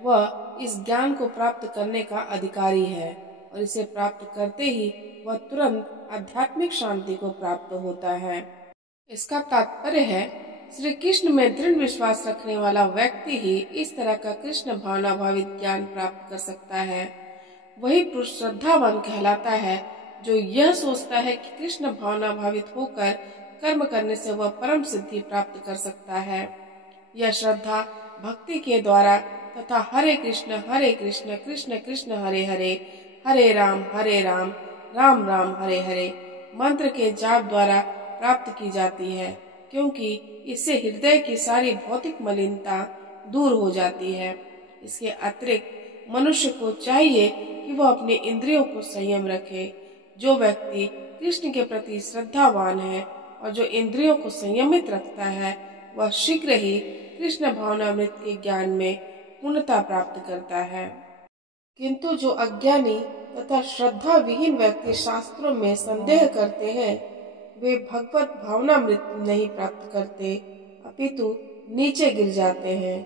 वह इस ज्ञान को प्राप्त करने का अधिकारी है और इसे प्राप्त करते ही वह तुरंत आध्यात्मिक शांति को प्राप्त होता है। इसका तात्पर्य है, श्री कृष्ण में दृढ़ विश्वास रखने वाला व्यक्ति ही इस तरह का कृष्ण भावना भावित ज्ञान प्राप्त कर सकता है। वही पुरुष श्रद्धावान कहलाता है, जो यह सोचता है कि कृष्ण भावना भावित होकर कर्म करने से वह परम सिद्धि प्राप्त कर सकता है। यह श्रद्धा भक्ति के द्वारा तथा हरे कृष्ण कृष्ण कृष्ण हरे हरे, हरे राम राम राम हरे हरे मंत्र के जाप द्वारा प्राप्त की जाती है, क्योंकि इससे हृदय की सारी भौतिक मलिनता दूर हो जाती है। इसके अतिरिक्त मनुष्य को चाहिए कि वह अपने इंद्रियों को संयम रखे। जो व्यक्ति कृष्ण के प्रति श्रद्धावान है और जो इंद्रियों को संयमित रखता है, वह शीघ्र ही कृष्ण भावनामृत के ज्ञान में पूर्णता प्राप्त करता है। किंतु जो अज्ञानी तथा श्रद्धा विहीन व्यक्ति शास्त्रों में संदेह करते हैं, वे भगवत भावनामृत नहीं प्राप्त करते, अपितु नीचे गिर जाते हैं।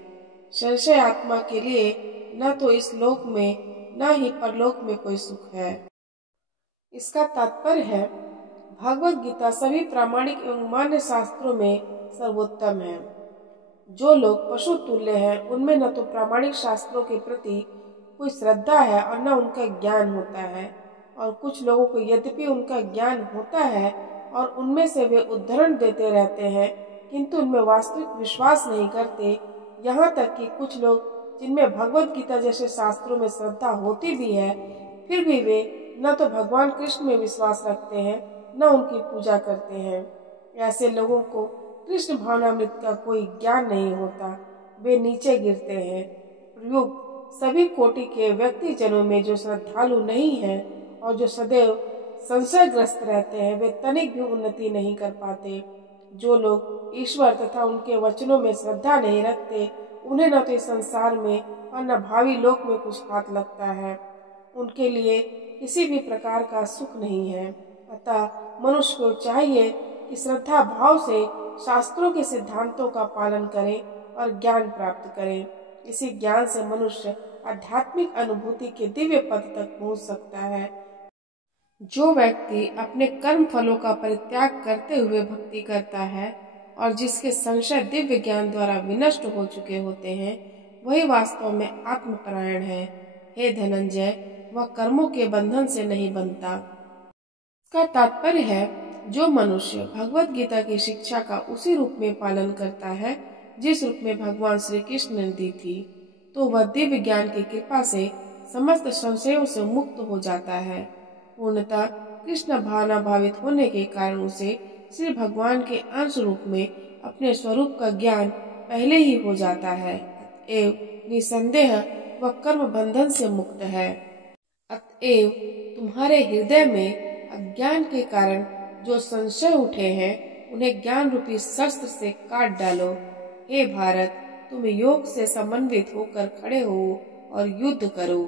संशय आत्मा के लिए न तो इस लोक में न ही परलोक में कोई सुख है। इसका तात्पर्य है, भगवत गीता सभी प्रामाणिक एवं मान्य शास्त्रों में सर्वोत्तम है। जो लोग पशु तुल्य हैं, उनमें न तो प्रामाणिक शास्त्रों के प्रति कोई श्रद्धा है और न उनका ज्ञान होता है, और कुछ लोगों को यद्यपि उनका ज्ञान होता है और उनमें से वे उद्धरण देते रहते हैं, किंतु उनमें वास्तविक विश्वास नहीं करते। यहाँ तक कि कुछ लोग जिनमें भगवत गीता जैसे शास्त्रों में श्रद्धा होती भी है, फिर भी वे न तो भगवान कृष्ण में विश्वास रखते हैं न उनकी पूजा करते हैं। ऐसे लोगों को कृष्ण भावनामृत का कोई ज्ञान नहीं होता, वे नीचे गिरते हैं। प्रयुक्त सभी कोटि के व्यक्ति जनों में जो श्रद्धालु नहीं हैं और जो सदैव संशयग्रस्त रहते हैं, वे तनिक भी उन्नति नहीं कर पाते। जो लोग ईश्वर तथा उनके वचनों में श्रद्धा नहीं रखते, उन्हें न तो इस संसार में और न भावी लोक में कुछ हाथ लगता है। उनके लिए किसी भी प्रकार का सुख नहीं है। अतः मनुष्य को चाहिए कि श्रद्धा भाव से शास्त्रों के सिद्धांतों का पालन करें और ज्ञान प्राप्त करें। इसी ज्ञान से मनुष्य आध्यात्मिक अनुभूति के दिव्य पद तक पहुंच सकता है। जो व्यक्ति अपने कर्म फलों का परित्याग करते हुए भक्ति करता है और जिसके संशय दिव्य ज्ञान द्वारा विनष्ट हो चुके होते हैं, वही वास्तव में आत्मपरायण है। हे धनंजय, वह कर्मों के बंधन से नहीं बनता। इसका तात्पर्य है, जो मनुष्य भगवत गीता की शिक्षा का उसी रूप में पालन करता है जिस रूप में भगवान श्री कृष्ण ने दी थी, तो वह दिव्य ज्ञान की कृपा से समस्त संशयों से मुक्त हो जाता है। पूर्णतः कृष्ण भावना भावित होने के कारण उसे श्री भगवान के अंश रूप में अपने स्वरूप का ज्ञान पहले ही हो जाता है। अतएव निसंदेह वह कर्म बंधन से मुक्त है। अतएव तुम्हारे हृदय में अज्ञान के कारण जो संशय उठे हैं, उन्हें ज्ञान रूपी शस्त्र से काट डालो। हे भारत, तुम योग से समन्वित होकर खड़े हो और युद्ध करो।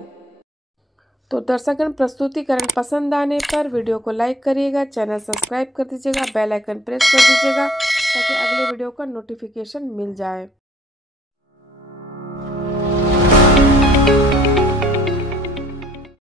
तो दर्शकगण, प्रस्तुतिकरण पसंद आने पर वीडियो को लाइक करिएगा, चैनल सब्सक्राइब कर दीजिएगा, बेल आइकन प्रेस कर दीजिएगा ताकि अगले वीडियो का नोटिफिकेशन मिल जाए।